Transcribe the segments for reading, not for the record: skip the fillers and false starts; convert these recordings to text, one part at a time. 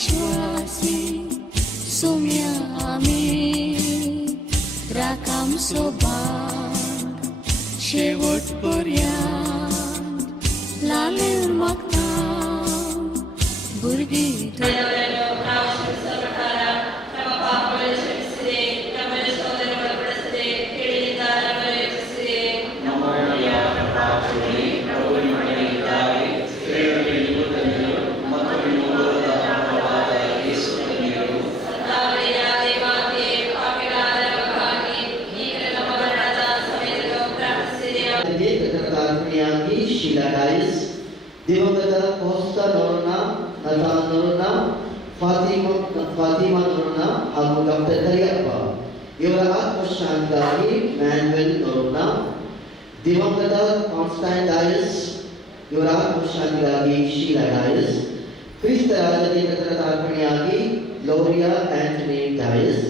विश्वासी सोम्या आम्ही राखाम सोबार शेवटपर्यंत लालेर मागता भुरगी ದಿವಂಗತ ಕೋಸ್ತಾ ನವರನ್ನ ನತಾನ್ ನವರನ್ನ ಫಾತಿಮಾ ನವರನ್ನ ಹಾಗೂ ಡಾಕ್ಟರ್ ಕರಿಯಪ್ಪ ಇವರ ಆತ್ಮಶಾಂತಿಗಾಗಿ ಮ್ಯಾನ್ವೆಲ್ ನವರನ್ನ ದಿವಂಗತ ಕಾನ್ಸ್ಟೈನ್ ಡಯಸ್ ಇವರ ಆತ್ಮಶಾಂತಿಗಾಗಿ ಶೀಲಾ ಡಯಸ್ ಕ್ರಿಸ್ತ ರಾಜದೇವತರ ತಾರ್ಪಣೆಯಾಗಿ ಲೋರಿಯಾ ಆಂಟನಿ ಡಯಸ್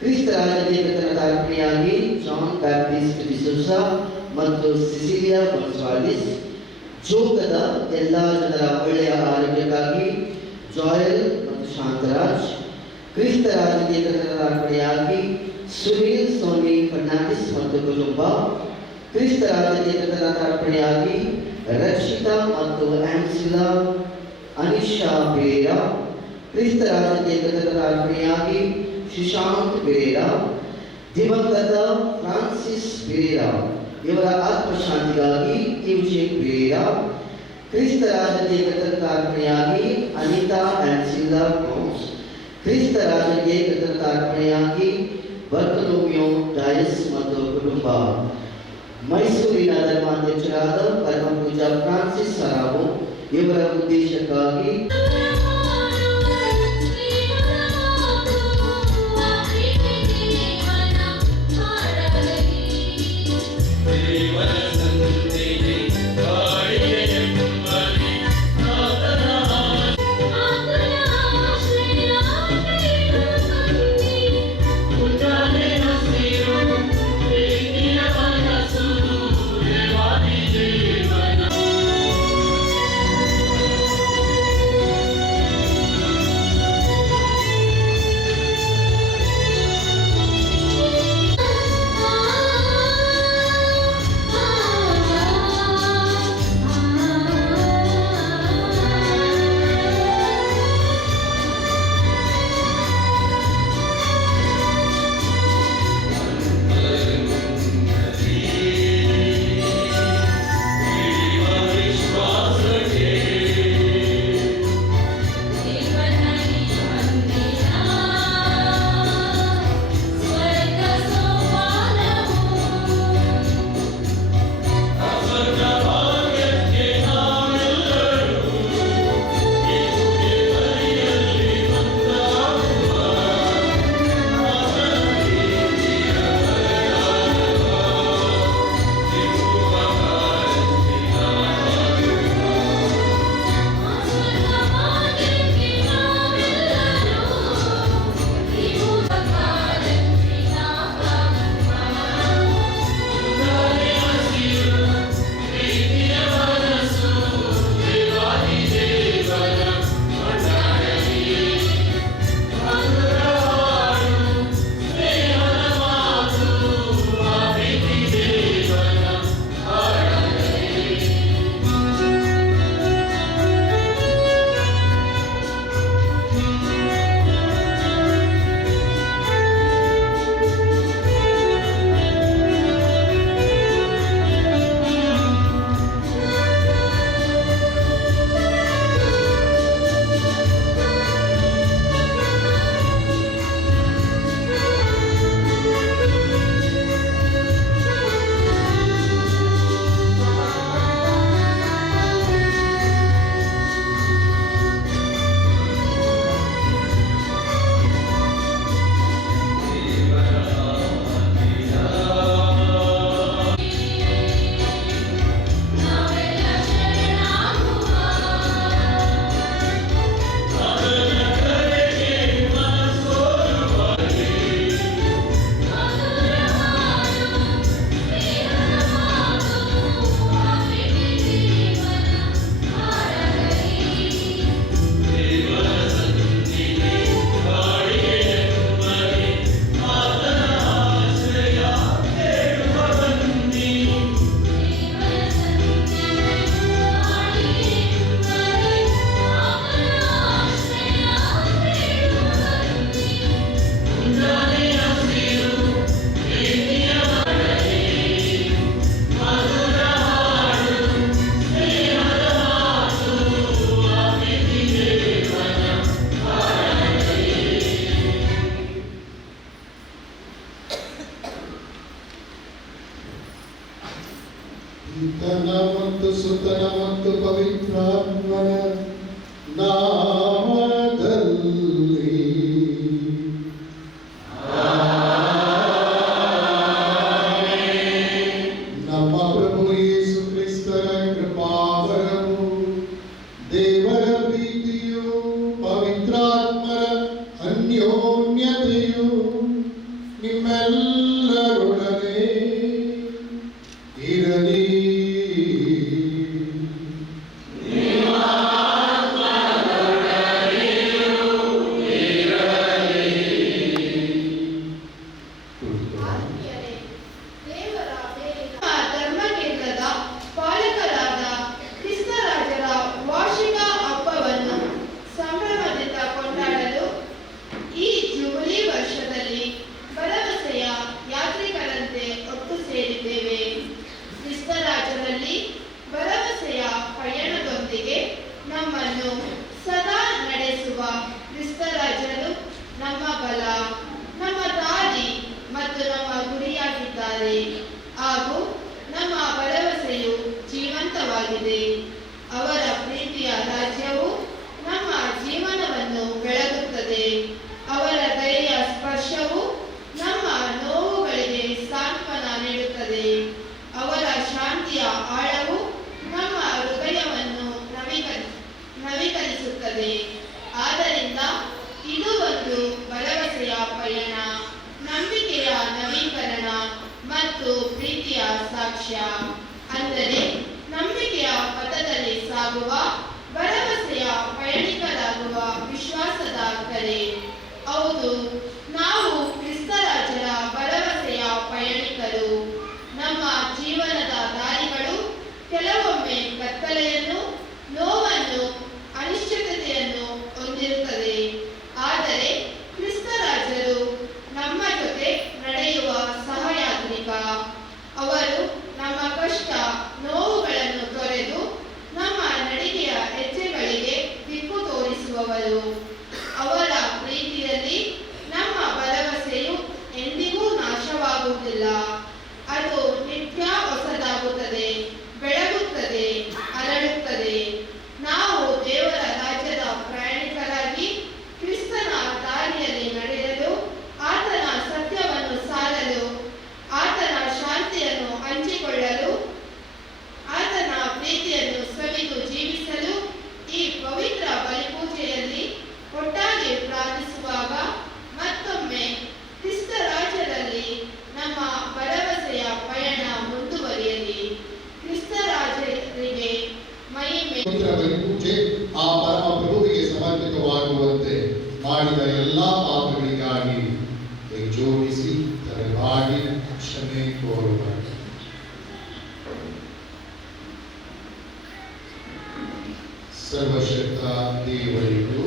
ಕ್ರಿಸ್ತ ರಾಜದೇವತರ ತಾರ್ಪಣೆಯಾಗಿ ಜಾನ್ ಬ್ಯಾಪ್ಟಿಸ್ಟ್ ಡಿಸೋಸಾ ಮತ್ತು ಸಿಸಿಲಿಯಾ ಗೊನ್ಸಾಲಿಸ್ ಜೋಗದ ಎಲ್ಲ ಜನರ ಒಳ್ಳೆಯ ಆರೋಗ್ಯಕ್ಕಾಗಿ ಜಾಯಲ್ ಮತ್ತು ಶಾಂತರಾಜ್ ಕ್ರಿಸ್ತ ರಾಜದೇವತರ ತಾರ್ಪಣೆಯಾಗಿ ಸುನೀಲ್ ಸೋನಿ ಫರ್ನಾಂಡಿಸ್ ಮತ್ತು ಕುಟುಂಬ ಕ್ರಿಸ್ತ ರಾಜದೇವತರ ತಾರ್ಪಣೆಯಾಗಿ ರಕ್ಷಿತಾ ಮತ್ತು ಆನ್ಸಿಲಾ ಅನಿಶಾ ಬೇರಾ ಕ್ರಿಸ್ತ ರಾಜದೇವತರ ತಾರ್ಪಣೆಯಾಗಿ ಶಶಾಂಕ್ ಬೇರಾ ದಿವಂಗತ ಫ್ರಾನ್ಸಿಸ್ ಬೇರಾ ಇವರ ಆತ್ಮಶಾಂತಿಗಾಗಿ ಯೂಜಿನ್ ಬೇರಾ ಕ್ರಿಸ್ತ ರಾಜದೇವತರ ತಾರ್ಪಣೆಯಾಗಿ ಅನಿತಾ ಆನ್ಸಿಲಾ ಮೋಸ್ ಕ್ರಿಸ್ತ ರಾಜದೇವತರ ತಾರ್ಪಣೆಯಾಗಿ ಬರ್ತಲೋಮಿಯೋ ಡಯಸ್ ಮತ್ತು ಕುಟುಂಬ ಮೈಸೂರಿನ ಧರ್ಮಾಧ್ಯಕ್ಷರಾದ ಪರಮ ಪೂಜಾ ಫ್ರಾನ್ಸಿಸ್ ಸರಾವು ಇವರ ಉದ್ದೇಶಕ್ಕಾಗಿ ಇದ್ದಾರೆ ಹಾಗೂ ನಮ್ಮ ಭರವಸೆಯು ಜೀವಂತವಾಗಿದೆ. ಅವರ ಪ್ರೀತಿಯ ರಾಜ್ಯವು ನಮ್ಮ ಜೀವನವನ್ನು ಬೆಳಗುತ್ತದೆ. ಅವರ ದಯೆಯ ಸ್ಪರ್ಶವು ನಮ್ಮ ನೋವುಗಳಿಗೆ ಸಾಂತ್ವನ ನೀಡುತ್ತದೆ. ಅವರ ಶಾಂತಿಯ ಆಳವು ನಮ್ಮ ಹೃದಯವನ್ನು ನವೀಕರಿಸುತ್ತದೆ. ಆದ್ದರಿಂದ ಇದು ಒಂದು ಭರವಸೆಯ ಪಯಣ, ನಂಬಿಕೆಯ ನವೀಕರಣ ಮತ್ತು ಪ್ರೀತಿಯ ಸಾಕ್ಷ್ಯ. ಅಂದರೆ ನಂಬಿಕೆಯ ಪಥದಲ್ಲಿ ಸಾಗುವ, ಭರವಸೆಯ ಪಯಣಿಕರಾಗುವ ವಿಶ್ವಾಸದ ಕರೆ. ಹೌದು, ನಾವು ಕ್ರಿಸ್ತರಾಜರ ಭರವಸೆಯ ಪಯಣಿಕರು. ನಮ್ಮ ಜೀವನದ ದಾರಿಗಳು ಕೆಲವೊಮ್ಮೆ ಕತ್ತಲೆಯನ್ನು, ನೋವನ್ನು, ಅನಿಶ್ಚಿತತೆಯನ್ನು ಹೊಂದಿರುತ್ತದೆ. ಆದರೆ ಕ್ರಿಸ್ತರಾಜರು ನಮ್ಮ ಜೊತೆ ನಡೆಯುವ ಸಹಯಾತ್ರಿಕ. ಅವರು ನಮ್ಮ ಕಷ್ಟ, ನೋವುಗಳನ್ನು ತೊರೆದು ನಮ್ಮ ನಡಿಗೆಯ ಹೆಜ್ಜೆಗಳಿಗೆ ದಿಕ್ಕು ತೋರಿಸುವವರು. ಅವರ ಪ್ರೀತಿಯಲ್ಲಿ ನಮ್ಮ ಭರವಸೆಯು ಎಂದಿಗೂ ನಾಶವಾಗುವುದಿಲ್ಲ. ಅದು ನಿತ್ಯ ಹೊಸದಾಗುತ್ತದೆ, ಬೆಳಗುತ್ತದೆ, ಅರಳುತ್ತದೆ. ನಾವು ದೇವರ ರಾಜ್ಯದ ಪ್ರಯಾಣಿಕರಾಗಿ ಕ್ರಿಸ್ತನ ದಾರಿಯಲ್ಲಿ ನಡೆಯಲು, ಆತನ ಸತ್ಯವನ್ನು ಸಾರಲು, ಆತನ ಶಾಂತಿಯನ್ನು ಹಂಚಿಕೊಳ್ಳಲು, ಆತನ ಪ್ರೀತಿಯನ್ನು ಸವಿದು ಜೀವಿಸಲು ಈ ಪವಿತ್ರ ಬಲಿಪೂಜೆಯಲ್ಲಿ ಒಟ್ಟಾಗಿ ಪ್ರಾರ್ಥಿಸುವಾಗ ಮತ್ತೊಮ್ಮೆ ಕ್ರಿಸ್ತ ರಾಜ್ಯದಲ್ಲಿ ನಮ್ಮ ಭರವಸೆಯ ಪಯಣ ಮುಂದುವರಿಯಲಿ. ಕ್ರಿಸ್ತರಾಜರಿಗೆ ಮಹಿಮೆ. ಬಲಿಪೂಜೆ ಆ ಪರಮ ಪ್ರಭುವಿಗೆ ಸಮರ್ಪಿತವಾಗುವಂತೆ ಮಾಡಿದ ಎಲ್ಲಾ ಪಾಪಗಳಿಗಾಗಿ ಜೋಡಿಸಿ ತಲೆಬಾಗಿ ಕ್ಷಮೆ ಕೋರುವ. ಸರ್ವಶಕ್ತ ದೇವರಿಗೂ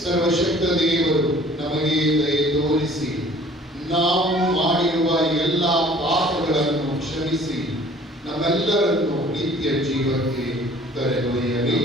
ಸರ್ವಶಕ್ತ ದೇವರು ನಮಗೆ ದಯೆ ತೋರಿಸಿ ನಾವು ಮಾಡಿರುವ ಎಲ್ಲ ಪಾಪಗಳನ್ನು ಕ್ಷಮಿಸಿ ನಮ್ಮೆಲ್ಲರನ್ನು ನಿತ್ಯ ಜೀವಕ್ಕೆ ಕರೆದೊಯ್ಯಲಿ.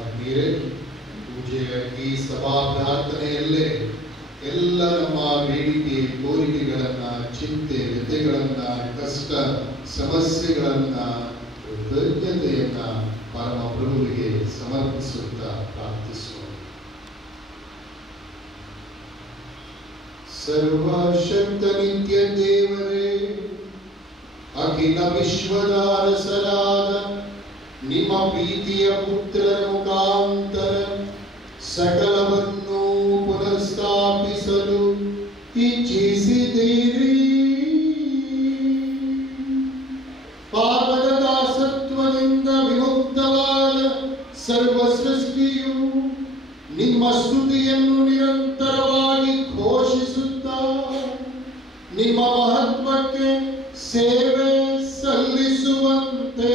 ಆತ್ಮೀಯರೇ, ಪೂಜೆಯ ಈ ಸಭಾ ಪ್ರಾರ್ಥನೆಯಲ್ಲೇ ಎಲ್ಲ ನಮ್ಮ ಬೇಡಿಕೆ ಕೋರಿಕೆಗಳನ್ನ, ಚಿಂತೆ ವ್ಯಥೆಗಳನ್ನ, ಕಷ್ಟ ಸಮಸ್ಯೆಗಳನ್ನ, ಕೃತಜ್ಞತೆಯನ್ನ ಪರಮ ಪ್ರಭುವಿಗೆ ಸಮರ್ಪಿಸುತ್ತಾ ಪ್ರಾರ್ಥಿಸುವ. ಸರ್ವಶಕ್ತ ನಿತ್ಯ ದೇವರೇ, ಅಖಿಲ ವಿಶ್ವದ ಅರಸರಾದ ನಿಮ್ಮ ಪ್ರೀತಿಯ ಪುತ್ರರ ಮುಖಾಂತರ ಸಕಲವನ್ನು ಪುನಃಸ್ಥಾಪಿಸಲು ಇಚ್ಛಿಸಿದ್ದೀರಿ. ಪಾಪದ ದಾಸತ್ವದಿಂದ ವಿಮುಕ್ತವಾದ ಸರ್ವ ಸೃಷ್ಟಿಯು ನಿಮ್ಮ ಸ್ತುತಿಯನ್ನು ನಿರಂತರವಾಗಿ ಘೋಷಿಸುತ್ತಾ ನಿಮ್ಮ ಮಹತ್ವಕ್ಕೆ ಸೇವೆ ಸಲ್ಲಿಸುವಂತೆ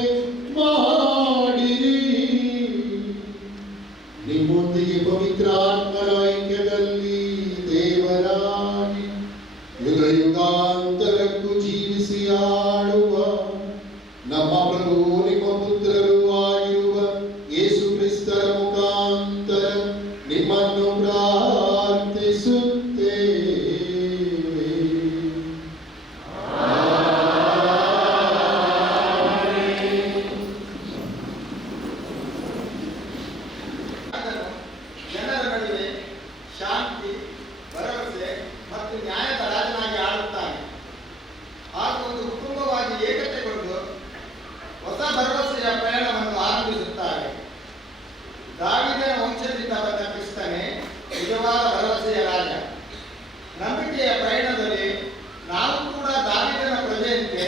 ಮಾಡಿರಿ. ನಿಮ್ಮೊಂದಿಗೆ ಪವಿತ್ರಾತ್ಮರ ಐಕ್ಯದಲ್ಲಿ ದೇವರಾಗಿ ಯುಗ ಯುಗಾಂತರಕ್ಕೂ ಜೀವಿಸಿ ಆಡುವ ನಮ್ಮ ಪ್ರಭು ನಿಮ್ಮ ಪುತ್ರರು ಆಗಿರುವ ಯೇಸು ಕ್ರಿಸ್ತರ ಮುಖಾಂತರ ನಿಮ್ಮನ್ನು ಪ್ರಾರ್ಥಿಸುತ್ತೇವೆ. ಜನರ ನಡುವೆ ಶಾಂತಿ, ಭರವಸೆ ಮತ್ತು ನ್ಯಾಯದ ರಾಜನಾಗಿ ಆಳುತ್ತಾನೆ. ಹಾಗೂ ಒಂದು ಕುಟುಂಬವಾಗಿ ಏಕತೆಗೊಂಡು ಹೊಸ ಭರವಸೆಯ ಪ್ರಯಾಣವನ್ನು ಆರಂಭಿಸುತ್ತಾರೆ. ದಾವೀದನ ವಂಶದಿಂದ ಬಂದ ಕ್ರಿಸ್ತನೇ ನಿಜವಾದ ಭರವಸೆಯ ರಾಜ. ನಂಬಿಕೆಯ ಪ್ರಯಾಣದಲ್ಲಿ ನಾವು ಕೂಡ ದಾವೀದನ ಪ್ರಜೆಯಂತೆ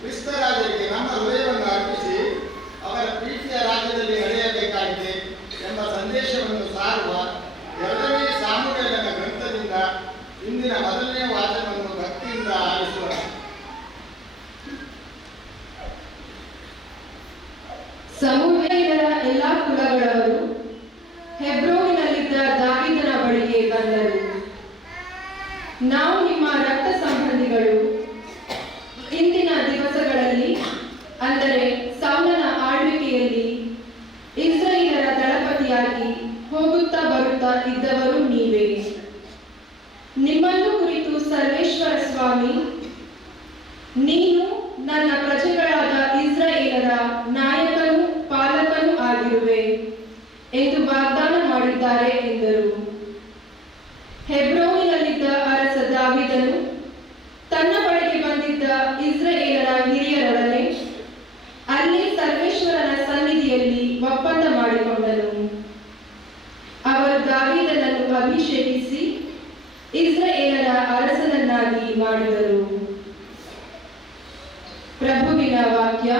ಕ್ರಿಸ್ತ ರಾಜರಿಗೆ ನಮ್ಮ ಹೃದಯವನ್ನು ಅರ್ಪಿಸಿ ಅವರ ಪ್ರೀತಿಯ ರಾಜ್ಯದಲ್ಲಿ ನಡೆಯಬೇಕಾಗಿದೆ ಎಂಬ ಸಂದೇಶವನ್ನು ಸಾರುವ 2ನೇ ಸಾಮುವೇಲನ ಗ್ರಂಥದಿಂದ ಇಂದಿನ ಮೊದಲನೇ ವಾಚನವನ್ನು ಭಕ್ತಿಯಿಂದ ಆಲಿಸೋಣ. ಸಮುವೇಲರ ಎಲ್ಲಾ ಕುಲಗಳವರು ಹೆಬ್ರೋನಿನಲ್ಲಿದ್ದ ದಾವೀದನ ಬಳಿಗೆ ಬಂದರು. ನಾವು ನಿಮ್ಮ ರಕ್ತ ಸಂಬಂಧಿಗಳು. ಇಂದಿನ ದಿವಸಗಳಲ್ಲಿ, ಅಂದರೆ ಸೌಲನ ಆಳ್ವಿಕೆಯಲ್ಲಿ ಇಸ್ರಾಯೇಲರ ದಳಪತಿಯಾಗಿ ಹೋಗುತ್ತಾ ಬರುತ್ತಾ ಇದ್ದವರು ನೀವೇ. ನಿಮ್ಮನ್ನು ಕುರಿತು ಸರ್ವೇಶ್ವರ ಸ್ವಾಮಿ, ನೀನು ನನ್ನ ಪ್ರಜೆಗಳಾದ ಇಸ್ರಾಯೇಲರ ನಾಯಕನೂ ಪಾಲಕನೂ ಆಗಿರುವೆ ಎಂದು ವಾಗ್ದಾನ ಮಾಡಿದ್ದಾರೆ ಎಂದರು. ಹೆಬ್ರೋನಿನಲ್ಲಿದ್ದ ಅರಸ ದಾವೀದನು ತನ್ನ ಬಳಿಗೆ ಬಂದಿದ್ದ ಇಸ್ರಾಯೇಲರ ಹಿರಿಯರೊಡನೆ ಅಲ್ಲಿ ಸರ್ವೇಶ್ವರನ ಸನ್ನಿಧಿಯಲ್ಲಿ ಒಪ್ಪಂದ ಮಾಡಿಕೊಂಡನು. ಅವರು ದಾವೀದನನ್ನು ಅಭಿಷೇಕಿಸಿ ಇಸ್ರಾಯೇಲರ ಅರಸನನ್ನಾಗಿ ಮಾಡಿದರು. ಪ್ರಭುವಿನ ವಾಕ್ಯ.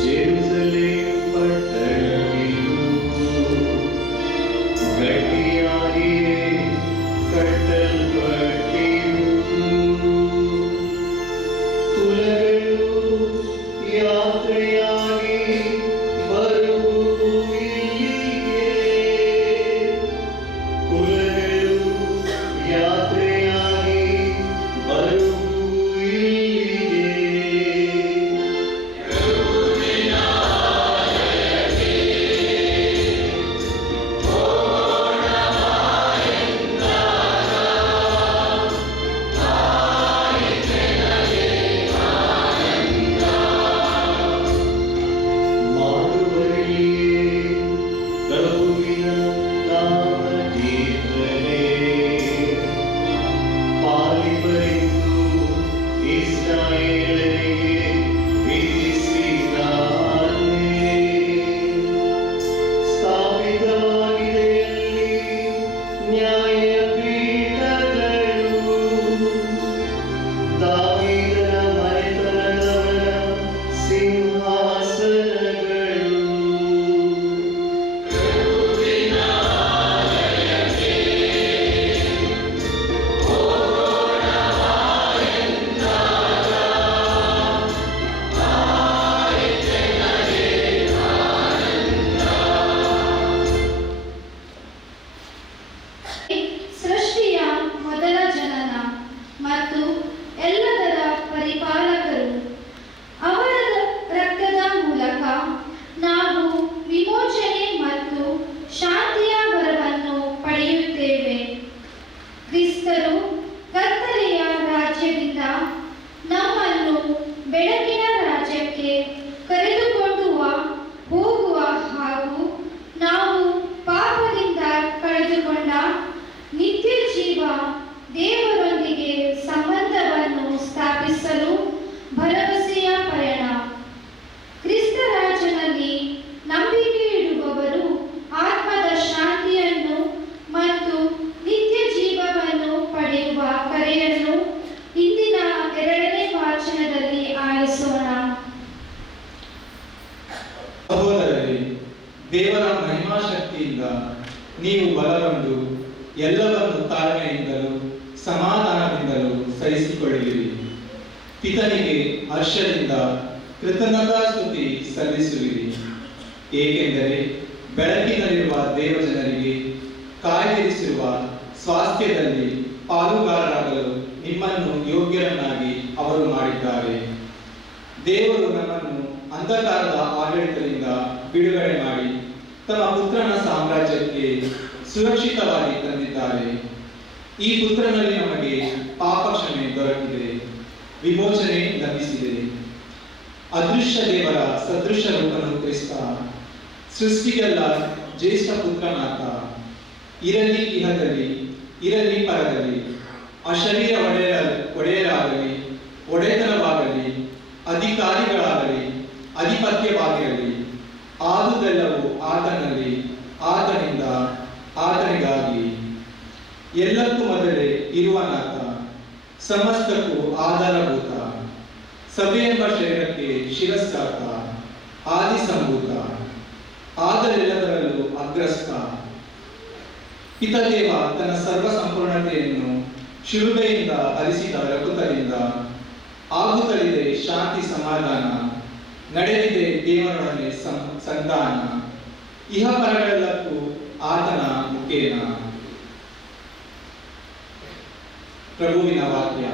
Jerusalem, but ನೀವು ಬಲಗೊಂಡು ಎಲ್ಲವನ್ನು ತಾಳ್ಮೆಯಿಂದಲೂ ಸಮಾಧಾನದಿಂದಲೂ ಸಹಿಸಿಕೊಳ್ಳುವಿರಿ. ಪಿತನಿಗೆ ಹರ್ಷದಿಂದ ಕೃತಜ್ಞತಾಸ್ತುತಿ ಸಲ್ಲಿಸುವಿರಿ, ಏಕೆಂದರೆ ಬೆಳಕಿನಲ್ಲಿರುವ ದೇವಜನರಿಗೆ ಕಾಯ್ದಿರಿಸಿರುವ ಸ್ವಾಸ್ಥ್ಯದಲ್ಲಿ ಪಾಲುಗಾರರಾಗಲು ನಿಮ್ಮನ್ನು ಯೋಗ್ಯರನ್ನಾಗಿ ಅವರು ಮಾಡಿದ್ದಾರೆ. ದೇವರು ನಮ್ಮನ್ನು ಅಂಧಕಾರದ ಆಡಳಿತದಿಂದ ಬಿಡುಗಡೆ ಮಾಡಿ ತಮ್ಮ ಪುತ್ರನ ಸಾಮ್ರಾಜ್ಯಕ್ಕೆ ಸುರಕ್ಷಿತವಾಗಿ ತಂದಿದ್ದಾರೆ. ಈ ಪುತ್ರನಲ್ಲಿ ನಮಗೆ ಪಾಪ ಕ್ಷಮೆ ದೊರಕಿದೆ, ವಿಮೋಚನೆ ಲಭಿಸಿದೆ. ಅದೃಶ್ಯ ದೇವರ ಸದೃಶ ರೂಪನು ಕ್ರಿಸ್ತ, ಸೃಷ್ಟಿಗೆಲ್ಲ ಜ್ಯೇಷ್ಠ ಪುತ್ರನಾಥ, ಇರಲಿ ಇಹದಲ್ಲಿ ಇರಲಿ ಪರದಲ್ಲಿ, ಅಶರೀರ ಒಡೆಯರಾಗಲಿ ಒಡೆತನವಾಗಲಿ ಅಧಿಕಾರಿಗಳಾಗಲಿ ಅಧಿಪತ್ಯವಾಗಿರಲಿ ಆದುದೆಲ್ಲವೂ ಆತನಲ್ಲಿ, ಆತನಿಂದ, ಆತನಿಗಾಗಿ, ಎಲ್ಲಕ್ಕೂ ಮೊದಲೇ ಇರುವನಾಥ, ಸಮಸ್ತಕ್ಕೂ ಆಧಾರಭೂತ, ಸಭೆಯೆಂಬ ಶರೀರಕ್ಕೆ ಶಿರಸ್ಸಾತ, ಆದಿಸಂಭೂತ, ಆದರೆಲ್ಲದರಲ್ಲೂ ಅಗ್ರಸ್ಥ. ಪಿತದೇವ ತನ್ನ ಸರ್ವ ಸಂಪೂರ್ಣತೆಯನ್ನು ಶಿಲುಬೆಯಿಂದ ಹರಿಸಿದ ರಕ್ತದಿಂದ ಆಗುತ್ತಲಿದೆ ಶಾಂತಿ ಸಮಾಧಾನ, ನಡೆದಿದೆ ದೇವರೊಡನೆ ಸಂಧಾನ, ಇಹಪರಗಳೆಲ್ಲಕ್ಕೂ ಆತನ ಮುಖೇನ. ಪ್ರಭುವಿನ ವಾಕ್ಯ.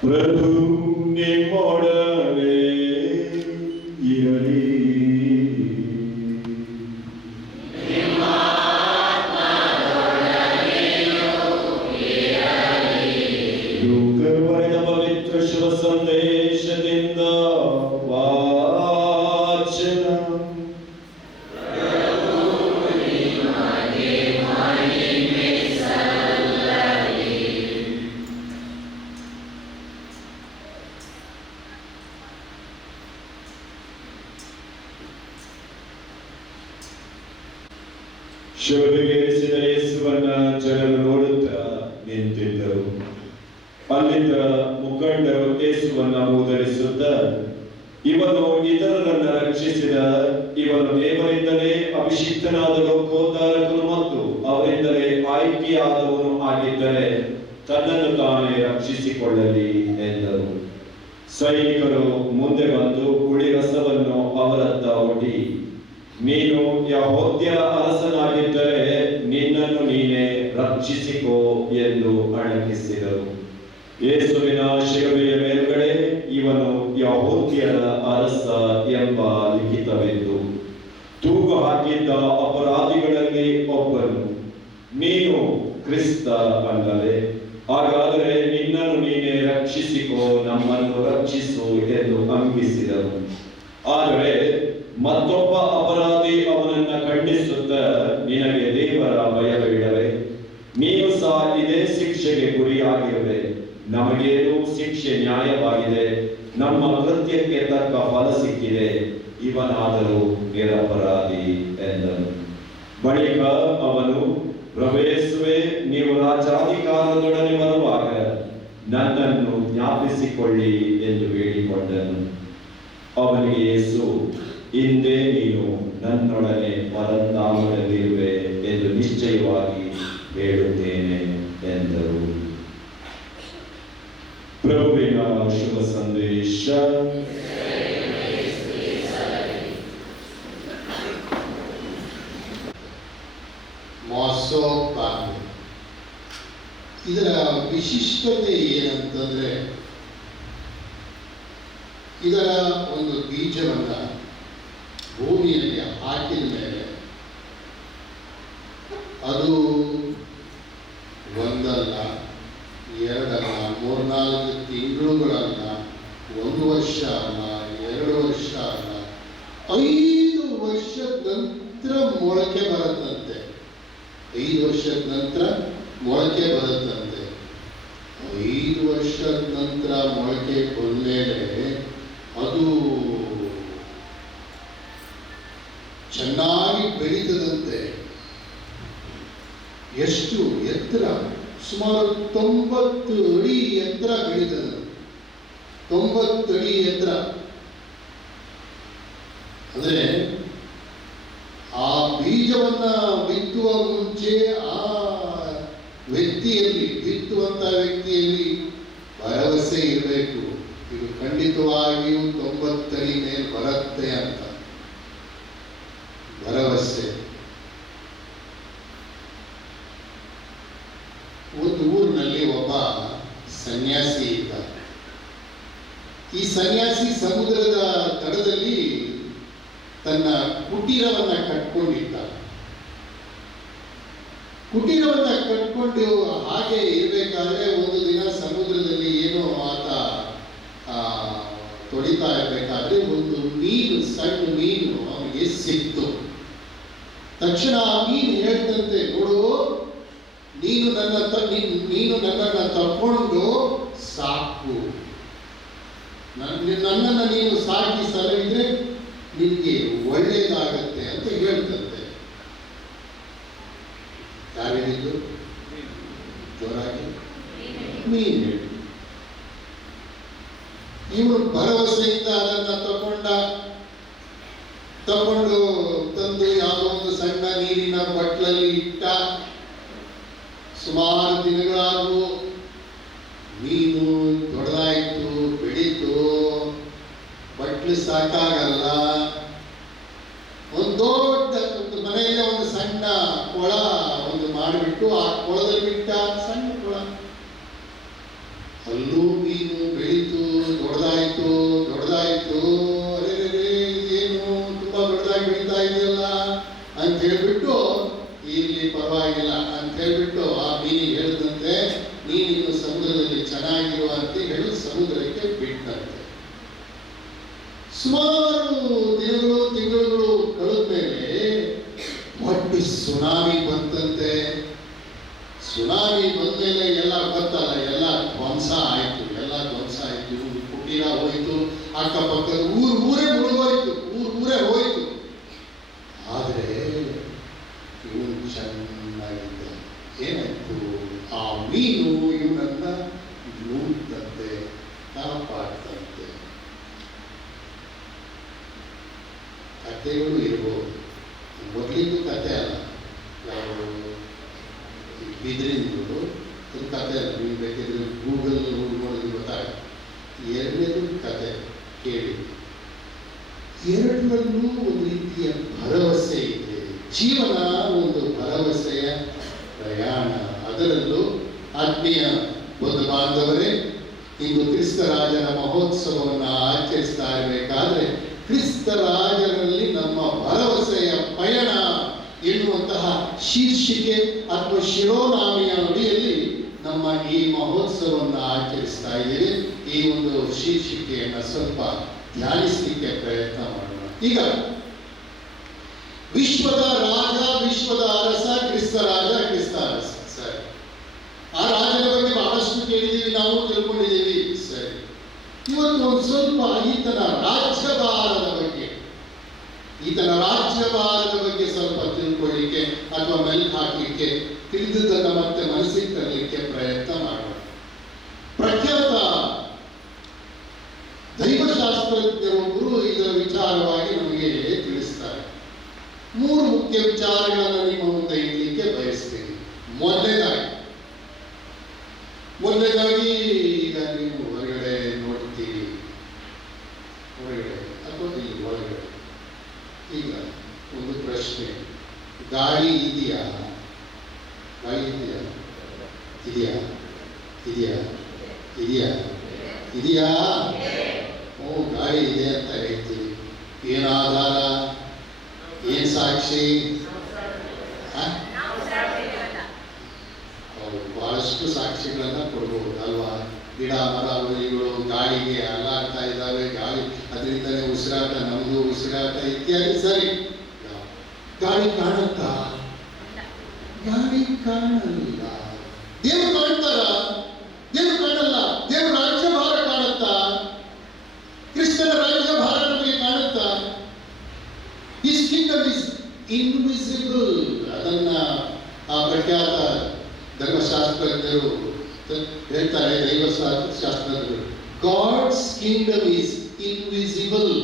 ಪ್ರಭು ನಿಮ್ಮೊಡನೆ ಇರಲಿ. ಲೂಕನು ಬರೆದ ಪವಿತ್ರ ಶುಭ ಸಂದೇಶದಿಂದ ವಾಚನ. ಶಿಲುಬೆಗೇರಿಸಿದ ಯೇಸುವನ್ನ ಜನರು ನೋಡುತ್ತಾ ನಿಂತಿದ್ದರು. ಅಲ್ಲಿದ್ದ ಮುಖಂಡರು ಯೇಸುವನ್ನ ಮೂದಲಿಸುತ್ತ, ಇವನು ಇತರರನ್ನ ರಕ್ಷಿಸಿದ, ಇವನು ದೇವರಿಂದಲೇ ಅಭಿಷಿಕ್ತನಾದ ಲೋಕೋದ್ಧಾರಕನು ಮತ್ತು ಅವರಿಂದಲೇ ಆಯ್ಕೆಯಾದವನು ಆಗಿದ್ದರೆ ತನ್ನನ್ನು ತಾನೇ ರಕ್ಷಿಸಿಕೊಳ್ಳಲಿ ಎಂದರು. ಸೈನಿಕರು ಮುಂದೆ ಬಂದು ಹುಳಿ ರಸವನ್ನು ಅವರತ್ತ ಒಡ್ಡಿ, ನೀನು ಯೆಹೂದ್ಯರ ಅರಸನಾಗಿದ್ದರೆ ನಿನ್ನನ್ನು ನೀನೇ ರಕ್ಷಿಸಿಕೋ ಎಂದು ಅಣಕಿಸಿದರು. ಯೇಸುವಿನ ಶಿಲುಬೆಯ ಮೇಲ್ಗಡೆ ಇವನು ಯೆಹೂದ್ಯರ ಅರಸ ಎಂಬ ಲಿಖಿತವಿತ್ತು. ತೂಗು ಹಾಕಿದ್ದ ಅಪರಾಧಿಗಳಲ್ಲಿ ಒಬ್ಬನು. ನೀನು ಕ್ರಿಸ್ತ ಅಲ್ಲವೇ? ಹಾಗಾದರೆ ನಿನ್ನನ್ನು ನೀನೇ ರಕ್ಷಿಸಿಕೋ, ನಮ್ಮನ್ನು ರಕ್ಷಿಸು ಎಂದು ಹಂಗಿಸಿದರು. ಆದರೆ ಮತ್ತೊಬ್ಬ ಅಪರಾಧಿ ಅವನನ್ನ ಖಂಡಿಸುತ್ತ, ನಿನಗೆ ದೇವರ ಭಯವಿಲ್ಲವೇ? ನೀನು ಸಹ ಇದೇ ಶಿಕ್ಷೆಗೆ ಗುರಿಯಾಗಿರುವೆ. ನಮಗೇನು ಶಿಕ್ಷೆ ನ್ಯಾಯವಾಗಿದೆ, ನಮ್ಮ ಕೃತ್ಯಕ್ಕೆ ತಕ್ಕ ಫಲ ಸಿಕ್ಕಿದೆ, ಇವನಾದರೂ ನಿರಪರಾಧಿ ಎಂದನು. ಬಳಿಕ ಅವನು, ಪ್ರಭು ಯೇಸುವೆ, ನೀವು ರಾಜಾಧಿಕಾರದೊಡನೆ ಬರುವಾಗ ನನ್ನನ್ನು ಜ್ಞಾಪಿಸಿಕೊಳ್ಳಿ ಎಂದು ಹೇಳಿಕೊಂಡನು. ಅವನಿಗೆ ಯೇಸು, ಹಿಂದೆ ನೀನು ನನ್ನೊಡನೆ ಪರಂಧಾಮದಲ್ಲಿರುವೆ ಎಂದು ನಿಶ್ಚಯವಾಗಿ ಹೇಳುತ್ತೇನೆ ಎಂದರು. ಪ್ರಭುವಿನ ಶುಭ ಸಂದೇಶ. ಮಾಸೋಪಾಗ್ನಿ. ಇದರ ವಿಶಿಷ್ಟತೆ ಏನಂತಂದ್ರೆ, ಇದರ ಒಂದು ಬೀಜವನ್ನ ಭೂಮಿಯಲ್ಲಿ ಹಾಕಿದ ಮೇಲೆ ಅದು ಒಂದಲ್ಲ, ಎರಡಲ್ಲ, 3-4 ತಿಂಗಳುಗಳಲ್ಲ, 1 ವರ್ಷ ಅಲ್ಲ, 2 ವರ್ಷ ಅಲ್ಲ, 5 ವರ್ಷದ ನಂತರ ಮೊಳಕೆ ಬರುತ್ತಂತೆ. 5 ವರ್ಷದ ನಂತರ ಮೊಳಕೆ ಬರುತ್ತಂತೆ. 5 ವರ್ಷದ ನಂತರ ಮೊಳಕೆ ಬಂದ್ಮೇಲೆ ಅದು ಚೆನ್ನಾಗಿ ಬೆಳೀತದಂತೆ. ಎಷ್ಟು ಎತ್ತರ? ಸುಮಾರು 90 ಅಡಿ ಎತ್ತರ ಬೆಳೀತದೆ. 90 ಅಡಿ ಎತ್ತರ ಅಂದ್ರೆ ಆ ಬೀಜವನ್ನ ಬಿತ್ತುವ ಮುಂಚೆ ಆ ವ್ಯಕ್ತಿಯಲ್ಲಿ, ಬಿತ್ತುವಂತ ವ್ಯಕ್ತಿಯಲ್ಲಿ ಭರವಸೆ ಇರಬೇಕು, ಇದು ಖಂಡಿತವಾಗಿಯೂ 90 ಅಡಿ ಮೇಲೆ ಬರುತ್ತೆ ಅಂತ ಭರವಸೆ. ಒಂದು ಊರಿನಲ್ಲಿ ಒಬ್ಬ ಸನ್ಯಾಸಿ ಇದ್ದ. ಈ ಸನ್ಯಾಸಿ ಸಮುದ್ರದ ತಡದಲ್ಲಿ ತನ್ನ ಕುಟೀರವನ್ನ ಕಟ್ಕೊಂಡಿದ್ದ. ಕುಟೀರವನ್ನ ಕಟ್ಕೊಂಡು ಹಾಗೆ ಇರಬೇಕಾದ್ರೆ ಒಂದು ದಿನ ಸಮುದ್ರದಲ್ಲಿ ಏನೋ ಆತ ತೊಳಿತಾ ಇರಬೇಕಾದ್ರೆ ಒಂದು ಮೀನು, ಸಣ್ಣ ಮೀನು ಅವನಿಗೆ ಸಿಕ್ತು. ತಕ್ಷಣ ಆ ಮೀನು ಹೇಳ್ತಂತೆ, ನೋಡು, ನೀನು ನನ್ನನ್ನು ತಕೊಂಡು ಸಾಕು, ನನ್ನನ್ನು ನೀನು ಸಾಕಿ ಸಲಹಿದ್ರೆ ನಿನಗೆ ಒಳ್ಳೆಯದಾಗತ್ತೆ ಅಂತ ಹೇಳ್ತಂತೆ. ಯಾರು ಹೇಳಿದ್ದು? ಜೋರಾಗಿ ಮೀನು ಹೇಳಿ. ಇವನು ಭರವಸೆಯಿಂದ ಅದನ್ನ ತಕೊಂಡು ತಂದು ಯಾವುದೋ ಒಂದು ಸಣ್ಣ ನೀರಿನ ಬಟ್ಲಲ್ಲಿ ಇಟ್ಟ. ಸುಮಾರು ದಿನಗಳಾದವು. ಮೀನು ದೊಡ್ಡದಾಯ್ತು, ಬೆಳೀತು, ಬಟ್ಲು ಸಾಕಾಗಲ್ಲ. ಒಂದು ಮನೆಯಲ್ಲೇ ಒಂದು ಸಣ್ಣ ಕೊಳ ಒಂದು ಮಾಡಿಬಿಟ್ಟು ಆ ಕೊಳದಲ್ಲಿ ಬಿಟ್ಟ. ಸಣ್ಣ ಕೊಳ, ಅಲ್ಲೂ ಮೀನು ಬೆಳೀತು, ದೊಡ್ಡದಾಯ್ತು. ಅರೆ ಇದೇನು ತುಂಬಾ ದೊಡ್ಡದಾಗಿ ಬೆಳೀತಾ ಇದೆಯಲ್ಲ ಅಂತ ಹೇಳ್ಬಿಟ್ಟು, ಇಲ್ಲಿ ಪರವಾಗಿಲ್ಲ ಅಂತ ಹೇಳ್ಬಿಟ್ಟು ಆ ಮೀನಿಗೆ ಹೇಳಿದಂತೆ, ನೀನಿನ್ನು ಸಮುದ್ರದಲ್ಲಿ ಚೆನ್ನಾಗಿರುವ ಅಂತ ಹೇಳಿ ಸಮುದ್ರಕ್ಕೆ ಬಿಟ್ಟಂತೆ. ಸುಮಾರು ದಿನಗಳು, ತಿಂಗಳುಗಳು ಕಳೆದ ಮೇಲೆ ಒಟ್ಟು ಸುನಾಮಿ ಬಂತಂತೆ. ಸುನಾಮಿ ಬಂದ್ಮೇಲೆ ಎಲ್ಲ ಗೊತ್ತಲ್ಲ, ಎಲ್ಲ ಧ್ವಂಸ ಆಯ್ತು. ಕುಟೀರ ಹೋಯ್ತು, ಅಕ್ಕಪಕ್ಕದ ಊರೇ ಮುಳುಗೋಯ್ತು, ಊರೇ ಹೋಯ್ತು. ಆದರೆ ಇವನು ಚೆನ್ನಾಗಿದ್ದ. ಏನಾಯ್ತು? ಆ ಮೀನು ಇವನನ್ನ ನುಂಗ್ತಂತೆ, ಕಾಪಾಡ್ತಂತೆ. ಕಥೆಗಳು ಇರ್ಬೋದು, ಮೊದಲಿಂದು ಕಥೆ ಅಲ್ಲ, ಯಾವ ಬಿದ್ರಿಂದು ಅದು ಕಥೆ ಅಲ್ಲ. ನೀವು ಬೇಕಿದ್ರೆ ಗೂಗಲ್ ನೋಡಿದ್ರೆ ಗೊತ್ತಾಗುತ್ತೆ. 2ನೇದು ಕಥೆ ಕೇಳಿ. 2ರಲ್ಲೂ ಒಂದು ರೀತಿಯ ಭರವಸೆ ಇದೆ. ಜೀವನ ಒಂದು ಭರವಸೆಯ ಪ್ರಯಾಣ. ಅದರಲ್ಲೂ ಆತ್ಮೀಯ ಬಂಧು ಬಾಂಧವರೇ, ಇಂದು ಕ್ರಿಸ್ತರಾಜನ ಮಹೋತ್ಸವವನ್ನು ಆಚರಿಸ್ತಾ ಇರಬೇಕಾದ್ರೆ ಕ್ರಿಸ್ತರಾಜನಲ್ಲಿ ನಮ್ಮ ಭರವಸೆಯ ಪಯಣ ಎನ್ನುವಂತಹ ಶೀರ್ಷಿಕೆ ಅಥವಾ ಶಿರೋನಾಮೆಯ ಅಡಿಯಲ್ಲಿ ನಮ್ಮ ಈ ಮಹೋತ್ಸವವನ್ನು ಆಚರಿಸ್ತಾ ಇದ್ದೀವಿ. ಈ ಒಂದು ಶೀರ್ಷಿಕೆಯನ್ನು ಸ್ವಲ್ಪ ಧ್ಯಾನಿಸಲಿಕ್ಕೆ ಪ್ರಯತ್ನ ಮಾಡೋಣ. ಈಗ ವಿಶ್ವದ ರಾಜ, ವಿಶ್ವದ ಅರಸ, ಕ್ರಿಸ್ತರಾಜ, ಕ್ರಿಸ್ತಾರಸ. ಸರಿ, ಆ ರಾಜನ ಬಗ್ಗೆ ಬಹಳಷ್ಟು ಕೇಳಿದ್ದೀವಿ, ನಾವು ತಿಳ್ಕೊಂಡಿದ್ದೀವಿ. ಸರಿ, ಇವತ್ತು ಒಂದು ಸ್ವಲ್ಪ ಈತನ ರಾಜ್ಯಭಾರದ ಬಗ್ಗೆ ಸ್ವಲ್ಪ ತಿಳ್ಕೊಳ್ಳಿಕ್ಕೆ ಅಥವಾ ಮೆಲ್ಕು ಹಾಕಲಿಕ್ಕೆ ತಿಳಿದದ್ದನ್ನು ಮತ್ತೆ ಮನಸ್ಸಿಗೆ ತರಲಿಕ್ಕೆ ಪ್ರಯತ್ನ ಮಾಡೋಣ. ಪ್ರಖ್ಯಾತ ದೈವಶಾಸ್ತ್ರಜ್ಞರೊಬ್ಬರು ಇದರ ವಿಚಾರವಾಗಿ ನಮಗೆ ತಿಳಿಸ್ತಾರೆ. 3 ಮುಖ್ಯ ವಿಚಾರಗಳನ್ನು ನಿಮ್ಮ ಮುಂದೆ ಇಡಲಿಕ್ಕೆ ಬಯಸ್ತೀನಿ. ಮೊದಲನೇದಾಗಿ ಈಗ ನೀವು ಹೊರಗಡೆ ನೋಡ್ತೀರಿ, ಹೊರಗಡೆ ಅಥವಾ ಇಲ್ಲಿ ಒಳಗಡೆ, ಈಗ ಒಂದು ಪ್ರಶ್ನೆ, ಗಾಳಿ ಇದೆಯಾ? ಗಾಳಿ ಇದೆಯಾ? ಇದೆಯಾ? ಇದೆಯಾ? ಇದೆಯಾ? ಇದೆಯಾ? ಓ, ಗಾಳಿ ಇದೆ ಅಂತ ಹೇಳ್ತೀವಿ. ಏನು ಆಧಾರ? ಏನ್ ಸಾಕ್ಷಿ? ಬಹಳಷ್ಟು ಸಾಕ್ಷಿಗಳನ್ನ ಕೊಡ್ಬೋದು ಅಲ್ವಾ? ಗಿಡ ಮರ ಹುಲಿಗಳು ಗಾಳಿಗೆ ಅಲ್ಲಾಡ್ತಾ ಇದ್ದಾವೆ, ಗಾಳಿ ಅದರಿಂದಲೇ ಉಸಿರಾಟ, ನಮ್ದು ಉಸಿರಾಟ ಇತ್ಯಾದಿ. ಸರಿ, ಗಾಳಿ ಕಾಣುತ್ತಾ? ಗಾಳಿ ಕಾಣಲ್ಲ. ದೇವರು ಕಾಣ್ತಾರ? ದೇವರು ಕಾಣಲ್ಲ. ದೇವರ ರಾಜ್ಯಭಾರ ಕಾಣುತ್ತಾ? ಕ್ರಿಸ್ತನ ರಾಜ್ಯಭಾರ ನಮಗೆ ಕಾಣುತ್ತಾ? His kingdom is invisible. ಅದನ್ನ ಆ ಪ್ರಖ್ಯಾತ ಧರ್ಮಶಾಸ್ತ್ರಜ್ಞರು ಹೇಳ್ತಾರೆ, ದೈವಶಾಸ್ತ್ರಜ್ಞರು. God's kingdom is invisible.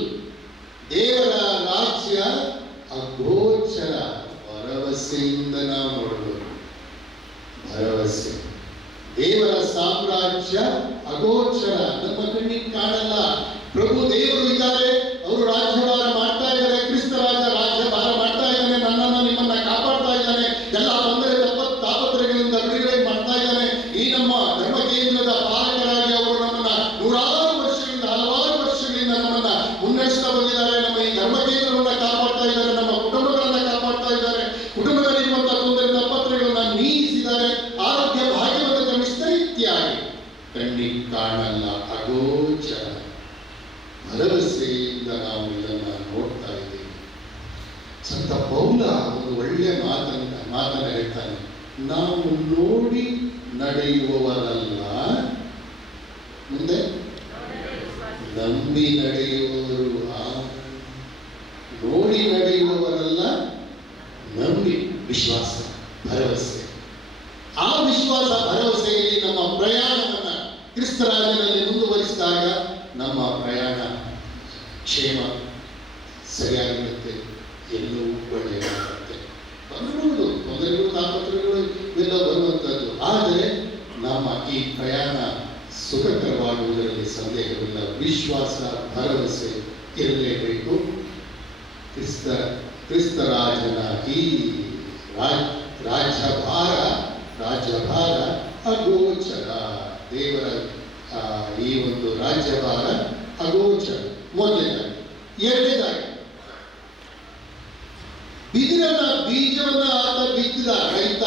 ದೇವರ ರಾಜ್ಯ ಅಗೋಚರ. ಭರವಸೆಯಿಂದ ನಾವು ನೋಡಬಹುದು. ಭರವಸೆ. ದೇವರ ಸಾಮ್ರಾಜ್ಯ ಅಗೋಚರ, ನಮ್ಮ ಕಣ್ಣಿಗೆ ಕಾಣಲ್ಲ. ಪ್ರಭು ದೇವರು ಇದ್ದಾರೆ, ಅವರು ರಾಜ್ಯಭಾರ ಮಾಡ್ತಾ ಇದ್ದಾರೆ. ಕ್ರಿಸ್ತ ರಾಜ್ಯಭಾರ ಮಾಡ್ತಾ ಇದ್ದಾನೆ, ನನ್ನನ್ನು ನಿಮ್ಮನ್ನ ಕಾಪಾಡ್ತಾ ಇದ್ದಾನೆ, ಎಲ್ಲ ತೊಂದರೆ ತಾಪತ್ರಗಳಿಂದ ಬಿಡುಗಡೆ ಮಾಡ್ತಾ ಇದ್ದಾನೆ. ಈ ನಮ್ಮ ಧರ್ಮ ಕೇಂದ್ರದ ಪಾಲಕರಾಗಿ ಅವರು ನಮ್ಮನ್ನ ನೂರಾರು ವರ್ಷಗಳಿಂದ, ಹಲವಾರು ವರ್ಷಗಳಿಂದ ನಮ್ಮನ್ನ ಮುನ್ನಡೆಸ್ತಾ ಬಂದಿದ್ದಾರೆ. ನಮ್ಮ ಈ ಧರ್ಮ ಕೇಂದ್ರವನ್ನ ಕಾಪಾಡ್ತಾ ಇದ್ದಾರೆ, ನಮ್ಮ ಕುಟುಂಬಗಳನ್ನ ಕಾಪಾಡ್ತಾ ಇದ್ದಾರೆ, ಕುಟುಂಬದಲ್ಲಿರುವಂತಹ ತೊಂದರೆ ತಾಪತ್ರಗಳನ್ನ ನೀಗಿಸಿದ್ದಾರೆ, ಆರೋಗ್ಯ ಭಾಗ್ಯವನ್ನು ಕ್ರಮಿಸ್ತಾರೆ ಇತ್ಯಾದಿ. ಕಣ್ಣಿಗೆ ಕಾಣಲ್ಲ, ಅಗೋಚರ. ಭರವಸೆಯಿಂದ ನಾವು ಇದನ್ನ ನೋಡ್ತಾ ಇದ್ದೀವಿ. ಸಂತ ಪೌಲ ಒಂದು ಒಳ್ಳೆಯ ಮಾತನ್ನ ಹೇಳ್ತಾನೆ, ನಾವು ನೋಡಿ ನಡೆಯುವವರಲ್ಲ, ಮುಂದೆ ನಂಬಿ ನಡೆಯುವವರು. ನೋಡಿ ನಡೆಯುವವರಲ್ಲ, ನಂಬಿ, ವಿಶ್ವಾಸ, ಭರವಸೆ. ಆ ವಿಶ್ವಾಸ ಭರವಸೆಯಲ್ಲಿ ನಮ್ಮ ಪ್ರಯಾಣವನ್ನ ಕ್ರಿಸ್ತರಾಜನಲ್ಲಿ ಮುಂದುವರಿಸಿದಾಗ ನಮ್ಮ ಪ್ರಯಾಣ ಕ್ಷೇಮ ಸರಿಯಾಗಿರುತ್ತೆ, ಎಲ್ಲವೂ ಒಳ್ಳೆಯದಾಗುತ್ತೆ. ತೊಂದರೆಗಳು ತಾಪತ್ರಗಳು ಇವೆಲ್ಲ ಬರುವಂಥದ್ದು. ಆದರೆ ನಮ್ಮ ಈ ಪ್ರಯಾಣ ಸುಖಕರವಾಗುವುದರಲ್ಲಿ ಸಂದೇಹವಿಲ್ಲ. ವಿಶ್ವಾಸ, ಭರವಸೆ ಇರಲೇಬೇಕು. ಕ್ರಿಸ್ತರಾಜನ ಈ ರಾಜ್ಯಭಾರ ಅಗೋಚರ. ದೇವರ ಈ ಒಂದು ರಾಜ್ಯಭಾರ ಅಗೋಚರ. ಮೊದಲನೇದಾಗಿ. ಎರಡನೇದಾಗಿ, ಬಿದಿರನ್ನ ಬೀಜವನ್ನ ಆತ ಬಿತ್ತಿದ ರೈತ,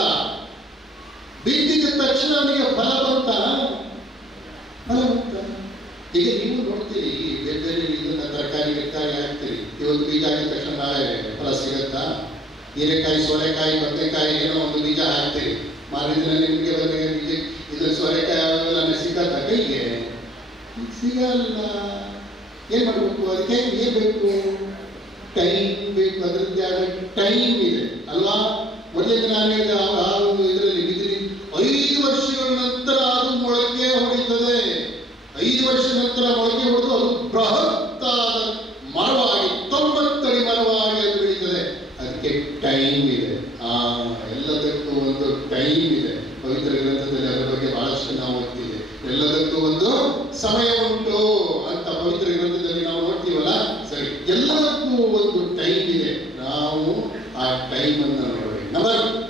ಬಿತ್ತಿದ ತಕ್ಷಣ ಅವನಿಗೆ ಫಲ ಬಂತ? ಈಗ ನೀವು ನೋಡ್ತೀರಿ, ಬೇರೆ ಬೇರೆ ಇದನ್ನ ತರಕಾರಿ ಹಾಕ್ತೀರಿ, ಇವತ್ತು ಬೀಜ ಹಾಕಿದ ತಕ್ಷಣ ನಾಳೆ ಫಲ ಸಿಗತ್ತಾ? ಹೀರೆಕಾಯಿ, ಸೋರೆಕಾಯಿ, ಬದನೆಕಾಯಿ ಏನೋ ಒಂದು ಬೀಜ ಹಾಕ್ತೀರಿ, ಮಾರಿದ್ರೆ ನಿಮಗೆ ಬದನೆಕಾಯಿ ಇದ್ರ ಸೋರೆಕಾಯಿ ಆಗೋಲ್ಲ, ಸಿಗತ್ತ ಕೈಗೆ? ಸಿಗಲ್ಲ. ಏನ್ ಮಾಡ್ಬೇಕು? ಅದಕ್ಕೆ ಏನ್ ಬೇಕು? ಟೈಮ್ ಬೇಕು. ಅದರದ್ದೇ ಆದ ಟೈಮ್ ಇದೆ ಅಲ್ವಾ? ಮೊದಲಿಗೆ ನಾನು ಹೇಳಿದ ಆ ಒಂದು ಇದರಲ್ಲಿ ಬಿದ್ದಿರಿ 5 ವರ್ಷಗಳ ನಂತರ ಅದು ಮೊಳಕೆ ಹೊಡಿತದೆ. 5 ವರ್ಷ ನಂತರ ಮೊಳಕೆ ಹೊಡೆದು ಅದು ಬೃಹತ್ತಾದ ಮರವಾಗಿ, 90 ಅಡಿ ಮರವಾಗಿ ಅದು ಬೆಳೀತದೆ. ಅದಕ್ಕೆ ಟೈಮ್ ಇದೆ. ಎಲ್ಲದಕ್ಕೂ ಒಂದು ಟೈಮ್ ಇದೆ. ಪವಿತ್ರ ಗ್ರಂಥದಲ್ಲಿ ಅದರ ಬಗ್ಗೆ ಬಹಳಷ್ಟು ನಾವು ಓದ್ತೀವಿ. ಎಲ್ಲದಕ್ಕೂ ಒಂದು ಸಮಯ ಉಂಟು ಅಂತ ಪವಿತ್ರ ಗ್ರಂಥದಲ್ಲಿ ನಾವು ನೋಡ್ತೀವಲ್ಲ. ಸರಿ, ಎಲ್ಲದಕ್ಕೂ ಒಂದು ಟೈಮ್ ಇದೆ. ನಾವು ಆ ಟೈಮ್ ಅನ್ನು ನೋಡಿ.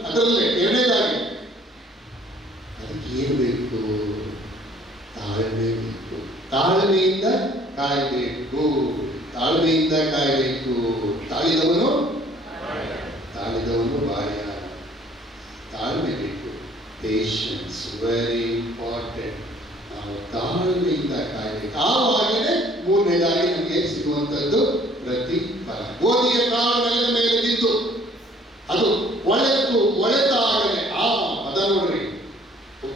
ಅದರಲ್ಲೇ ಎರಡನೇದಾಗಿ ಅದಕ್ಕೆ ಏನು ಬೇಕು? ತಾಳ್ಮೆ ಬೇಕು. ತಾಳ್ಮೆಯಿಂದ ಕಾಯಬೇಕು. ತಾಳ್ಮೆಯಿಂದ ಕಾಯಬೇಕು. ತಾಳಿದವನು ಬಾಯ. ತಾಳ್ಮೆ ಬೇಕು. Patience very important. ನಾವು ತಾಳ್ಮೆಯಿಂದ ಕಾಯಬೇಕು. ಆವಾಗಲೇ ಮೂರನೇದಾಗಿ ನಮಗೆ ಸಿಗುವಂಥದ್ದು ಪ್ರತಿಫಲ. ಗೋಧಿಯ ಕಾಳು ನೆಲದ ಮೇಲೆ ಬಿದ್ದು ಅದು ಮೊಳೆತಾಗಲೇ, ಆ ಪದ ನೋಡ್ರಿ,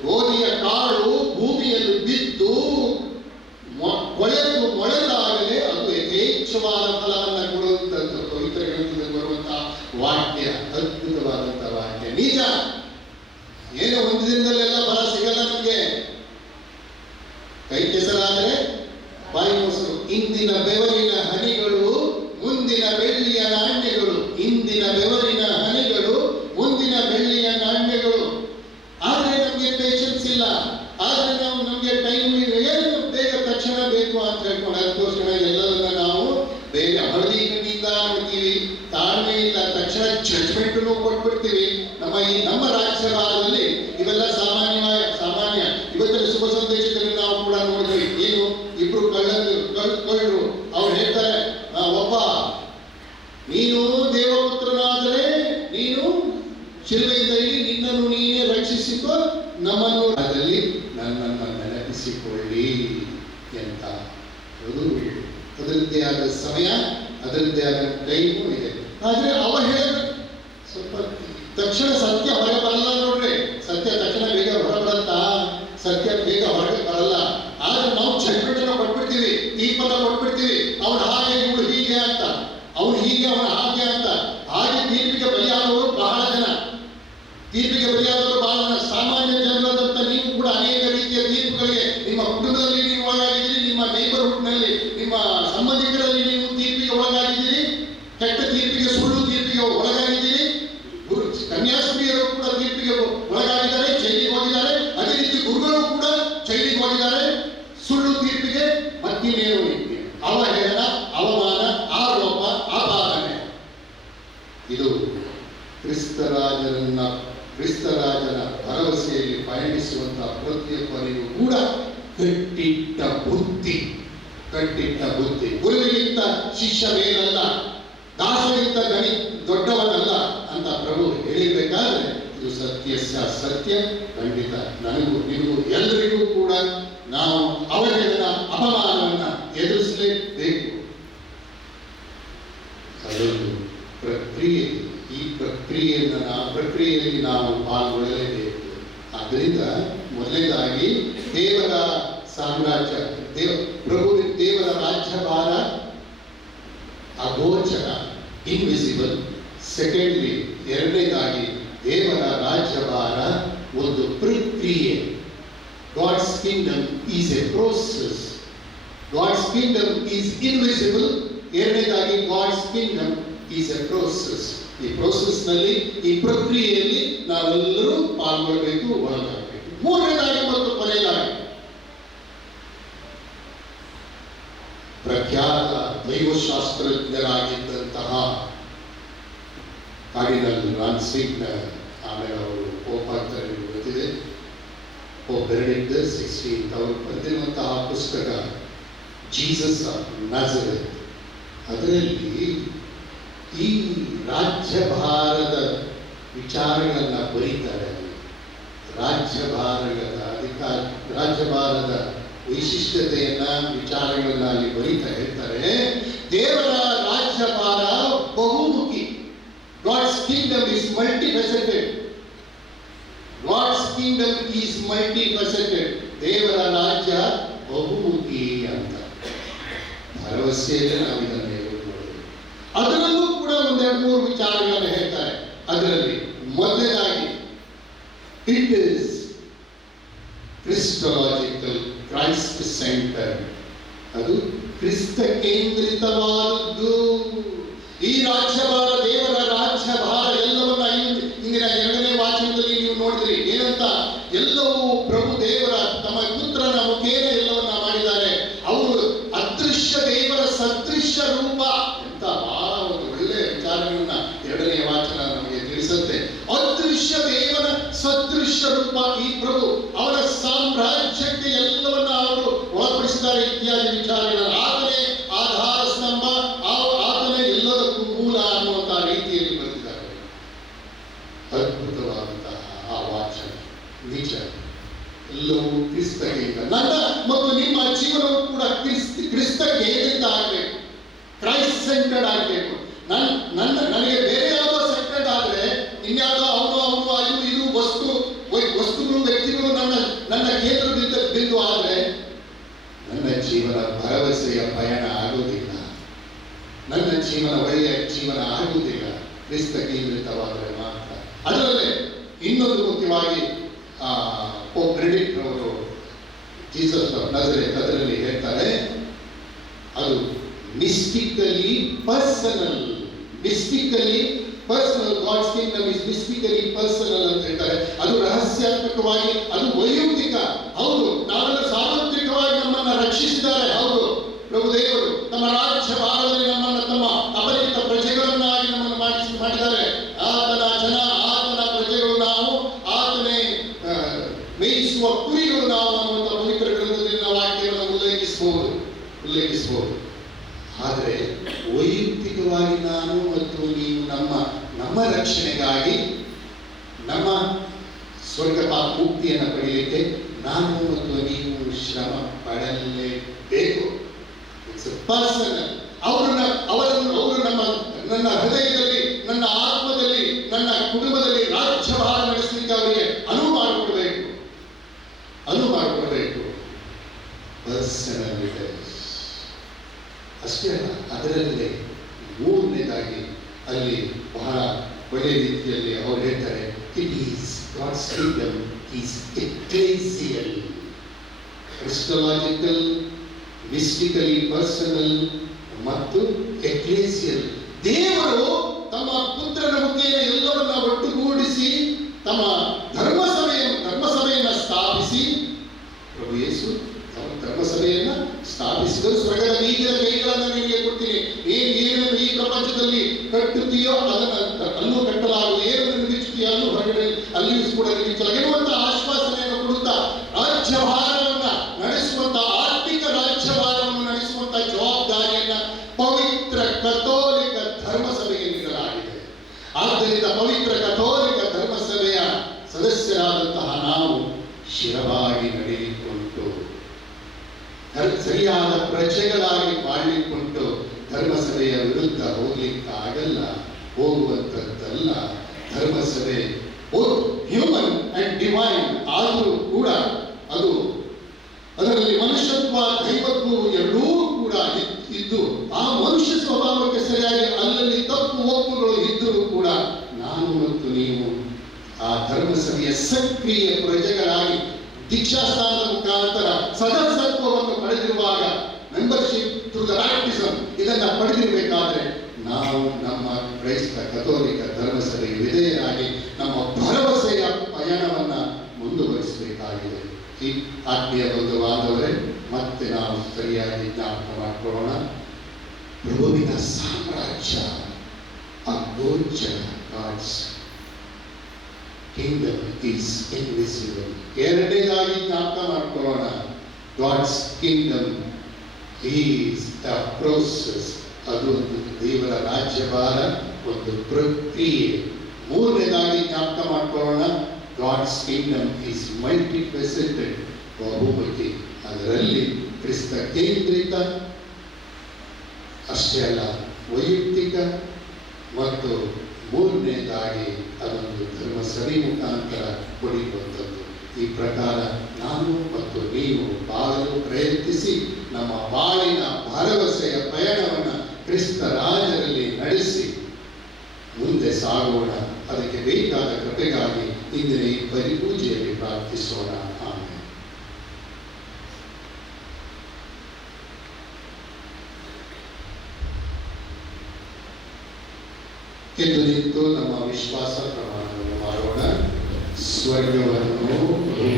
ಗೋಧಿಯ ಕಾಳು ಭೂಮಿಯಲ್ಲಿ ಬಿದ್ದು ಮೊಳೆತಾಗಲೇ ಅದು ಯಥೇಚ್ಛವಾದ ಫಲವನ್ನು ಕೊಡುವಂಥದ್ದು. ಪವಿತ್ರ ಗ್ರಂಥದಲ್ಲಿ ಬರುವಂತಹ ವಾಕ್ಯ ಅದ್ಭುತವಾದಂತಹ ವಾಕ್ಯ. ನಿಜ, ಆದ್ರೆ ನಾವು ನಮ್ಗೆ ಟೈಮ್ ಏನು ಬೇಗ ತಕ್ಷಣ ಬೇಕು ಅಂತ ಹೇಳ್ಕೊಂಡು ಅದಕ್ಕೋಸ್ಕರ ಎಲ್ಲದನ್ನ ನಾವು ಬೇಗ ಹಳದಿ ಕಣ್ಣಿಂದ ನೋಡ್ತೀವಿ, ತಾಳ್ಮೆ ಇಲ್ಲ, ತಕ್ಷಣ ಜಡ್ಜ್ಮೆಂಟ್ ಕೊಟ್ಬಿಡ್ತೀವಿ. ನಮ್ಮ ರಾಜ್ಯಭಾರದಲ್ಲಿ ಇವೆಲ್ಲ ಸಾಮಾನ್ಯ. ಇವತ್ತಿನ ಶುಭ ಸಂದೇಶದಲ್ಲಿ ನಾವು ಕೂಡ ನೋಡಿದ್ವಿ. ಏನು, ಇಬ್ರು ಕಳ್ಳರು ಅವ್ರು ಹೇಳ್ತಾರೆ, ಒಬ್ಬ ನೀನು ದೇವಪುತ್ರನಾದರೆ ನೀನು ಶಿಲುಬೆಯಿಂದ ನಿನ್ನನ್ನು ನೀನೇ ರಕ್ಷಿಸಿಕೊ, ನಮ್ಮನ್ನು ಅದರಲ್ಲಿ ನನ್ನನ್ನು ನೆನಪಿಸಿಕೊಳ್ಳಿ ಅಂತ. ಅದರದ್ದೇ ಆದ ಸಮಯ, ಅದರದ್ದೇ ಆದ ಟೈಮು ಇದೆ. ಆದ್ರೆ ಅವ ಹೇಳಿದ್ರೆ ಸ್ವಲ್ಪ ತಕ್ಷಣ ಸತ್ಯ ಹೊರಗೆ ಬರಲ್ಲ ನೋಡ್ರಿ. ಸತ್ಯ ತಕ್ಷಣ ಬೇಗ ಹೊರಬರತ್ತ, ಸತ್ಯ ಬೇಗ ಹೊರಗೆ ಬರಲ್ಲ. ಆದ್ರೆ ನಾವು ಜಡ್ಜ್ಮೆಂಟ್ ಕೊಟ್ಬಿಡ್ತೀವಿ, ತೀರ್ಪನ್ನ ಕೊಟ್ಬಿಡ್ತೀವಿ. ಅವನು ಹಾಗೆ, ಇವಳು ಹೀಗೆ ಅಂತ, ಅವನು ಹೀಗೆ, ಅವನು ಹಾಗೆ ಅಂತ. ಹಾಗೆ ತೀರ್ಪಿಗೆ ಬಲಿಯಾದವರು ಬಹಳ ಜನ. ಸಾಮಾನ್ಯ ಜನರಾದಂತ ನೀವು ಕೂಡ ಅನೇಕ ರೀತಿಯ ತೀರ್ಪುಗಳಿಗೆ ನಿಮ್ಮ ಕುಟುಂಬದಲ್ಲಿ ನೀವು ಒಳಗಾಗಿದ್ದೀರಿ, ನಿಮ್ಮ ನೇಬರ್ಹುಡ್ ನಲ್ಲಿ ನಿಮ್ಮ ಸಂಬಂಧಿಕರಲ್ಲಿ ನೀವು ತೀರ್ಪಿಗೆ ಒಳಗಾಗಿದ್ದೀರಿ, ಕೆಟ್ಟ ತೀರ್ಪಿಗೆ, ಸುಳ್ಳು ತೀರ್ಪಿಗೆ ಒಳಗಾಗಿದ್ದೀರಿ. ಕನ್ಯಾಸ್ತ್ರೀಯರು ಕೂಡ ತೀರ್ಪಿಗೆ ಒಳಗಾಗಿದ್ದಾರೆ, ಜೈಲಿಗೆ ಹೋಗಿದ್ದಾರೆ. ಅದೇ ರೀತಿ ಗುರುಗಳು ಕೂಡ ಜೈಲಿಗೆ ಹೋಗಿದ್ದಾರೆ ಸುಳ್ಳು ತೀರ್ಪಿಗೆ. ಮತ್ತಿನ್ನೇನು ಅವಹೇಳನ, ಅವಮಾನ, ಆರೋಪ, ಆಪಾದನೆ. ಇದು ಕ್ರಿಸ್ತರಾಜನ ಭರವಸೆಯಲ್ಲಿ ಪಯಣಿಸುವಂತಹ ಪ್ರತಿಯೊಬ್ಬರಿಗೂ ಕೂಡ ಕಟ್ಟಿಟ್ಟ ಬುದ್ಧಿ. ಗುರುವಿಗಿಂತ ಶಿಷ್ಯವೇನಲ್ಲ, ದಾಸಗಿಂತ ದೊಡ್ಡವನಲ್ಲ ಅಂತ ಪ್ರಭು ಹೇಳಿರ್ಬೇಕಾದ್ರೆ ಇದು ಸತ್ಯ. ಖಂಡಿತ ನನಗೂ ನಿಮಗೂ ಎಲ್ಲರಿಗೂ ಕೂಡ ನಾವು ಅವಹೇಳನ, ಅಪಮಾನವನ್ನ ಎದುರಿಸಲೇಬೇಕು. ಅದೊಂದು ಪ್ರಕ್ರಿಯೆ. ಈ ಪ್ರಕ್ರಿಯೆಯಲ್ಲಿ ನಾವು ಪಾಲ್ಗೊಳ್ಳಲೇಬೇಕು. ಆದ್ದರಿಂದ ಮೊದಲನೇದಾಗಿ ದೇವರ ಸಾಮ್ರಾಜ್ಯ, ದೇವರ ರಾಜ್ಯಭಾರ ಅಗೋಚರ, ಇನ್ವಿಸಿಬಲ್. ಸೆಕೆಂಡ್ಲಿ, ಎರಡನೇದಾಗಿ ದೇವರ ರಾಜ್ಯಭಾರ ಒಂದು ಪ್ರಕ್ರಿಯೆ. God's kingdom is a process. God's kingdom is invisible. ಎರಡನೇದಾಗಿ God's kingdom is a process. ಈ ಪ್ರೋಸೆಸ್ ನಲ್ಲಿ, ಈ ಪ್ರಕ್ರಿಯೆಯಲ್ಲಿ ನಾವೆಲ್ಲರೂ ಪಾಲ್ಗೊಳ್ಳಬೇಕು, ಒಳಗಾಗಬೇಕು. ಮೂರನೇದಾಗಿ ಮತ್ತು ಕೊನೆಯದಾಗಿ ಪ್ರಖ್ಯಾತ ದೈವಶಾಸ್ತ್ರಜ್ಞರಾಗಿದ್ದಂತಹ ಕಾರ್ಡಿನಲ್ ರಾನ್ಸಿಗ್, ಆಮೇಲೆ ಅವರು ಪೋಪ್ ಆಗ್ತಾರೆ ಗೊತ್ತಿದೆ, ಪೋಪ್ ಬೆನೆಡಿಕ್ಟ್ 16 ಅವರು ಬರೆದಿರುವಂತಹ ಪುಸ್ತಕ ಜೀಸಸ್ ಆಫ್ ನಾಜರೇತ್. ಅದರಲ್ಲಿ ಈ ರಾಜ್ಯಭಾರದ ವಿಚಾರಗಳನ್ನ ಬರೀತಾರೆ. ರಾಜ್ಯಭಾರದ ವೈಶಿಷ್ಟ್ಯತೆಯನ್ನ, ವಿಚಾರಗಳನ್ನ ಅಲ್ಲಿ ಬರೀತಾ ಹೇಳ್ತಾರೆ. ದೇವರ ರಾಜ್ಯಭಾರ ಬಹುಮುಖಿ. God's kingdom is multifaceted. ದೇವರ ರಾಜ್ಯ ಬಹುಮುಖಿ ಅಂತ ಭರವಸೆಯಲ್ಲಿ ನಾವು ಇದನ್ನು ಹೇಳ್ಬೋದು. ಅದರಲ್ಲೂ ಕೂಡ ಒಂದೆರಡು ಮೂರು ವಿಚಾರಗಳನ್ನು ಹೇಳ್ತಾರೆ. ಅದರಲ್ಲಿ ಮೊದಲನೇದಾಗಿ ಇಟ್ ಇಸ್ ಕ್ರಿಸ್ಟಲಾಜಿಕಲ್, ಕ್ರೈಸ್ಟ್ ಸೆಂಟರ್. ಅದು ಕ್ರಿಸ್ತ ಕೇಂದ್ರಿತವಾದದ್ದು. ಈ ರಾಜ್ಯಭಾರ, ದೇವರ ರಾಜ್ಯಭಾರ ಎಲ್ಲವನ್ನ ಇಂದಿನ ಎರಡನೇ ವಾಚನದಲ್ಲಿ ನೀವು ನೋಡಿದ್ರಿ. ಏನಂತ? ಎಲ್ಲವೂ ಪ್ರಭು ದೇವರ ತಮ್ಮ ಪುತ್ರನ ಮುಖೇನ ಎಲ್ಲವನ್ನ ಮಾಡಿದ್ದಾರೆ. ಅವರು ಅದೃಶ್ಯ ದೇವರ ಸದೃಶ್ಯ ರೂಪ ಅಂತ ಬಹಳ ಒಂದು ಒಳ್ಳೆಯ ವಿಚಾರಗಳನ್ನ ಎರಡನೇ ವಾಚನ ನಮಗೆ ತಿಳಿಸುತ್ತೆ. ಅದೃಶ್ಯ ದೇವರ ಸದೃಶ್ಯ ರೂಪ ಈ ಪ್ರಭು, ಅವರ ಸಾಮ್ರಾಜ್ಯಕ್ಕೆ ಎಲ್ಲವನ್ನ ಅವರು ಒಳಪಡಿಸಿದ್ದಾರೆ ಇತ್ಯಾದಿ ವಿಚಾರಗಳ. ಆತನೇ ಆಧಾರ ಸ್ತಂಭ, ಆತನೇ ಎಲ್ಲದಕ್ಕೂ ಮೂಲ ಅನ್ನುವಂತಹ ರೀತಿಯಲ್ಲಿ ಬರೆದಿದ್ದಾರೆ. ಅದ್ಭುತವಾದಂತಹ ಆ ವಾಚನ ನಿಜ. ಎಲ್ಲವೂ ಕ್ರಿಸ್ತ ಕೇಂದ್ರ. ನನ್ನ ಮತ್ತು ನಿಮ್ಮ ಜೀವನವು ಕೂಡ ಕ್ರಿಸ್ತ ಕೇಂದ್ರಿತ ಆಗಬೇಕು, ಕ್ರೈಸ್ಟ್ ಸೆಂಟರ್ಡ್ ಆಗಬೇಕು. ನನಗೆ ಬೇರೆ ಯಾವುದೋ ಸೆಂಟರ್ಡ್ ಆದ್ರೆ, ಇನ್ಯಾವುದೋ ಅವನು ಇದು ವಸ್ತುಗಳು ವ್ಯಕ್ತಿಗಳು ನನ್ನ ಕೇಂದ್ರ ಬಿಂದು ಆದ್ರೆ ನನ್ನ ಜೀವನ ಭರವಸೆಯ ಪಯಣ ಆಗುವುದಿಲ್ಲ, ನನ್ನ ಜೀವನ ಒಳ್ಳೆಯ ಜೀವನ ಆಗುವುದಿಲ್ಲ. ಕ್ರಿಸ್ತ ಕೇಂದ್ರಿತವಾದರೆ ಮಾತ್ರ. ಅದರಲ್ಲೇ ಇನ್ನೊಂದು ಮುಖ್ಯವಾಗಿ ಪೋಪ್ ಬೆನೆಡಿಕ್ಟ್ ಅವರು ಜೀಸಸ್ ಆಫ್ ನಾಜರೇತ್ ಅದರಲ್ಲಿ ಹೇಳ್ತಾರೆ, ಅದು mystically personal personal. God's kingdom is mystically personal ಅಂತ ಹೇಳ್ತಾರೆ. ಅದು ರಹಸ್ಯಾತ್ಮಕವಾಗಿ, ಅದು ವೈಯಕ್ತಿಕ. ಹೌದು, ನಾವೆಲ್ಲ ಸಾರ್ವತ್ರಿಕವಾಗಿ ನಮ್ಮನ್ನ ರಕ್ಷಿಸಿದ್ದಾರೆ. ಹೌದು, ಪ್ರಭು ದೇವರು ತಮ್ಮ ರಾಜ್ಯ ಭಾರದಲ್ಲಿ ನಮ್ಮನ್ನು ತಮ್ಮ ಅಪರಿಚಿತ ಪ್ರಜೆಗಳನ್ನಾಗಿ ನಮ್ಮನ್ನು ಮಾಡಿದ್ದಾರೆ. ಆತನ ಜನ, ಆತನ ಪ್ರಜೆಗಳು ನಾವು, ಆತನೇ ಮೇಯಿಸುವ ಕುರಿಗಳು ನಾವು ಅನ್ನುವಂಥ ಪವಿತ್ರ ಗ್ರಂಥದಿಂದ ವಾಕ್ಯವನ್ನು ಉಲ್ಲೇಖಿಸಬಹುದು. ಆದರೆ ವೈಯಕ್ತಿಕವಾಗಿ ನಾನು ಮತ್ತು ನೀವು ನಮ್ಮ ರಕ್ಷಣೆಗಾಗಿ, ನಮ್ಮ ಸ್ವರ್ಗ ಮುಕ್ತಿಯನ್ನು ಪಡೆಯಲಿಕ್ಕೆ ನಾನು ಮತ್ತು ನೀವು ಶ್ರಮ ಪಡಲೇಬೇಕು. It's personal. ಅವರು ನನ್ನ ಹೃದಯದಲ್ಲಿ, ನನ್ನ ಆತ್ಮದಲ್ಲಿ, ನನ್ನ ಕುಟುಂಬದಲ್ಲಿ ರಾಜ್ಯಭಾರ ನಡೆಸಲಿಕ್ಕೆ ಅವರಿಗೆ ಅನುವು ಮಾಡಿಕೊಡಬೇಕು. ಪರ್ಸನಲ್ ಲೀಡರ್ಸ್ ಅಷ್ಟೇ ಅಲ್ಲ, ಅದರಲ್ಲೇ ಮೂರನೇದಾಗಿ ಅಲ್ಲಿ ಬಹಳ ಒಳ್ಳೆಯ ರೀತಿಯಲ್ಲಿ ಅವರು ಹೇಳ್ತಾರೆ, it is God's kingdom is ecclesial. Christological, mystically personal ಮತ್ತು ಎಕ್ಲೇಸಿಯಲ್. ದೇವರು ತಮ್ಮ ಪುತ್ರನ ಮುಖೇನ ಎಲ್ಲವನ್ನ ಒಟ್ಟುಗೂಡಿಸಿ ತಮ್ಮ ಧರ್ಮಸಭೆಯನ್ನು ಸ್ಥಾಪಿಸಿ, ಪ್ರಭು ಯೇಸು ತಮ್ಮ ಧರ್ಮಸಭೆಯನ್ನ ಸ್ಥಾಪಿಸಿದರು. ಸ್ವರ್ಗದ ಬೀಗದ ಕೈಗಳನ್ನು ನಿನಗೆ ಕೊಡ್ತೀನಿ, ನೀನು ಏನನ್ನು ಈ ಪ್ರಪಂಚದಲ್ಲಿ ಕಟ್ಟುತ್ತೀಯೋ ಅಲ್ಲೂ ಕಟ್ಟಲಾಗುವುದು, ಏನನ್ನು ನಿಲ್ಲಿಸುತ್ತೀಯೋ ಅಲ್ಲೂ ಹೊರಗಡೆ ಅಲ್ಲಿಯೂ ಕೂಡ ನಿಲ್ಲಿಸಲಾಗುವಂತ ಆಶ್ವಾಸನೆಯನ್ನು ಕೊಡುತ್ತಾ ರಾಜ್ಯಭಾರವನ್ನ ನಡೆಸುವಂತ, ಆರ್ಥಿಕ ರಾಜ್ಯಭಾರವನ್ನು ನಡೆಸುವಂತ ಜವಾಬ್ದಾರಿಯನ್ನ ಪವಿತ್ರ ಕಥೋಲಿಕ ಧರ್ಮಸಭೆಗೆ ನೀಡಲಾಗಿದೆ. ಆದ್ದರಿಂದ ಪವಿತ್ರ ಕಥೋಲಿಕ ಧರ್ಮಸಭೆಯ ಸದಸ್ಯರಾದಂತಹ ನಾವು ಶಿರವಾಗಿ ನಡೆದುಕೊಂಡು, ಸರಿಯಾದ ಪ್ರಜೆಗಳಾಗಿ ಮಾಡಿಕೊಂಡು ಧರ್ಮಸಭೆಯ ವಿರುದ್ಧ ಹೋಗ್ಲಿಕ್ಕಾಗಲ್ಲ, ಹೋಗುವಂಥದ್ದಲ್ಲ. ಧರ್ಮಸಭೆ ಹ್ಯೂಮನ್ ಅಂಡ್ ಡಿವೈನ್ ಆದರೂ ಕೂಡ ಅದರಲ್ಲಿ ಮನುಷ್ಯತ್ವ, ದೈವತ್ವವು ಎರಡೂ ಕೂಡ ಇದ್ದು, ಆ ಮನುಷ್ಯ ಸ್ವಭಾವಕ್ಕೆ ಸರಿಯಾಗಿ ಅಲ್ಲಲ್ಲಿ ತಪ್ಪು ಒಪ್ಪುಗಳು ಇದ್ದರೂ ಕೂಡ ನಾನು ಮತ್ತು ನೀವು ಆ ಧರ್ಮಸಭೆಯ ಸಕ್ರಿಯ ಪ್ರಜೆಗಳಾಗಿ ದೀಕ್ಷಾಸ್ಥಾನದ ಮುಖಾಂತರ ಸದಸ್ಯತ್ವವನ್ನು ಪಡೆದಿರುವಾಗ, ಮೆಂಬರ್ಶಿಪ್ ಥ್ರೂ ದ ಬ್ಯಾಪ್ಟಿಸಮ್ ಇದನ್ನ ಪಡೆದಿರಬೇಕಾದ್ರೆ ನಾವು ನಮ್ಮ ಕ್ರೈಸ್ತ ಕಥೋಲಿಕ ಧರ್ಮಸಭೆಗೆ ವಿಧೇಯರಾಗಿ ನಮ್ಮ ಭರವಸೆಯ ಪಯಣವನ್ನ ಮುಂದುವರಿಸಬೇಕಾಗಿದೆ. ಈ ಆತ್ಮೀಯ ಬಂಧುವಾದವರೇ, ಮತ್ತೆ ನಾವು ಸರಿಯಾಗಿ ಜ್ಞಾಪಕ ಮಾಡಿಕೊಳ್ಳೋಣ. ಪ್ರಭುವಿನ ಸಾಮ್ರಾಜ್ಯ ಅಗೋಚರ. God's kingdom is invisible. ಎರಡನೇದಾಗಿ ಜ್ಞಾಪಕ ಮಾಡಿಕೊಳ್ಳೋಣ, God's kingdom is a process. ಅದು ಒಂದು ದೇವರ ರಾಜ್ಯಭಾರ, ಒಂದು ಪ್ರಕ್ರಿಯೆ. ಮೂರನೇದಾಗಿ ಜ್ಞಾಪಕ ಮಾಡಿಕೊಳ್ಳೋಣ, ಗಾಡ್ಸ್ ಕಿಂಗ್ಡಮ್ ಈಸ್ ಮಲ್ಟಿಫೆಸೆಟೆಡ್. ಬಹುಮುಖಿ. ಅದರಲ್ಲಿ ಕ್ರಿಸ್ತ ಕೇಂದ್ರಿತ ಅಷ್ಟೇ ಅಲ್ಲ, ವೈಯಕ್ತಿಕ ಮತ್ತು ಮೂರನೇದಾಗಿ ಅದೊಂದು ಧರ್ಮಸಭೆ ಮುಖಾಂತರ ಪಡೆಯುವಂಥದ್ದು. ಈ ಪ್ರಕಾರ ನಾನು ಮತ್ತು ನೀವು ಬಾಳಲು ಪ್ರಯತ್ನಿಸಿ ನಮ್ಮ ಬಾಳಿನ ಭರವಸೆಯ ಪಯಣವನ್ನು ಕ್ರಿಸ್ತ ರಾಜರಲ್ಲಿ ನಡೆಸಿ ಮುಂದೆ ಸಾಗೋಣ. ಅದಕ್ಕೆ ಬೇಕಾದ ಕೃಪೆಗಾಗಿ ಇಂದಿನ ಈ ಪರಿಪೂಜೆಯಲ್ಲಿ ಪ್ರಾರ್ಥಿಸೋಣ. ಆಮೇಲೆ ಎದ್ದು ನಿಂತು ನಮ್ಮ ವಿಶ್ವಾಸ ಪ್ರಮಾಣವನ್ನು ಮಾಡೋಣ. ಸ್ವರ್ಗವನ್ನು ಿ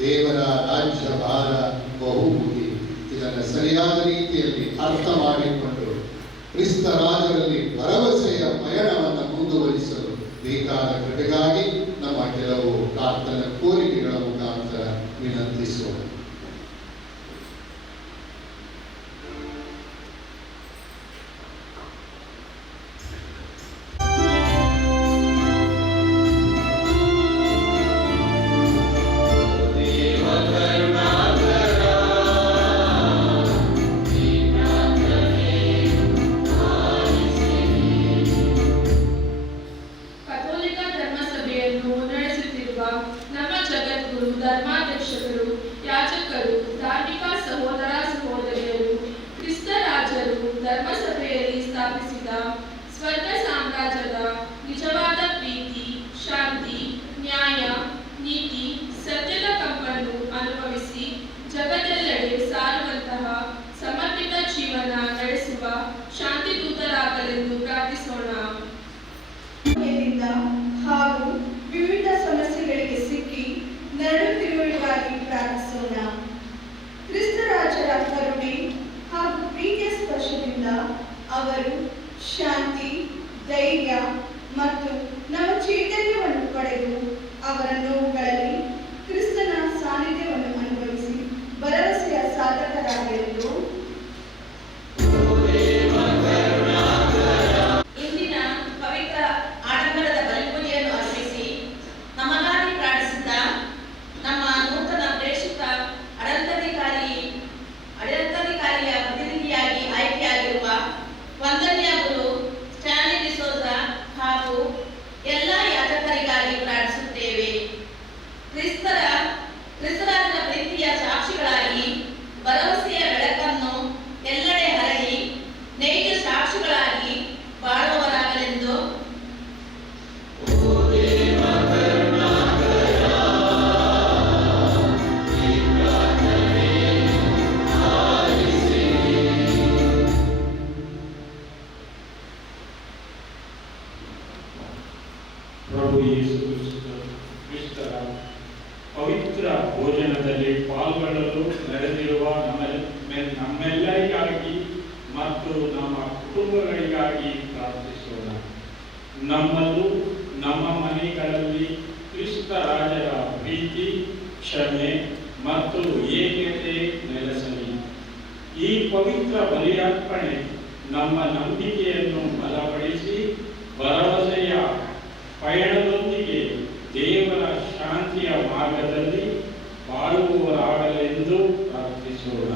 ದೇವರ ರಾಜ್ಯ ಭಾರ ಬಹುಮುಖಿ. ಇದನ್ನು ಸರಿಯಾದ ರೀತಿಯಲ್ಲಿ ಅರ್ಥ ಮಾಡಿಕೊಂಡು ಕ್ರಿಸ್ತ ರಾಜರಲ್ಲಿ ಭರವಸೆಯ ಪಯಣವನ್ನು ಮುಂದುವರಿಸಲು ಬೇಕಾದ ಕೃಪೆಗಾಗಿ ನಮ್ಮ ಕೆಲವು ಪ್ರಾರ್ಥನಾ ಕೋರಿಕೆಗಳ ಮುಖಾಂತರ ವಿನಂತಿಸೋಣ. ಕಥೋಲಿಕ ಧರ್ಮಸಭೆಯನ್ನು ನಡೆಸುತ್ತಿರುವ ನಮ್ಮ ಜಗದ್ಗುರು ಧರ್ಮಾಧ್ಯಕ್ಷರು, ಯಾಜಕರು, ಧಾರ್ಮಿಕ ಸಹೋದರ ಸಹೋದರಿಯರು, ಕ್ರಿಸ್ತ ರಾಜರು ಧರ್ಮಸಭೆಯಲ್ಲಿ ಸ್ಥಾಪಿಸಿದ ಸ್ವರ್ಗ ಸಾಮ್ರಾಜ್ಯದ ನಿಜವಾದ ಪ್ರೀತಿ, ಶಾಂತಿ, ನ್ಯಾಯ, ನೀತಿ, ಸತ್ಯದ ಕಂಪನ್ನು ಅನುಭವಿಸಿ ಜಗತ್ತೆಲ್ಲೆಡೆ ಸಾರುವಂತಹ ಸಮರ್ಪಿತ ಜೀವನ ನಡೆಸುವ ಶಾಂತಿದೂತರಾಗಲೆಂದು ಪ್ರಾರ್ಥಿಸೋಣ. ಹಾಗೂ ವಿವಿಧ ಸಮಸ್ಯೆಗಳಿಗೆ ಸಿಕ್ಕಿ ನರಳುತ್ತಿರುವವರಿಗಾಗಿ ಪ್ರಾರ್ಥಿಸೋಣ. ಕ್ರಿಸ್ತರಾಜರ ಕರುಣೆ ಹಾಗೂ ಪ್ರೀತಿಯ ಸ್ಪರ್ಶದಿಂದ ಅವರು ಶಾಂತಿ, ಧೈರ್ಯ ಮತ್ತು ನವ ಚೈತನ್ಯವನ್ನು ಪಡೆದು ಅವರ ನೋವುಗಳಲ್ಲಿ ಕ್ರಿಸ್ತನ ಸಾನ್ನಿಧ್ಯವನ್ನು ಅನುಭವಿಸಿ ಭರವಸೆಯ ಸಾಧಕರಾಗಲೆಂದು ಇಂದಿನ ಪವಿತ್ರ ಆಡಂಬರದ ಬಲಿಪೂಜೆಯನ್ನು ಅರ್ಪಿಸಿ ನಮಗಾಗಿ ಪ್ರಾರ್ಥಿಸಿದ ನಮ್ಮ ನೂತನ ಪ್ರೇಷಿತ ಆಡಳಿತಾಧಿಕಾರಿಯ ಪ್ರತಿನಿಧಿಯಾಗಿ ಆಯ್ಕೆಯಾಗಿರುವ ವಂದನೀಯ ಗುರು ಸ್ಟ್ಯಾನ್ಲಿ ಡಿಸೋಜ ಹಾಗೂ ಎಲ್ಲ ಯಾಜಕರಿಗಾಗಿ ಪ್ರಾರ್ಥಿಸುತ್ತೇವೆ. ಕ್ರಿಸ್ತರಾಜನ ಪ್ರೀತಿಯ ಸಾಕ್ಷಿಗಳಾಗಿ ಭರವಸೆಯ ಬೆಳಕನ್ನು ಎಲ್ಲೆಡೆ ಹರಡಿ ನೈಜ ಸಾಕ್ಷಿಗಳಾಗಿ ಬಾಳುವವರಾಗಲೆಂದು ಪ್ರಭು ಯೇಸು ಕ್ರಿಸ್ತರ ಪವಿತ್ರ ಭೋಜನದಲ್ಲಿ ಪಾಲ್ಗೊಳ್ಳಲು ನಡೆದಿರುವ ನಮ್ಮೆಲ್ಲರಿಗಾಗಿ ಮತ್ತು ನಮ್ಮ ಕುಟುಂಬಗಳಿಗಾಗಿ ಪ್ರಾರ್ಥಿಸೋಣ. ನಮ್ಮಲ್ಲೂ ನಮ್ಮ ಮನೆಗಳಲ್ಲಿ ಕ್ರಿಸ್ತ ರಾಜರ ಪ್ರೀತಿ, ಕ್ಷಮೆ ಮತ್ತು ಏಕತೆ ನೆಲೆಸಲಿ. ಈ ಪವಿತ್ರ ಬಲಿಯರ್ಪಣೆ ನಮ್ಮ ನಂಬಿಕೆಯನ್ನು ಬಲಪಡಿಸಿ ಭರವಸೆಯ ಪಯಣದೊಂದಿಗೆ ದೇವರ ಶಾಂತಿಯ ಮಾರ್ಗದಲ್ಲಿ ಬಾಳುವವರಾಗಲೆಂದು ಪ್ರಾರ್ಥಿಸೋಣ.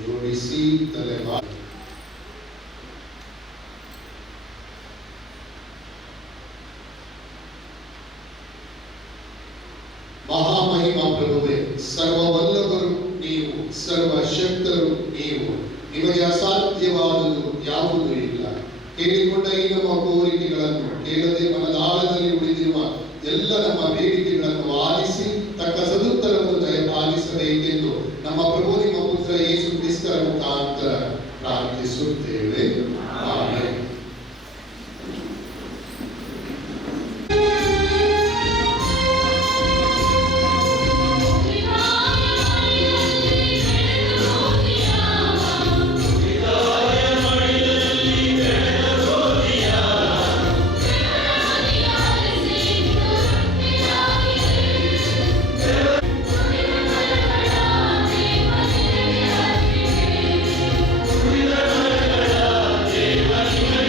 ಜೋಡಿಸಿ ತಲೆ ಮಹಾಮಹಿಮಾ ಪ್ರಭುವೇ, ಸರ್ವವಲ್ಲಭರು ನೀವು, ಸರ್ವಶಕ್ತರು ನೀವು, ನಿಮಗೆ ಅಸಾಧ್ಯವಾದುದು ಯಾವುದೂ ಇಲ್ಲ. ಕೇಳಿಕೊಂಡ ಈ ನಮ್ಮ ಕೋರಿಕೆಗಳನ್ನು ಕೇಳದೆ ಮನದಾಳದಲ್ಲಿ ಉಳಿದಿರುವ ಎಲ್ಲ ನಮ್ಮ ಬೇಡಿಕೆಗಳನ್ನು ಆಲಿಸಿ ತಕ್ಕ ಸದುತ್ತರವನ್ನು ದಯಪಾಲಿಸಬೇಕೆಂದು ನಮ್ಮ ಪ್ರಭು ನಿಮ್ಮ ಪುತ್ರ ಯೇಸು ಕ್ರಿಸ್ತರ ಮುಖಾಂತರ ಪ್ರಾರ್ಥಿಸುತ್ತೇವೆ. ಆಮೆನ್. Thank you.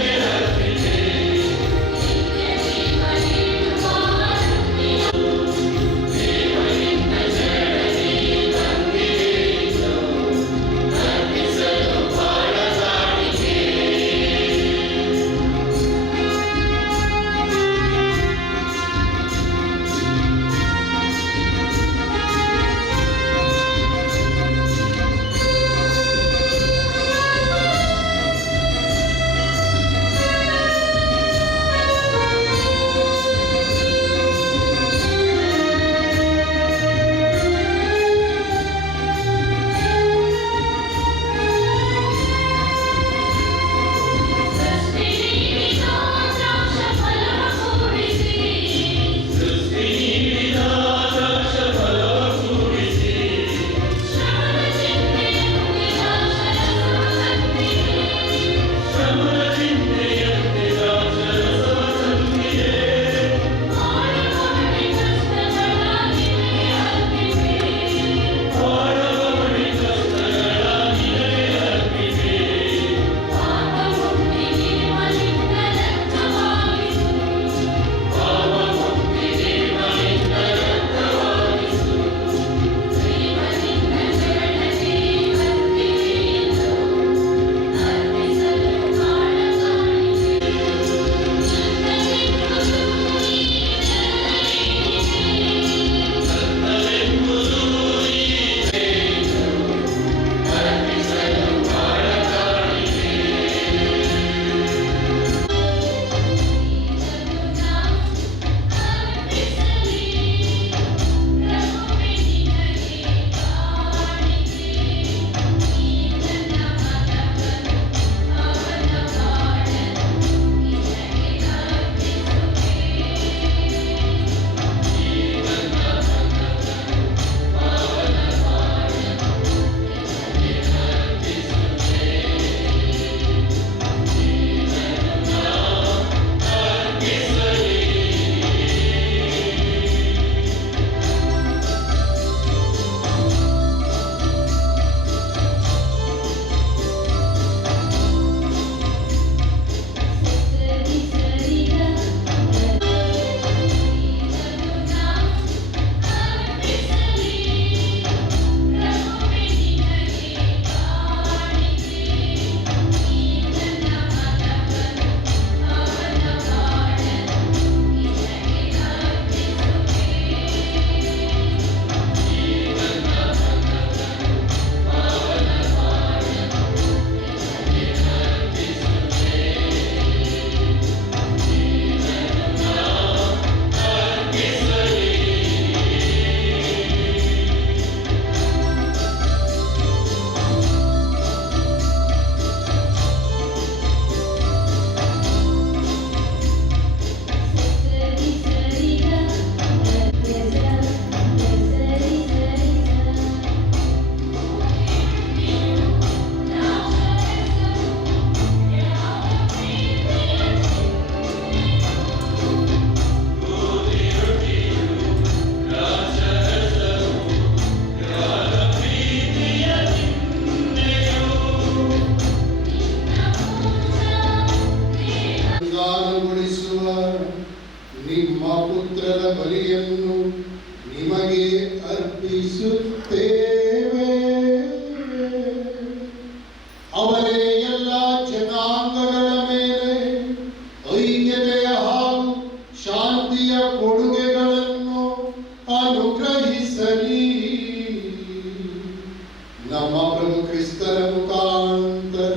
ನಮ್ಮ ಪ್ರಭು ಕ್ರಿಸ್ತನ ಮುಖಾಂತರ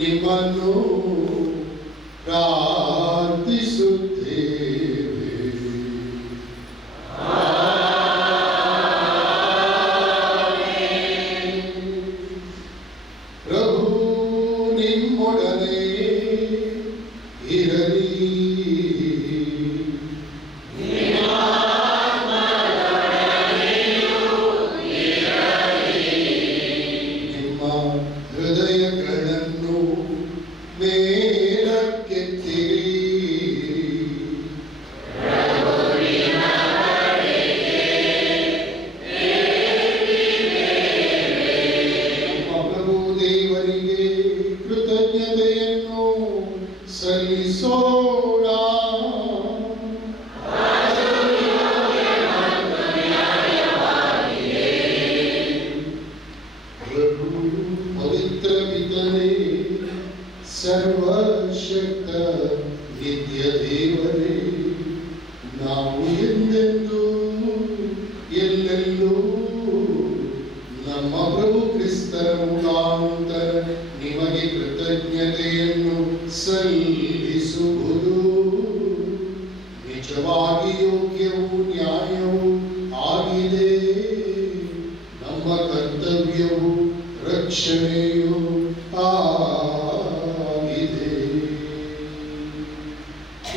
ನಿಮ್ಮನ್ನು ಪ್ರಾರ್ಥಿಸುತ್ತೇವೆ. ಪ್ರಭು ನಿಮ್ಮೊಡನೆ ಇರಲಿ. ನಿಮ್ಮ ಹೃದಯಗಳನ್ನು ಮೇಲಕ್ಕೆತ್ತಿರಿ. ನಮ್ಮ ಪ್ರಭು ದೇವರಿಗೆ ಕೃತಜ್ಞತೆಯನ್ನು ಸಲ್ಲಿಸೋಣ. ಪ್ರಭು ಪವಿತ್ರ ಪಿತನೇ, ಸರ್ವಶಕ್ತ ನಿತ್ಯ ದೇವರೇ, ನಾವು ಎಂದೆಂದೂ ಎಲ್ಲೆಲ್ಲೂ ನಮ್ಮ ಪ್ರಭು ಕ್ರಿಸ್ತರ ಮುಖಾಂತರ ನಿಮಗೆ ಕೃತಜ್ಞತೆಯನ್ನು ಸಲ್ಲಿಸುವುದು ನಿಜವಾಗಿ ಯೋಗ್ಯವೂ ನ್ಯಾಯವೂ ಆಗಿದೆ. ನಮ್ಮ ಕರ್ತವ್ಯವೂ ರಕ್ಷಣೆಯೂ ಆಗಿದೆ.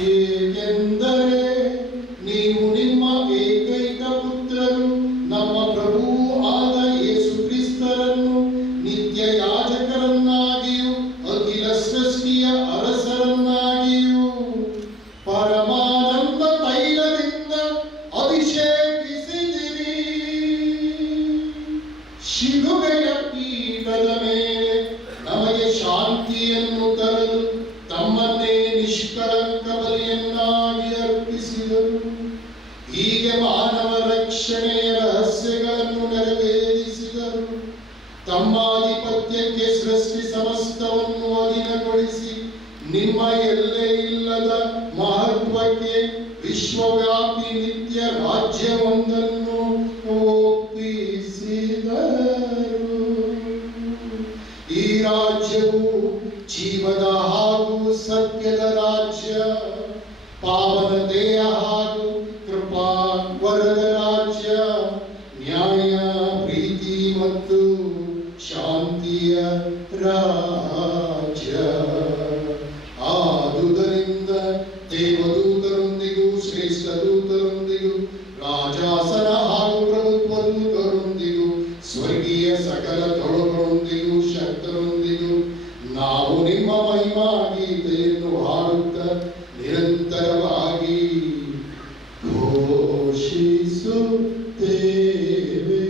ಏಕೆಂದರೆ ನೀವು ನಿಮ್ಮ ಏಕೈಕ ಪುತ್ರರು ನಮ್ಮ ಪ್ರಭುವೂ ಆದ ಯೇಸು ಕ್ರಿಸ್ತರನ್ನು ನಿತ್ಯ ಯಾಜಕರನ್ನಾಗಿಯೂ ಅಖಿಲ ಸೃಷ್ಟಿಯ ಅರಸರನ್ನಾಗಿಯೂ ಪರಮಾನಂದ ತೈಲದಿಂದ ಅಭಿಷೇಕಿಸಿದಿರಿ. ಶಿಲುಬೆಯ ಪೀಠದ ಮೇಲೆ ನಮಗೆ ಶಾಂತಿಯನ್ನು ತರಲು ತಮ್ಮನ್ನೇ ನಿಷ್ಕಳಂಕ ಬಲಿಯನ್ನಾಗಿ ಅರ್ಪಿಸಿದರು. ಹೀಗೆ ಮಾನವ ರಕ್ಷಣೆಯ ರಹಸ್ಯಗಳನ್ನು ನೆರವೇರಿಸಿದರು. ತಮ್ಮಾಧಿಪತ್ಯಕ್ಕೆ ಸೃಷ್ಟಿ ಸಮಸ್ತವನ್ನು ಅಧೀನಗೊಳಿಸಿ ನಿಮ್ಮ ಎಲ್ಲೇ ಇಲ್ಲದ ಮಹತ್ವಕ್ಕೆ ವಿಶ್ವವ್ಯಾಪಿ ನಿತ್ಯ ರಾಜ್ಯವೊಂದನ್ನು ಒಪ್ಪಿಸಿದರು. ಈ ರಾಜ್ಯವು ಜೀವದ ಹಾಗೂ ಸತ್ಯದ ರಾಜ್ಯ, ಪಾವನತೆಯ ಹಾಗೂ ಕೃಪಾ ವರದ ರಾಜ್ಯ, ನ್ಯಾಯ, ಪ್ರೀತಿ ಮತ್ತು ಶಾಂತಿಯ ರಾಜ್ಯ. ಆದುದರಿಂದ ದೇವದೂತರೊಂದಿಗೂ ಶ್ರೇಷ್ಠ ದೂತರೊಂದಿಗೂ ರಾಜಾಸನ ಹಾಗೂ ಪ್ರಭುತ್ವದೂತರೊಂದಿಗೂ ಸ್ವರ್ಗೀಯ ಸಕಲ ತೊಳಗಳೊಂದಿಗೂ ಶಕ್ತರೊಂದಿಗೂ ನಾವು ನಿಮ್ಮ ಮಹಿಮಾ ಗೀತೆಯನ್ನು ಹಾಡುತ್ತಾ ನಿರಂತರವಾಗಿ ಘೋಷಿಸುತ್ತೇವೆ.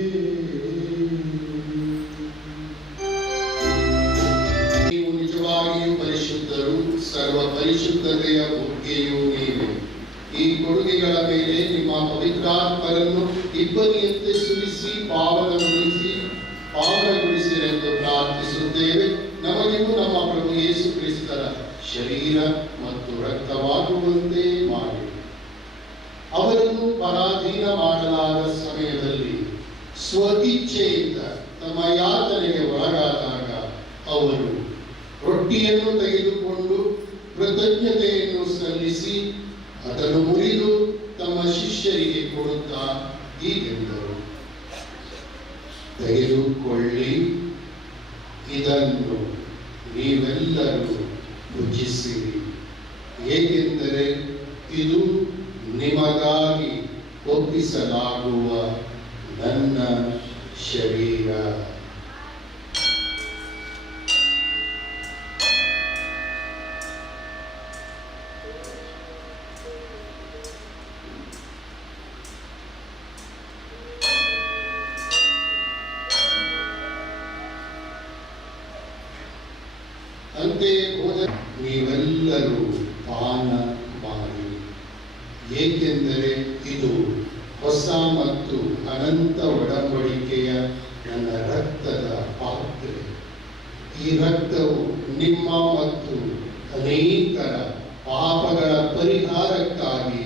ನೀವು ನಿಜವಾಗಿಯೂ ಪರಿಶುದ್ಧರು, ಸರ್ವ ಪರಿಶುದ್ಧತೆಯ ಬುಗ್ಗೆಯೂ ನೀವೇ. ಈ ಕೊಡುಗೆಗಳ ಮೇಲೆ ನಿಮ್ಮ ಪವಿತ್ರಾತ್ಮರನ್ನು ಇಬ್ಬನಿಯಂತೆ ಸುರಿಸಿ ಪಾವನಗೊಳಿಸಿರೆಂದು ಪ್ರಾರ್ಥಿಸುತ್ತೇವೆ. ನಮಗಿಗೂ ನಮ್ಮ ಪ್ರಭು ಯೇಸು ಕ್ರಿಸ್ತರ ಶರೀರ ಮತ್ತು ರಕ್ತವಾಗುವಂತೆ ಮಾಡಿ. ಅವರನ್ನು ಪರಾಧೀನ ಮಾಡಲಾದ ಸಮಯದಲ್ಲಿ ಸ್ವಇಚ್ಛೆಯಿಂದ ತಮ್ಮ ಯಾತನೆಗೆ ಒಳಗಾದಾಗ ಅವರು ರೊಟ್ಟಿಯನ್ನು ತೆಗೆದುಕೊಂಡು ಕೃತಜ್ಞತೆಯನ್ನು ಸಲ್ಲಿಸಿ ಅದನ್ನು ಮುರಿದು ತಮ್ಮ ಶಿಷ್ಯರಿಗೆ ಕೊಡುತ್ತಾ ಹೀಗೆಂದರು: ತೆಗೆದುಕೊಳ್ಳಿ, ಇದನ್ನು ನೀವೆಲ್ಲರೂ ಭುಜಿಸಿರಿ, ಏಕೆಂದರೆ ಇದು ನಿಮಗಾಗಿ ಒಪ್ಪಿಸಲಾಗುವ ನನ್ನ ಶರೀರ. ಅಂತೆಯೇ ನೀವೆಲ್ಲರೂ ಪಾನ ಮಾಡಿ, ಏಕೆಂದರೆ ಇದು ಹೊಸ ಮತ್ತು ಅನಂತ ಒಡಂಬಡಿಕೆಯ ನನ್ನ ರಕ್ತದ ಪಾತ್ರೆ. ಈ ರಕ್ತವು ನಿಮ್ಮ ಮತ್ತು ಅನೇಕರ ಪಾಪಗಳ ಪರಿಹಾರಕ್ಕಾಗಿ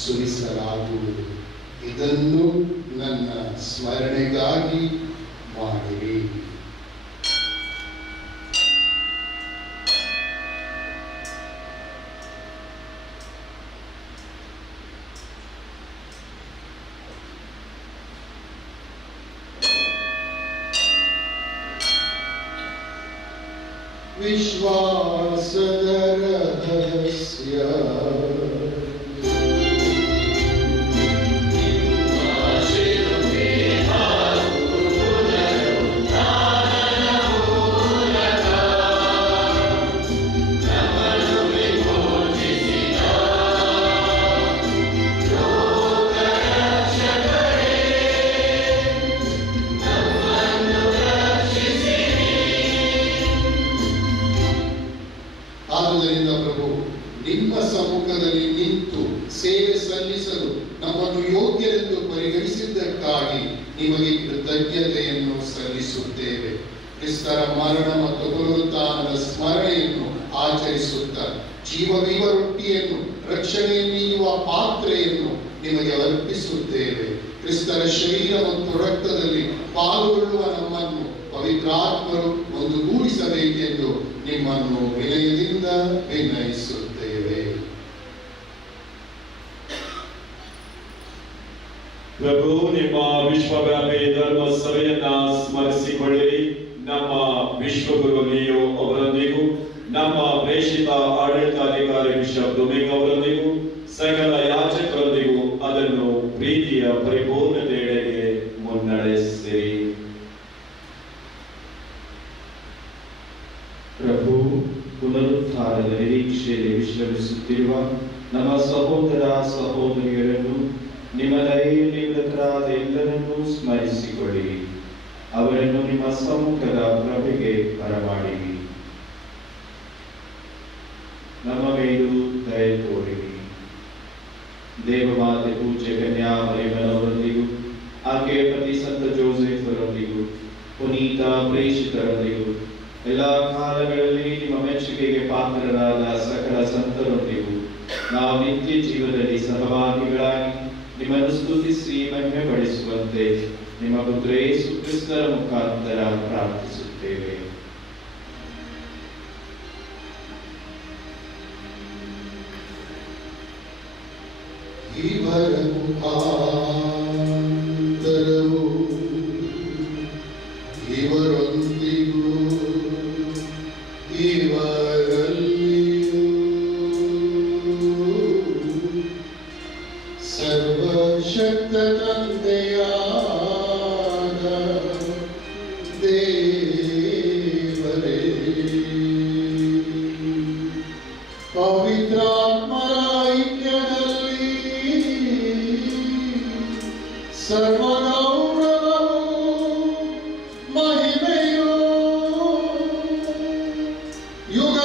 ಸುರಿಸಲಾಗುವುದು. ಇದನ್ನು ನನ್ನ ಸ್ಮರಣೆಗಾಗಿ ಮಾಡಿರಿ. ವಿಶ್ವಾಸದ ರಹಸ್ಯ. ಆದುದರಿಂದ ಪ್ರಭು, ನಿಮ್ಮ ಸಮ್ಮುಖದಲ್ಲಿ ನಿಂತು ಸೇವೆ ಸಲ್ಲಿಸಲು ನಮ್ಮನ್ನು ಯೋಗ್ಯರೆಂದು ಪರಿಗಣಿಸಿದ್ದಕ್ಕಾಗಿ ನಿಮಗೆ ಕೃತಜ್ಞತೆಯನ್ನು ಸಲ್ಲಿಸುತ್ತೇವೆ. ಕ್ರಿಸ್ತರ ಮರಣ ಮತ್ತು ಪುನರುತ್ಥಾನದ ಸ್ಮರಣೆಯನ್ನು ಆಚರಿಸುತ್ತಾ ಜೀವವಿವ ರೊಟ್ಟಿಯನ್ನು, ರಕ್ಷಣೆ ನೀಡುವ ಪಾತ್ರೆಯನ್ನು ನಿಮಗೆ ಅರ್ಪಿಸುತ್ತೇವೆ. ಕ್ರಿಸ್ತರ ಶರೀರ ಮತ್ತು ರಕ್ತದಲ್ಲಿ ಪಾಲ್ಗೊಳ್ಳುವ ನಮ್ಮನ್ನು ಪವಿತ್ರಾತ್ಮರು ಒಂದುಗೂಡಿಸಬೇಕೆಂದು ನಿಮ್ಮನ್ನು ವಿನಯದಿಂದ ವಿನಯಿಸುತ್ತೇವೆ. ಪ್ರಭು, ನಿಮ್ಮ ವಿಶ್ವವ್ಯಾಪಿ ಧರ್ಮ ಸಭೆಯನ್ನ ಸ್ಮರಿಸಿಕೊಳ್ಳಿರಿ. ನಮ್ಮ ವಿಶ್ವಗುರು ಲಿಯೋ ಅವರೊಂದಿಗೂ, ನಮ್ಮ ಪ್ರೇಷಿತ ಆಡಳಿತಾಧಿಕಾರಿ ಬಿಷಪ್ ಡೊಮಿಂಗ್ ಅವರೊಂದಿಗೂ, ಸಕಲ ಯಾಜಕರೊಂದಿಗೂ ಅದನ್ನು ಪ್ರೀತಿಯ ಪರಿಪೂರ್ಣತೆಯೆಡೆಗೆ ಮುನ್ನಡೆಸಿರಿ. ಪ್ರಭು, ಪುನರುತ್ಥಾನದ ನಿರೀಕ್ಷೆಯಲ್ಲಿ ವಿಶ್ರಮಿಸುತ್ತಿರುವ ನಮ್ಮ ಸಹೋದರ ಸಹೋದರಿಯರನ್ನು, ನಿಮ್ಮ ದಯೆಯಲ್ಲಿ ಮೃತರಾದ ಎಲ್ಲರನ್ನೂ ಸ್ಮರಿಸಿಕೊಳ್ಳಿರಿ. ಅವರನ್ನು ನಿಮ್ಮ ಸಮ್ಮುಖದ ಪ್ರಭೆಗೆ ಬರಮಾಡಿರಿ. ನಮ್ಮ ಮೇಲೂ ದಯೆ ತೋರಿರಿ. ದೇವಮಾತೆ ಪೂಜ್ಯ ಕನ್ಯಾ ಮರಿಯಮ್ಮನವರೊಂದಿಗೂ, ಆಕೆಯ ಪತಿ ಸಂತ ಜೋಸೆಫ್ ಅವರೊಂದಿಗೂ, ಪುನೀತ ಪ್ರೇಷಿತರೊಂದಿಗೂ, ಎಲ್ಲ ಕಾಲಗಳಲ್ಲಿ ನಿಮ್ಮ ಮೆಚ್ಚುಗೆಗೆ ಪಾತ್ರರಾದ ಸಕಲ ಸಂತರೊಂದಿಗೂ ನಾವು ನಿತ್ಯ ಜೀವನದಲ್ಲಿ ಸಹಭಾಗಿಗಳಾಗಿ ನಿಮ್ಮನ್ನು ಸ್ತುತಿಸಿ ಮಹಿಮೆಪಡಿಸುವಂತೆ ನಿಮ್ಮ ಪುತ್ರ ಯೇಸು ಕ್ರಿಸ್ತರ ಮುಖಾಂತರ ಪ್ರಾರ್ಥಿಸುತ್ತೇವೆ. ಇವರ ಮುಖಾಂತರವು ಇವರೊಂದಿಗೂ ಇವರಲ್ಲಿಯೂ ಸರ್ವಶಕ್ತ ತಂದೆಯಾದ ದೇವರೇ, ಪವಿತ್ರಾತ್ಮರ ಐಕ್ಯದಲ್ಲಿ ಸರ್ವಗೌರವವು ಮಹಿಮೆಯು ಯುಗ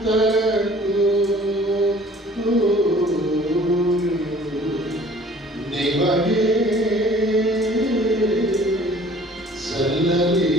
ಯುಗಾಂತರಕ್ಕೂ ನಿಮಗೆ ಸಲ್ಲಲಿ.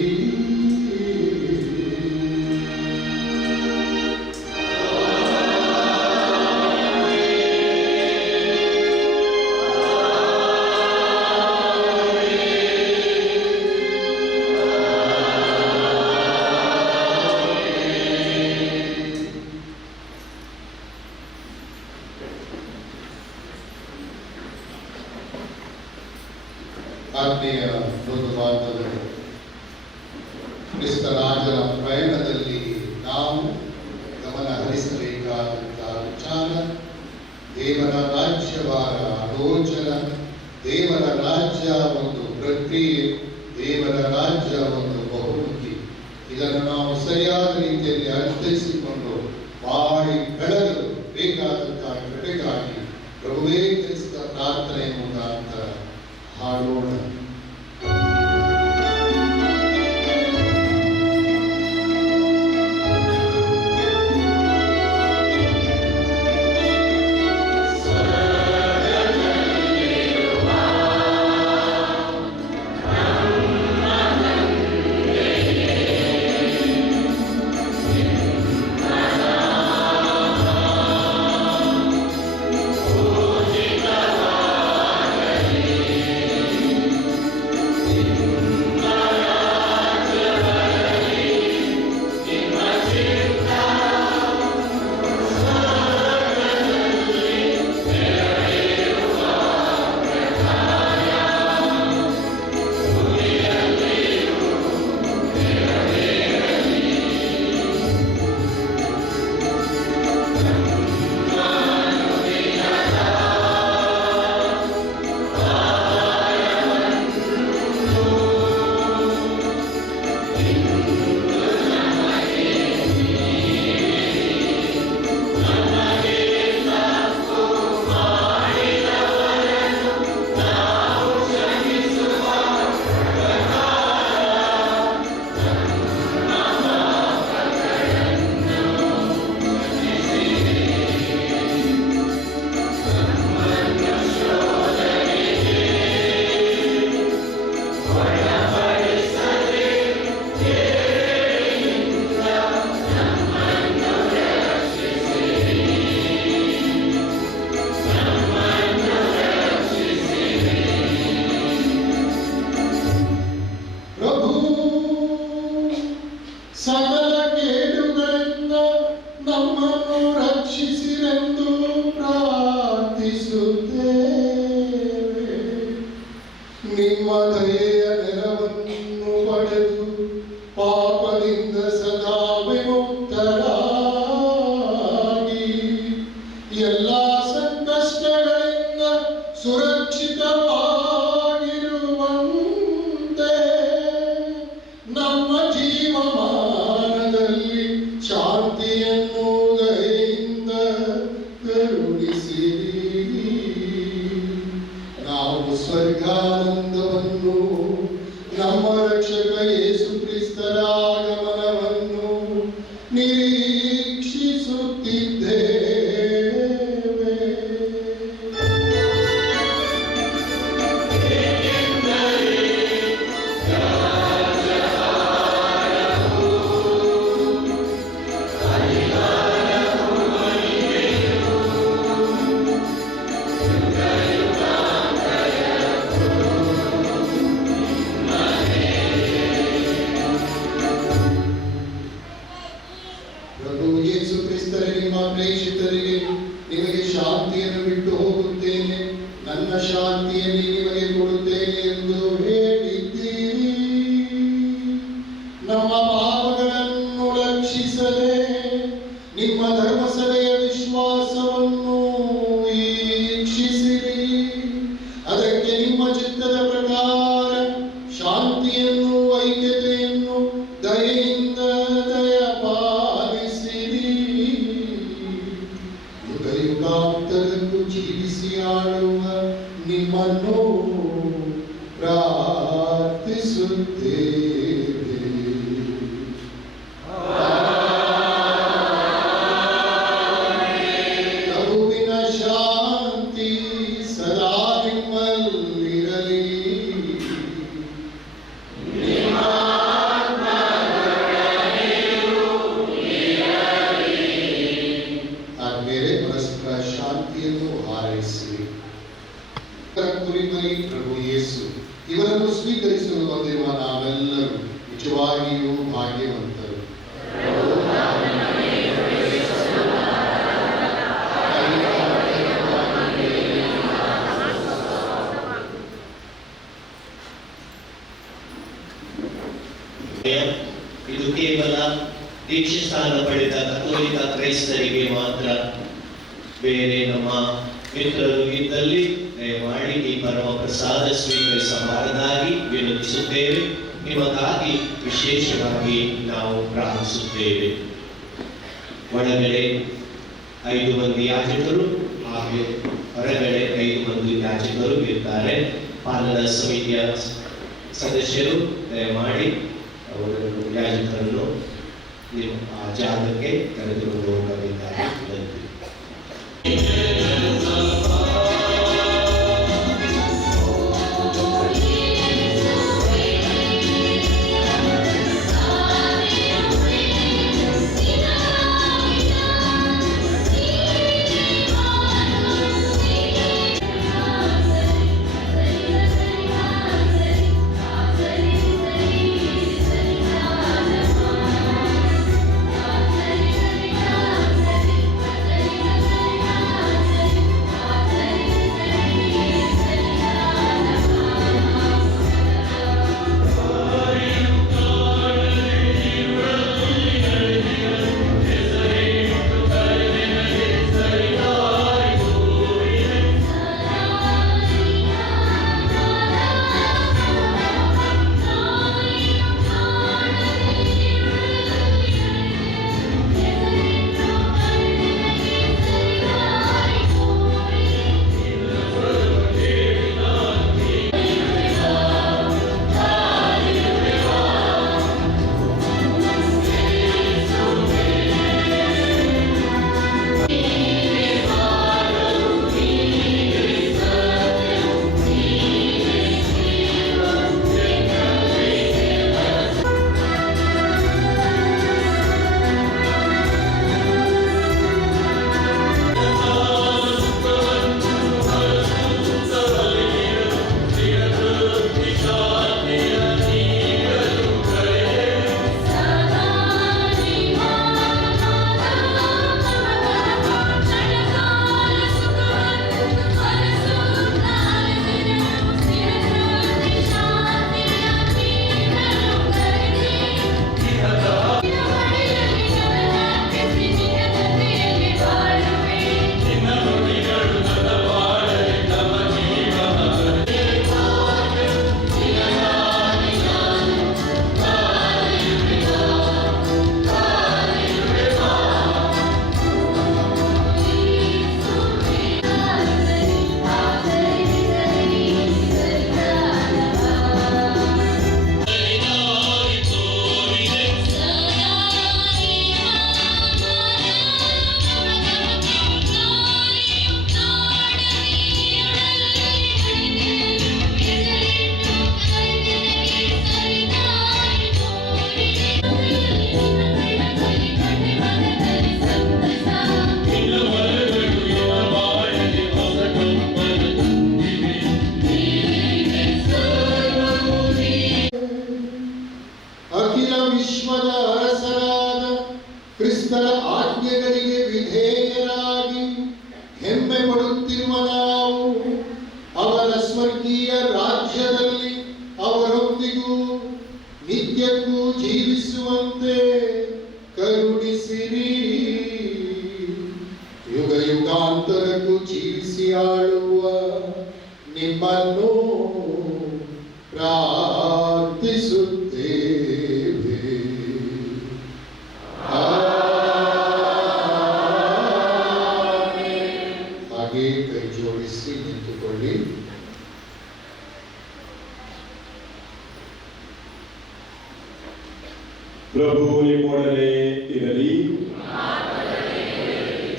ಆತ್ಮೀಯ ಬಂಧುಬಾಂಧವರು, ಕ್ರಿಸ್ತರಾಜರ ಪ್ರಯಾಣದಲ್ಲಿ ನಾವು ಗಮನ ಹರಿಸಬೇಕಾದಂತಹ ವಿಚಾರ ದೇವರ ರಾಜ್ಯವಾರ ಆಲೋಚನ. ದೇವರ ರಾಜ್ಯ ಒಂದು ಪ್ರಕ್ರಿಯೆ, ದೇವರ ರಾಜ್ಯ ಒಂದು ಬಹುಮುಖಿ. ಇದನ್ನು ನಾವು ಸರಿಯಾದ ರೀತಿಯಲ್ಲಿ ಅರ್ಥೈಸಿಕೊಂಡು ಬಾಳಿ ಬೆಳಗಲು ಬೇಕಾದಂತಹ ಕೃಪೆಗಾಗಿ ಪ್ರಭುವೇ ಕ್ರಿಸ್ತ ಪ್ರಾರ್ಥನೆ ಮುಖಾಂತರ ಹಾಡೋಣ. ಸಕಲ ಕೇಡುಗಳಿಂದ ನಮ್ಮನ್ನು ರಕ್ಷಿಸಿರೆಂದು ಪ್ರಾರ್ಥಿಸುತ್ತೇವೆ. ನಿಮ್ಮ ದಯೆಯ ನೆರವನ್ನು ಪಡೆದು ಪಾಪದಿಂದ ಸದಾ ವಿಮುಕ್ತರಾಗಿ ಎಲ್ಲ ಸಂಕಷ್ಟಗಳಿಂದ ಸುರಕ್ಷಿತವಾಗಿರುವಂತೆ ನಮ್ಮ ಜೀವಮಾನದಲ್ಲಿ ಶಾಂತಿಯನ್ನು ದಯೆಯಿಂದ ಕರುಣಿಸಿರಿ. ನಾವು ಸ್ವರ್ಗಾನಂದವನ್ನು ನಮ್ಮ ರಕ್ಷಕ ಯೇಸು ಕ್ರಿಸ್ತರ ಆಗಮನವನ್ನು ನಿರೀಕ್ಷಿಸುತ್ತಿದ್ದೇವೆ. ಪ್ರಭು ಯೇಸು ಕ್ರಿಸ್ತರೇ, ನಿಮ್ಮ ಪ್ರೇಷಿತರಿಗೆ ನಿಮಗೆ ಶಾಂತಿಯನ್ನು ಬಿಟ್ಟು ಹೋಗುತ್ತೇನೆ, ನನ್ನ ಶಾಂತಿಯನ್ನು ನಿಮಗೆ ಕೊಡುತ್ತೇನೆ ಎಂದು ಹೇಳಿದ್ದೀರಿ. ನಮ್ಮ ಪಾಪಗಳನ್ನು ರಕ್ಷಿಸದೆ ನಿಮ್ಮ ಧರ್ಮಸಭೆಯ ವಿಶ್ವಾಸವನ್ನು ವೀಕ್ಷಿಸಿರಿ. ಅದಕ್ಕೆ ನಿಮ್ಮ ಚಿತ್ತದ ಪ್ರಕಾರ ಶಾಂತಿಯನ್ನು, ಐಕ್ಯತೆಯನ್ನು ದಯೆಯಿಂದ ದಯಪಾಲಿಸಿರಿ. ಯುಗಾಂತರಕ್ಕೂ ಜೀವಿಸಿ ಆಳುವ ನಿಮ್ಮನ್ನು ಪ್ರಾರ್ಥಿಸುತ್ತೇವೆ. ಪ್ರಭುವಿನ ಶಾಂತಿ ಸದಾ ನಿಮ್ಮಲ್ಲಿರಲಿ. ಆದ್ಮೇಲೆ ಪರಸ್ಪರ ಶಾಂತಿಯನ್ನು ಹಾರೈಸಿರಿ. ಕುರಿಮರಿ ಪ್ರಭು ಯೇಸು ಇವರನ್ನು ಸ್ವೀಕರಿಸಲು ಬಂದಿರುವ ನಾವೆಲ್ಲರೂ ನಿಜವಾಗಿಯೂ ಭಾಗ್ಯವಂತರು. ಇದು ಕೇವಲ ದೀಕ್ಷೆ ಸ್ಥಾನ ಪಡೆದ ಕಥೋಲಿಕ ಕ್ರೈಸ್ತರಿಗೆ ಮಾತ್ರ. ಬೇರೆ ನಮ್ಮ ಮಿತ್ರರು ಇದ್ದಲ್ಲಿ ದಯಮಾಡಿ ಈ ಪರಮ ಪ್ರಸಾದ ಸ್ವೀಕರಿಸಬಾರದಾಗಿ ವಿನಂತಿಸುತ್ತೇವೆ. ನಿಮಗಾಗಿ ವಿಶೇಷವಾಗಿ ನಾವು ಪ್ರಾರ್ಥಿಸುತ್ತೇವೆ. ಒಳಗಡೆ 5 ಮಂದಿ ಯಾಜಕರು ಹಾಗೆ ಹೊರಗಡೆ 5 ಮಂದಿ ಯಾಜಕರು ಇರ್ತಾರೆ. ಪಾಲನಾ ಸಮಿತಿಯ ಸದಸ್ಯರು ದಯಮಾಡಿ ಅವರನ್ನು ಯಾಜಕರನ್ನು ಆ ಜಾಗಕ್ಕೆ ಕರೆದುಕೊಂಡು ಹೋಗಬೇಕಾಗಿ ವಿನಂತಿ. Thank you. ಅಖಿಲ ವಿಶ್ವದ ಅರಸರಾದ ಕ್ರಿಸ್ತರ ಆಜ್ಞೆಗಳಿಗೆ ವಿಧೇಯರಾಗಿ ಹೆಮ್ಮೆ ಪಡುತ್ತಿರುವ ನಾವು ಅವರ ಸ್ವರ್ಗೀಯ ರಾಜ್ಯದಲ್ಲಿ ಅವರೊಂದಿಗೂ ನಿತ್ಯಕ್ಕೂ ಜೀವಿಸುವಂತೆ ಕರುಣಿಸಿರಿ. ಯುಗ ಯುಗಾಂತರಕ್ಕೂ ಜೀವಿಸಿ ಆಳುವ ನಿಮ್ಮನ್ನು ಪ್ರಾರ್ಥಿಸುತ್ತೇವೆ. ಹಾಗೆ ಕೈ ಜೋಡಿಸಿ ನಿಂತುಕೊಳ್ಳಿ. ಪ್ರಭು ನಿಮ್ಮೊಡನೆ ಇರಲಿ.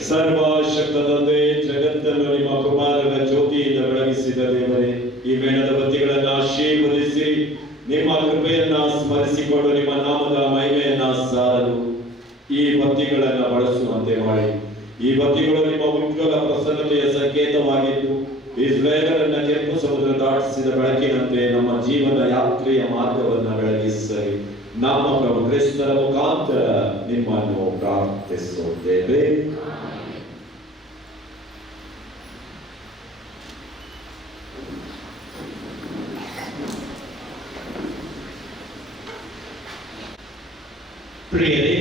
ಸರ್ವಶಕ್ತ ತಂದೆ, ಜಗತ್ತನ್ನು ನಿಮ್ಮ ಕುಮಾರನ ಜ್ಯೋತಿಯಿಂದ ಬೆಳಗಿಸಿದ ದೇವರೇ, ಈ ಮೇಣದ ಬತ್ತಿಗಳನ್ನು ಆಶೀರ್ವದಿಸಿ ನಿಮ್ಮ ಕೃಪೆಯನ್ನ ಸ್ಮರಿಸಿಕೊಂಡು ನಿಮ್ಮ ನಾಮದ ಮಹಿಮೆಯನ್ನ ಸಾರಲು ಈ ಬತ್ತಿಗಳನ್ನು ಬಳಸುವಂತೆ ಮಾಡಿ. ಈ ಬತ್ತಿಗಳು ನಿಮ್ಮ ಉಜ್ವಲ ಪ್ರಸನ್ನತೆಯ ಸಂಕೇತವಾಗಿದ್ದು ಇಸ್ರಾಯೇಲರನ್ನ ಕೆಂಪು ಸಮುದ್ರ ದಾಟಿಸಿದ ಬೆಳಕಿನಂತೆ ನಮ್ಮ ಜೀವನ ಯಾತ್ರೆಯ ಮಾರ್ಗವನ್ನು ಬೆಳಗಿಸಲಿ. ನಮ್ಮ ಪ್ರಭು ಕ್ರಿಸ್ತರ ಮುಖಾಂತರ ನಿಮ್ಮನ್ನು ಪ್ರಾರ್ಥಿಸುತ್ತೇವೆ. ಪ್ರಿಯರೇ,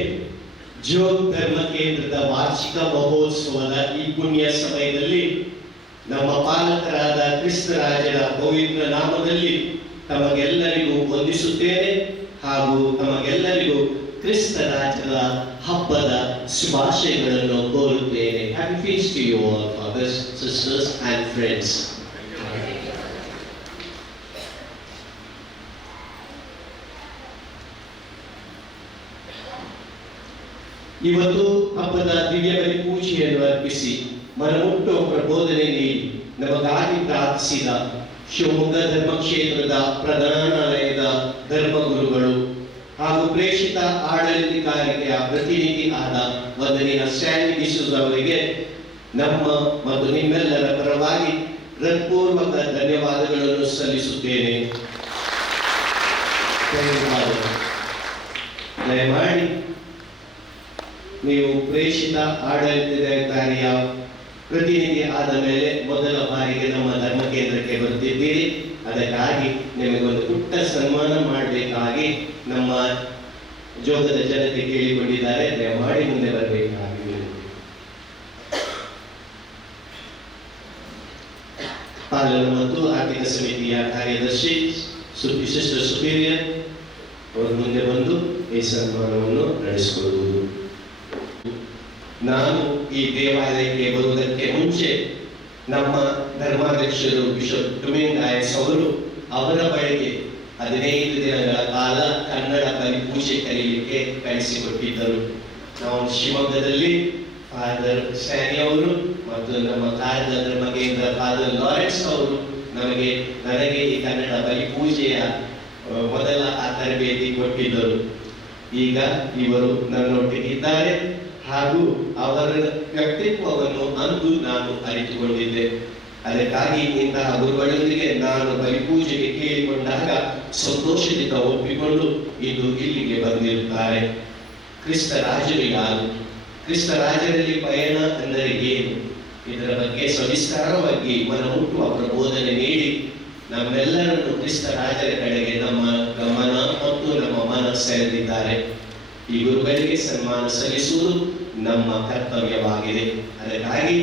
ಜೋಗ್ ಧರ್ಮ ಕೇಂದ್ರದ ವಾರ್ಷಿಕ ಮಹೋತ್ಸವದ ಈ ಪುಣ್ಯ ಸಮಯದಲ್ಲಿ ನಮ್ಮ ಪಾಲಕರಾದ ಕ್ರಿಸ್ತರಾಜರ ಪವಿತ್ರ ನಾಮದಲ್ಲಿ ತಮಗೆಲ್ಲರಿಗೂ ವಂದಿಸುತ್ತೇನೆ ಹಾಗೂ ತಮಗೆಲ್ಲರಿಗೂ ಕ್ರಿಸ್ತರಾಜರ ಹಬ್ಬದ ಶುಭಾಶಯಗಳನ್ನು ಕೋರುತ್ತೇನೆ. Happy feast to you all fathers, sisters and friends. ಇವತ್ತು ಹಬ್ಬದ ದಿವ್ಯ ಬಲಿ ಪೂಜೆಯನ್ನು ಅರ್ಪಿಸಿ ಮನಮುಟ್ಟುವ ಪ್ರಬೋಧನೆ ನೀಡಿ ನಮಗಾಗಿ ಪ್ರಾರ್ಥಿಸಿದ ಶಿವಮೊಗ್ಗ ಧರ್ಮಕ್ಷೇತ್ರದ ಪ್ರಧಾನಾಲಯದ ಧರ್ಮಗುರುಗಳು ಹಾಗೂ ಪ್ರೇಷಿತ ಆಡಳಿತಾಧಿಕಾರಿಯ ಪ್ರತಿನಿಧಿ ಆದ ವಂದನೀಯ ಸ್ಟ್ಯಾನ್ಲಿ ಡಿಸೂಜ ಅವರಿಗೆ ನಮ್ಮ ಮತ್ತು ನಿಮ್ಮೆಲ್ಲರ ಪರವಾಗಿ ಹೃತ್ಪೂರ್ವಕ ಧನ್ಯವಾದಗಳನ್ನು ಸಲ್ಲಿಸುತ್ತೇನೆ. ದಯಮಾಡಿ ನೀವು ಪ್ರೇಷಿತ ಆಡಳಿತಾಧಿಕಾರಿಯ ಪ್ರತಿನಿಧಿ ಆದ ಮೇಲೆ ಮೊದಲ ಬಾರಿಗೆ ನಮ್ಮ ಧರ್ಮ ಕೇಂದ್ರಕ್ಕೆ ಬರುತ್ತಿದ್ದೀರಿ. ಅದಕ್ಕಾಗಿ ನಿಮಗೊಂದು ಪುಟ್ಟ ಸನ್ಮಾನ ಮಾಡಬೇಕಾಗಿ ನಮ್ಮ ಜೋಗದ ಜನತೆ ಕೇಳಿಕೊಂಡಿದ್ದಾರೆ. ದಯಮಾಡಿ ಮುಂದೆ ಬರಬೇಕಾಗಿ. ಪಾಲನಾ ಮತ್ತು ಆರ್ಥಿಕ ಸಮಿತಿಯ ಕಾರ್ಯದರ್ಶಿ ಸಿಸ್ಟರ್ ಸುಪೀರಿಯರ್ ಅವರು ಮುಂದೆ ಬಂದು ಈ ಸನ್ಮಾನವನ್ನು ನಡೆಸಿಕೊಳ್ಳುವುದು. ನಾನು ಈ ದೇವಾಲಯಕ್ಕೆ ಬರುವುದಕ್ಕೆ ಮುಂಚೆ ನಮ್ಮ ಧರ್ಮಾಧ್ಯಕ್ಷರು ಬಿಷಪ್ ಟುಮಿನ್ ಡಯಸ್ ಅವರು ಅವರ ಬಳಿಗೆ 15 ದಿನಗಳ ಕಾಲ ಕನ್ನಡ ಬಲಿ ಪೂಜೆ ಕಲಿಯಲಿಕ್ಕೆ ಕಳಿಸಿಕೊಟ್ಟಿದ್ದರು. ನಾವು ಶಿವಮೊಗ್ಗದಲ್ಲಿ ಫಾದರ್ ಸ್ಟ್ಯಾನಿ ಅವರು ಮತ್ತು ನಮ್ಮ ಕಾರ್ಯದ ಧರ್ಮ ಕೇಂದ್ರ ಫಾದರ್ ಲಾರೆನ್ಸ್ ಅವರು ನನಗೆ ಈ ಕನ್ನಡ ಬಲಿ ಪೂಜೆಯ ಮೊದಲ ತರಬೇತಿ ಕೊಟ್ಟಿದ್ದರು. ಈಗ ಇವರು ನನ್ನೊಟ್ಟಿಗಿದ್ದಾರೆ ಹಾಗೂ ಅವರ ವ್ಯಕ್ತಿತ್ವವನ್ನು ಅಂದು ನಾನು ಅರಿತುಕೊಂಡಿದ್ದೆ. ಅದಕ್ಕಾಗಿ ಇಂತಹ ಗುರುಗಳೊಂದಿಗೆ ನಾನು ಬಲಿಪೂಜೆಗೆ ಕೇಳಿಕೊಂಡಾಗ ಸಂತೋಷದಿಂದ ಒಪ್ಪಿಕೊಂಡು ಇದು ಇಲ್ಲಿಗೆ ಬಂದಿರುತ್ತಾರೆ. ಕ್ರಿಸ್ತ ರಾಜರು ಯಾರು, ಕ್ರಿಸ್ತ ರಾಜರಲ್ಲಿ ಪಯಣ ಅಂದರೆ ಏನು, ಇದರ ಬಗ್ಗೆ ಸವಿಸ್ತಾರವಾಗಿ ಮನಮುಟ್ಟುವ ಪ್ರಬೋಧನೆ ನೀಡಿ ನಮ್ಮೆಲ್ಲರನ್ನು ಕ್ರಿಸ್ತ ರಾಜರ ಕಡೆಗೆ ನಮ್ಮ ಗಮನ ಮತ್ತು ನಮ್ಮ ಮನ ಸೆಳೆದಿದ್ದಾರೆ. ಈ ಗುರುಗಳಿಗೆ ಸನ್ಮಾನ ಸಲ್ಲಿಸುವುದು ನಮ್ಮ ಕರ್ತವ್ಯವಾಗಿದೆ. ಅದಕ್ಕಾಗಿ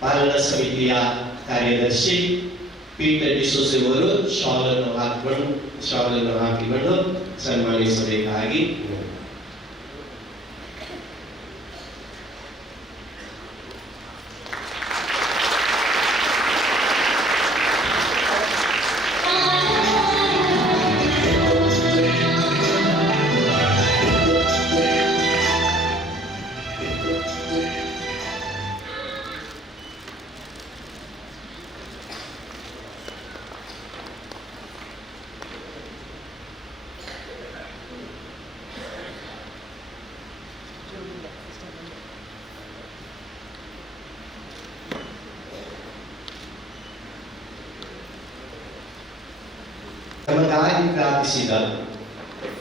ಪಾಲನಾ ಸಮಿತಿಯ ಕಾರ್ಯದರ್ಶಿ ಪೀಟರ್ ಡಿಸೋಜ ಅವರು ಶಾಲನ್ನು ಹಾಕಿಕೊಂಡು ಸನ್ಮಾನಿಸಬೇಕಾಗಿ ನಮಗಾಗಿ ಪ್ರಾರ್ಥಿಸಿದ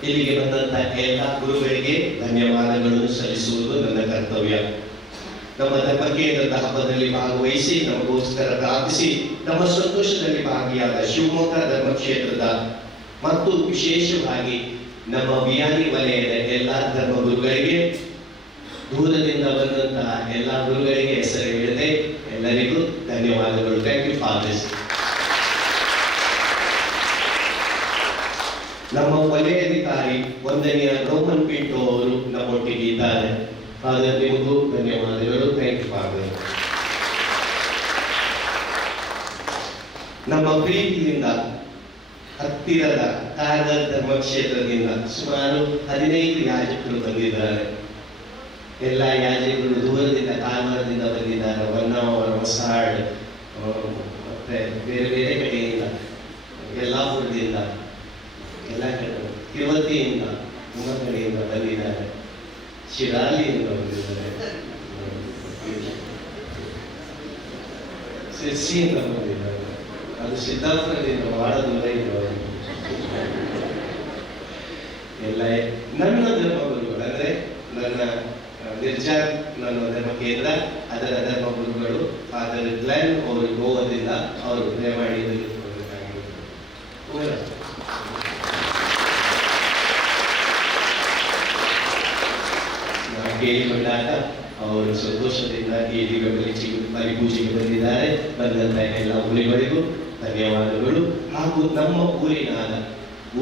ಇಲ್ಲಿಗೆ ಬಂದಂತ ಎಲ್ಲ ಗುರುಗಳಿಗೆ ಧನ್ಯವಾದಗಳನ್ನು ಸಲ್ಲಿಸುವುದು ನನ್ನ ಕರ್ತವ್ಯ. ನಮ್ಮ ಧರ್ಮಕೇಂದ್ರದ ಹಬ್ಬದಲ್ಲಿ ಭಾಗವಹಿಸಿ ನಮಗೋಸ್ಕರ ಪ್ರಾರ್ಥಿಸಿ ನಮ್ಮ ಸಂತೋಷದಲ್ಲಿ ಭಾಗಿಯಾದ ಶಿವಮೊಗ್ಗ ಧರ್ಮಕ್ಷೇತ್ರದ ಮತ್ತು ವಿಶೇಷವಾಗಿ ನಮ್ಮ ವಿಯಾನಿ ವಲಯದ ಎಲ್ಲ ಧರ್ಮ ಗುರುಗಳಿಗೆ, ದೂರದಿಂದ ಬಂದಂತಹ ಎಲ್ಲ ಗುರುಗಳಿಗೆ ಹೆಸರು ಹೇಳಿದೆ ಎಲ್ಲರಿಗೂ ಧನ್ಯವಾದಗಳು. Thank you fathers. ನಮ್ಮ ವಲಯಾಧಿಕಾರಿ 1ನೇ ರೋಮನ್ ಪಿಂಟೋ ಅವರು ನಮ್ಮೊಟ್ಟಿಗೆ ಇದ್ದಾರೆ. ಫಾದರ್, ನಿಮಗೂ ಧನ್ಯವಾದಗಳು. Thank you father. ನಮ್ಮ ಪ್ರೀತಿಯಿಂದ ಹತ್ತಿರದ ಕಾರವಾರ ಧರ್ಮಕ್ಷೇತ್ರದಿಂದ ಸುಮಾರು 15 ಯಾಜಕರು ಬಂದಿದ್ದಾರೆ. ಎಲ್ಲ ಯಾಜಕರು ದೂರದಿಂದ ಕಾರವಾರದಿಂದ ಬಂದಿದ್ದಾರೆ. ಹೊನ್ನಾವರ, ಹೊಸಹಳ್ಳಿ, ಮತ್ತೆ ಬೇರೆ ಬೇರೆ ಕಡೆಯಿಂದ, ಯಲ್ಲಾಪುರದಿಂದ, ಎಲ್ಲ ಕಡೆ, ತಿರುಪತಿಯಿಂದ, ತುಂಬ ಕಡೆಯಿಂದ ಬಂದಿದ್ದಾರೆ. ಶಿರಾಲಿಯಿಂದ ಬಂದಿದ್ದಾರೆ, ಸಿರ್ಸಿಯಿಂದ ಬಂದಿದ್ದಾರೆ. ಅದು ಸಿದ್ದಾಪುರದಿಂದ ಬಹಳ ದೂರ ಇದ್ದವರು. ಎಲ್ಲ ನನ್ನ ಧರ್ಮಗುರುಗಳು ಅಂದ್ರೆ ನನ್ನ ನಿರ್ಜಾರ್ ನನ್ನ ಧರ್ಮ ಕೇಂದ್ರ, ಅದರ ಧರ್ಮ ಗುರುಗಳು ಫಾದರ್ ಗ್ಲೆನ್ ಅವರು ಗೋವಾದಿಂದ ಅವರು ದಯಮಾಡಿ ಕೇಳಿಕೊಂಡಾಗ ಅವರು ಸಂತೋಷದಿಂದ ಈ ಪೂಜೆಗೆ ಬಂದಿದ್ದಾರೆ. ಬಂದಂತ ಎಲ್ಲ ಗುರುಗಳಿಗೂ ಧನ್ಯವಾದಗಳು. ಹಾಗೂ ನಮ್ಮ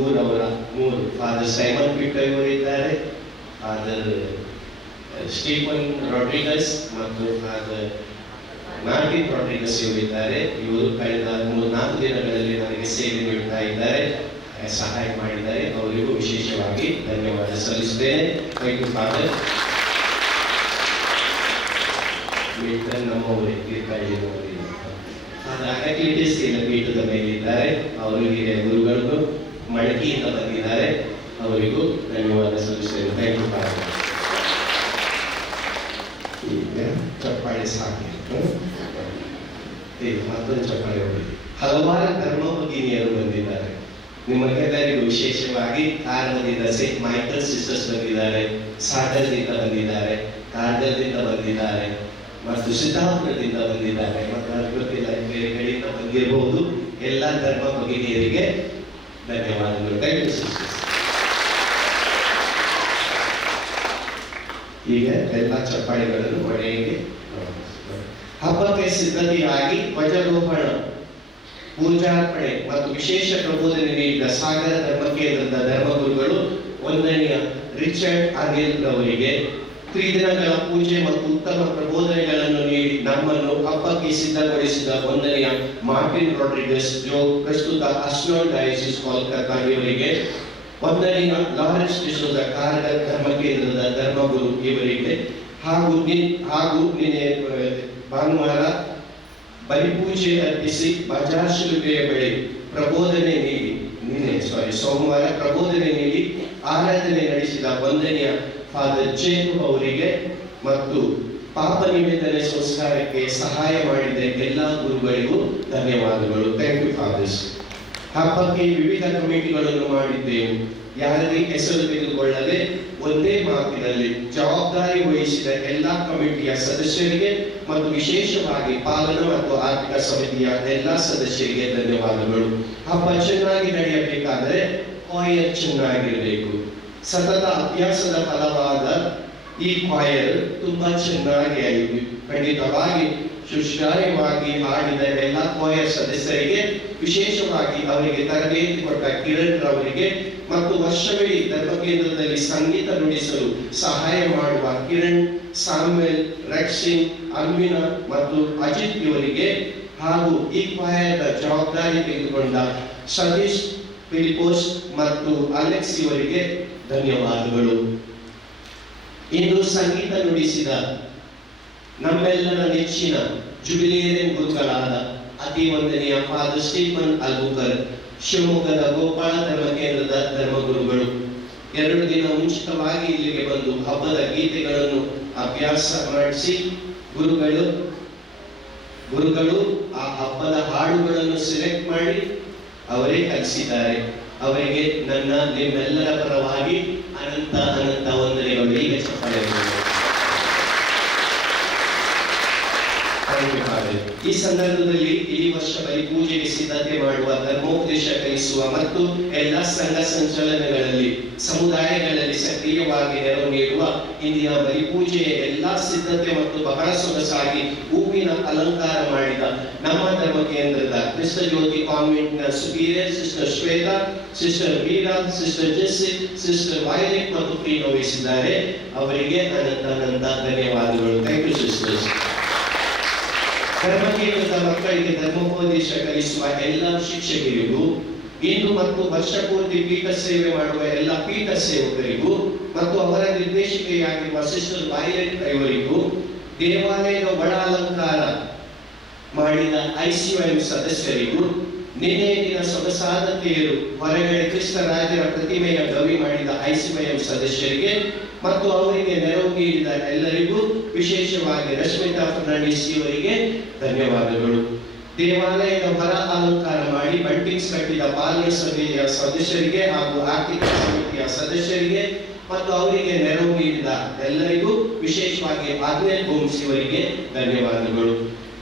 ಊರವರ 3 ಫಾದರ್ ಸೈಮನ್ ಪಿಟ್ಟರ್ ಇವರಿದ್ದಾರೆ, ಫಾದರ್ ಸ್ಟೀಫನ್ ರಾಡ್ರಿಗಸ್ ಮತ್ತು ಫಾದರ್ ಮಾರ್ಟಿನ್ ರಾಡ್ರಿಗಸ್ ಇವರಿದ್ದಾರೆ. ಇವರು ಕಳೆದ 3-4 ದಿನಗಳಲ್ಲಿ ನನಗೆ ಸೇವೆ ನೀಡ್ತಾ ಇದ್ದಾರೆ, ಸಹಾಯ ಮಾಡಿದ್ದಾರೆ. ಅವರಿಗೂ ವಿಶೇಷವಾಗಿ ಧನ್ಯವಾದ ಸಲ್ಲಿಸುತ್ತೇನೆ. Thank you father. ನಮ್ಮವರೇ ಆಕ್ಟಿವಿಟೀಸ್ ಪೀಠದ ಮೇಲಿದ್ದಾರೆ. ಅವರು ಹಿರಿಯ ಗುರುಗಳು ಮಡಕಿಯಿಂದ ಬಂದಿದ್ದಾರೆ. ಅವರಿಗೂ ಧನ್ಯವಾದ ಸಲ್ಲಿಸುತ್ತೇನೆ. Thank you father. ಈಗ ಚಪ್ಪಾಳೆ ಸಾಕಿ, ಮತ್ತೊಂದು ಚಪ್ಪಾಳೆ ಹೋಗಿ. ಹಲವಾರು ಧರ್ಮ ಭಗಿನಿಯರು ಬಂದಿದ್ದಾರೆ. ನಿಮಗೆಲ್ಲರಿಗೂ ವಿಶೇಷವಾಗಿ ಕಾರವಾರದಿಂದ ಸೇಂಟ್ ಮೈಕಲ್ ಸಿಸ್ಟರ್ಸ್ ಬಂದಿದ್ದಾರೆ, ಸಾಗರದಿಂದ ಬಂದಿದ್ದಾರೆ, ಕಾರ್ಗಲ್ದಿಂದ ಬಂದಿದ್ದಾರೆ ಮತ್ತು ಸಿದ್ದಾಪುರದಿಂದ ಬಂದಿದ್ದಾರೆ. ಮತ್ತು ಗೊತ್ತಿಲ್ಲ ಬೇರೆ ಕಡೆಯಿಂದ ಬಂದಿರಬಹುದು. ಎಲ್ಲ ಧರ್ಮ ಭಗಿನಿಯರಿಗೆ ಧನ್ಯವಾದಗಳು. Thank you sisters. ಈಗ ಎಲ್ಲ ಚಪ್ಪಾಳೆಗಳನ್ನು ಒಡೆಯಕ್ಕೆ ಹಬ್ಬಕ್ಕೆ ಸಿದ್ಧತೆಯಾಗಿ ಧ್ವಜಾರೋಹಣ, ಪೂಜಾರ್ಪಣೆ ಮತ್ತು ವಿಶೇಷ ಪ್ರಬೋಧನೆ ನೀಡಿದ ಸಾಗರ ಧರ್ಮ ಕೇಂದ್ರದ ಧರ್ಮಗುರುಗಳು 1ನೇ ರಿಚರ್ಡ್ ಅನಿಲ್ ರವರಿಗೆ 3 ದಿನಗಳ ಪೂಜೆ ಮತ್ತು ಉತ್ತಮ ಪ್ರಬೋಧನೆಗಳನ್ನು ನೀಡಿ ನಮ್ಮನ್ನು ಹಬ್ಬಕ್ಕೆ ಸಿದ್ಧಗೊಳಿಸಿದ 1ನೇ ಮಾರ್ಟಿನ್ ರಾಡ್ರಿಗಸ್ ಜೋ ಪ್ರಸ್ತುತ ಅಸ್ನೋಲ್ ಡಯಾಸಿಸ್ ಕೋಲ್ಕತ್ತಾ ಇವರಿಗೆ, 1ನೇ ಲಾರೆನ್ಸ್ ಡಿಸೋಜ ಕಾರವಾರ ಧರ್ಮ ಕೇಂದ್ರದ ಧರ್ಮಗುರು ಇವರಿಗೆ ಹಾಗೂ ನಿನ್ನೆ ಭಾನುವಾರ ಬಲಿಪೂಜೆ ಅರ್ಪಿಸಿ ಬಜಾರ್ ಶಿಲುಬೆಯ ಬಳಿ ಪ್ರಬೋಧನೆ ನೀಡಿ ಸೋಮವಾರ ಪ್ರಬೋಧನೆ ನೀಡಿ ಆರಾಧನೆ ನಡೆಸಿದ 1ನೇ ಫಾದರ್ ಜೇಕಬ್ ಅವರಿಗೆ ಮತ್ತು ಪಾಪ ನಿವೇದನೆ ಸಂಸ್ಕಾರಕ್ಕೆ ಸಹಾಯ ಮಾಡಿದ ಎಲ್ಲ ಗುರುಗಳಿಗೂ ಧನ್ಯವಾದಗಳು. Thank you fathers. ಹಬ್ಬಕ್ಕೆ ವಿವಿಧ ಕಮಿಟಿಗಳನ್ನು ಮಾಡಿದ್ದೆವು. ಯಾರದೇ ಹೆಸರು ತೆಗೆದುಕೊಳ್ಳದೆ ಒಂದೇ ಮಾತಿನಲ್ಲಿ ಜವಾಬ್ದಾರಿ ವಹಿಸಿದ ಎಲ್ಲ ಕಮಿಟಿಯ ಸದಸ್ಯರಿಗೆ ಮತ್ತು ವಿಶೇಷವಾಗಿ ಪಾಲನಾ ಮತ್ತು ಆರ್ಥಿಕ ಸಮಿತಿಯ ಎಲ್ಲ ಸದಸ್ಯರಿಗೆ ಧನ್ಯವಾದಗಳು. ಹಬ್ಬ ಚೆನ್ನಾಗಿ ನಡೆಯಬೇಕಾದರೆ ಕಾಯರ್ ಚೆನ್ನಾಗಿರಬೇಕು. ಸತತ ಅಭ್ಯಾಸದ ಫಲವಾದ ಈ ಕಾಯರ್ ತುಂಬಾ ಚೆನ್ನಾಗಿ ಆಯಿತು. ಖಂಡಿತವಾಗಿ ಸುಶ್ರಾಯವಾಗಿ ಹಾಡಿದ ಎಲ್ಲ ಕಾಯರ್ ಸದಸ್ಯರಿಗೆ, ವಿಶೇಷವಾಗಿ ಅವರಿಗೆ ತರಬೇತಿ ಕೊಟ್ಟ ಕಿರಣ್ ರವರಿಗೆ ಮತ್ತು ವರ್ಷವಿಡೀ ಧರ್ಮಕೇಂದ್ರದಲ್ಲಿ ಸಂಗೀತ ನುಡಿಸಲು ಸಹಾಯ ಮಾಡುವ ಕಿರಣ್, ಸಾಮ್ವೆಲ್, ರಕ್ಷಿನ್, ಅನ್ವಿನಾ ಮತ್ತು ಅಜಿತ್ ಇವರಿಗೆ ಹಾಗೂ ಈ ಕಾಯರ್ನ ಜವಾಬ್ದಾರಿ ತೆಗೆದುಕೊಂಡ ಸತೀಶ್, ಫಿಲಿಪೋಸ್ ಮತ್ತು ಅಲೆಕ್ಸ್ ಇವರಿಗೆ ಧನ್ಯವಾದಗಳು. ಇಂದು ಸಂಗೀತ ನುಡಿಸಿದ ನಮ್ಮೆಲ್ಲರ ನೆಚ್ಚಿನ ಜುಬಿಲಿಯರಿಯನ್ ಗುರುಗಳಾದ ಅತಿ ವಂದನೀಯ ಫಾದರ್ ಸ್ಟೀಫನ್ ಅಲ್ಬುಕರ್, ಶಿವಮೊಗ್ಗದ ಗೋಪಾಳ ಧರ್ಮ ಕೇಂದ್ರದ ಧರ್ಮಗುರುಗಳು 2 ದಿನ ಮುಂಚಿತವಾಗಿ ಇಲ್ಲಿಗೆ ಬಂದು ಹಬ್ಬದ ಗೀತೆಗಳನ್ನು ಅಭ್ಯಾಸ ಮಾಡಿಸಿ ಗುರುಗಳು ಆ ಹಬ್ಬದ ಹಾಡುಗಳನ್ನು ಸೆಲೆಕ್ಟ್ ಮಾಡಿ ಅವರೇ ಕಲಿಸಿದ್ದಾರೆ. ಅವರಿಗೆ ನನ್ನ ನಿಮ್ಮೆಲ್ಲರ ಪರವಾಗಿ ಅನಂತ ಅನಂತ ವಂದನೆಗಳು. ಈಗ ಚಪ್ಪಾಳೆ. ಈ ಸಂದರ್ಭದಲ್ಲಿ ಈ ವರ್ಷ ಬಲಿಪೂಜೆಗೆ ಸಿದ್ಧತೆ ಮಾಡುವ, ಧರ್ಮೋಪದೇಶ ಕಲಿಸುವ ಮತ್ತು ಎಲ್ಲ ಸಂಘ ಸಂಚಲನಗಳಲ್ಲಿ ಸಮುದಾಯಗಳಲ್ಲಿ ಸಕ್ರಿಯವಾಗಿ ನೆರವು ನೀಡುವ ಇಂದಿನ ಬಲಿಪೂಜೆಯ ಎಲ್ಲಾ ಸಿದ್ಧತೆ ಮತ್ತು ಬಹಳ ಸೊಗಸಾಗಿ ಹೂವಿನ ಅಲಂಕಾರ ಮಾಡಿದ ನಮ್ಮ ಧರ್ಮ ಕೇಂದ್ರದ ಕ್ರಿಸ್ತ ಜ್ಯೋತಿ ಕಾನ್ವೆಂಟ್ನ ಸುಪೀರಿಯರ್ ಸಿಸ್ಟರ್ ಶ್ವೇತಾ, ಸಿಸ್ಟರ್ ವೀರಾ, ಸಿಸ್ಟರ್ ಜೆಸ್ಸಿ, ಸಿಸ್ಟರ್ ವೈಲೆಟ್ ಮತ್ತು ಪ್ರೀನ್ ವಹಿಸಿದ್ದಾರೆ. ಅವರಿಗೆ ಅನಂತ ಅನಂತ ಧನ್ಯವಾದಗಳು. Thank you sisters. ಧರ್ಮಕೇಂದ್ರದ ಮಕ್ಕಳಿಗೆ ಧರ್ಮೋಪದೇಶ ಕಲಿಸುವ ಎಲ್ಲ ಶಿಕ್ಷಕರಿಗೂ, ಇಂದು ಮತ್ತು ವರ್ಷಪೂರ್ತಿ ಪೀಠ ಸೇವೆ ಮಾಡುವ ಎಲ್ಲ ಪೀಠ ಸೇವಕರಿಗೂ ಮತ್ತು ಅವರ ನಿರ್ದೇಶಕಿಯಾಗಿರುವ ಸಿಸ್ಟರ್ ವೈಲೆಟ್ ಇವರಿಗೂ, ದೇವಾಲಯದ ಒಳ ಅಲಂಕಾರ ಮಾಡಿದ ICYM ಸದಸ್ಯರಿಗೂ, ನಿನ್ನೆ ದಿನ ಸೊಗಸಾದ ತೇರು ಹೊರಗಡೆ ಕ್ರಿಸ್ತ ರಾಜರ ಪ್ರತಿಮೆಯ ಗವಿ ಮಾಡಿದ ICYM ಸದಸ್ಯರಿಗೆ ಮತ್ತು ಅವರಿಗೆ ನೆರವು ನೀಡಿದ ಎಲ್ಲರಿಗೂ, ವಿಶೇಷವಾಗಿ ರಶ್ಮಿತಾ ಫರ್ನಾಂಡಿಸ್ ಇವರಿಗೆ ಧನ್ಯವಾದಗಳು. ದೇವಾಲಯದ ಹೊರ ಅಲಂಕಾರ ಮಾಡಿ ಬಂಟಿಂಗ್ಸ್ ಕಟ್ಟಿದ ಪಾಲನ ಸಭೆಯ ಸದಸ್ಯರಿಗೆ ಹಾಗೂ ಆರ್ಥಿಕ ಸಮಿತಿಯ ಸದಸ್ಯರಿಗೆ ಮತ್ತು ಅವರಿಗೆ ನೆರವು ನೀಡಿದ ಎಲ್ಲರಿಗೂ, ವಿಶೇಷವಾಗಿ ಆಗ್ನೇಲ್ ಗೋಮ್ಸ್ ಇವರಿಗೆ ಧನ್ಯವಾದಗಳು.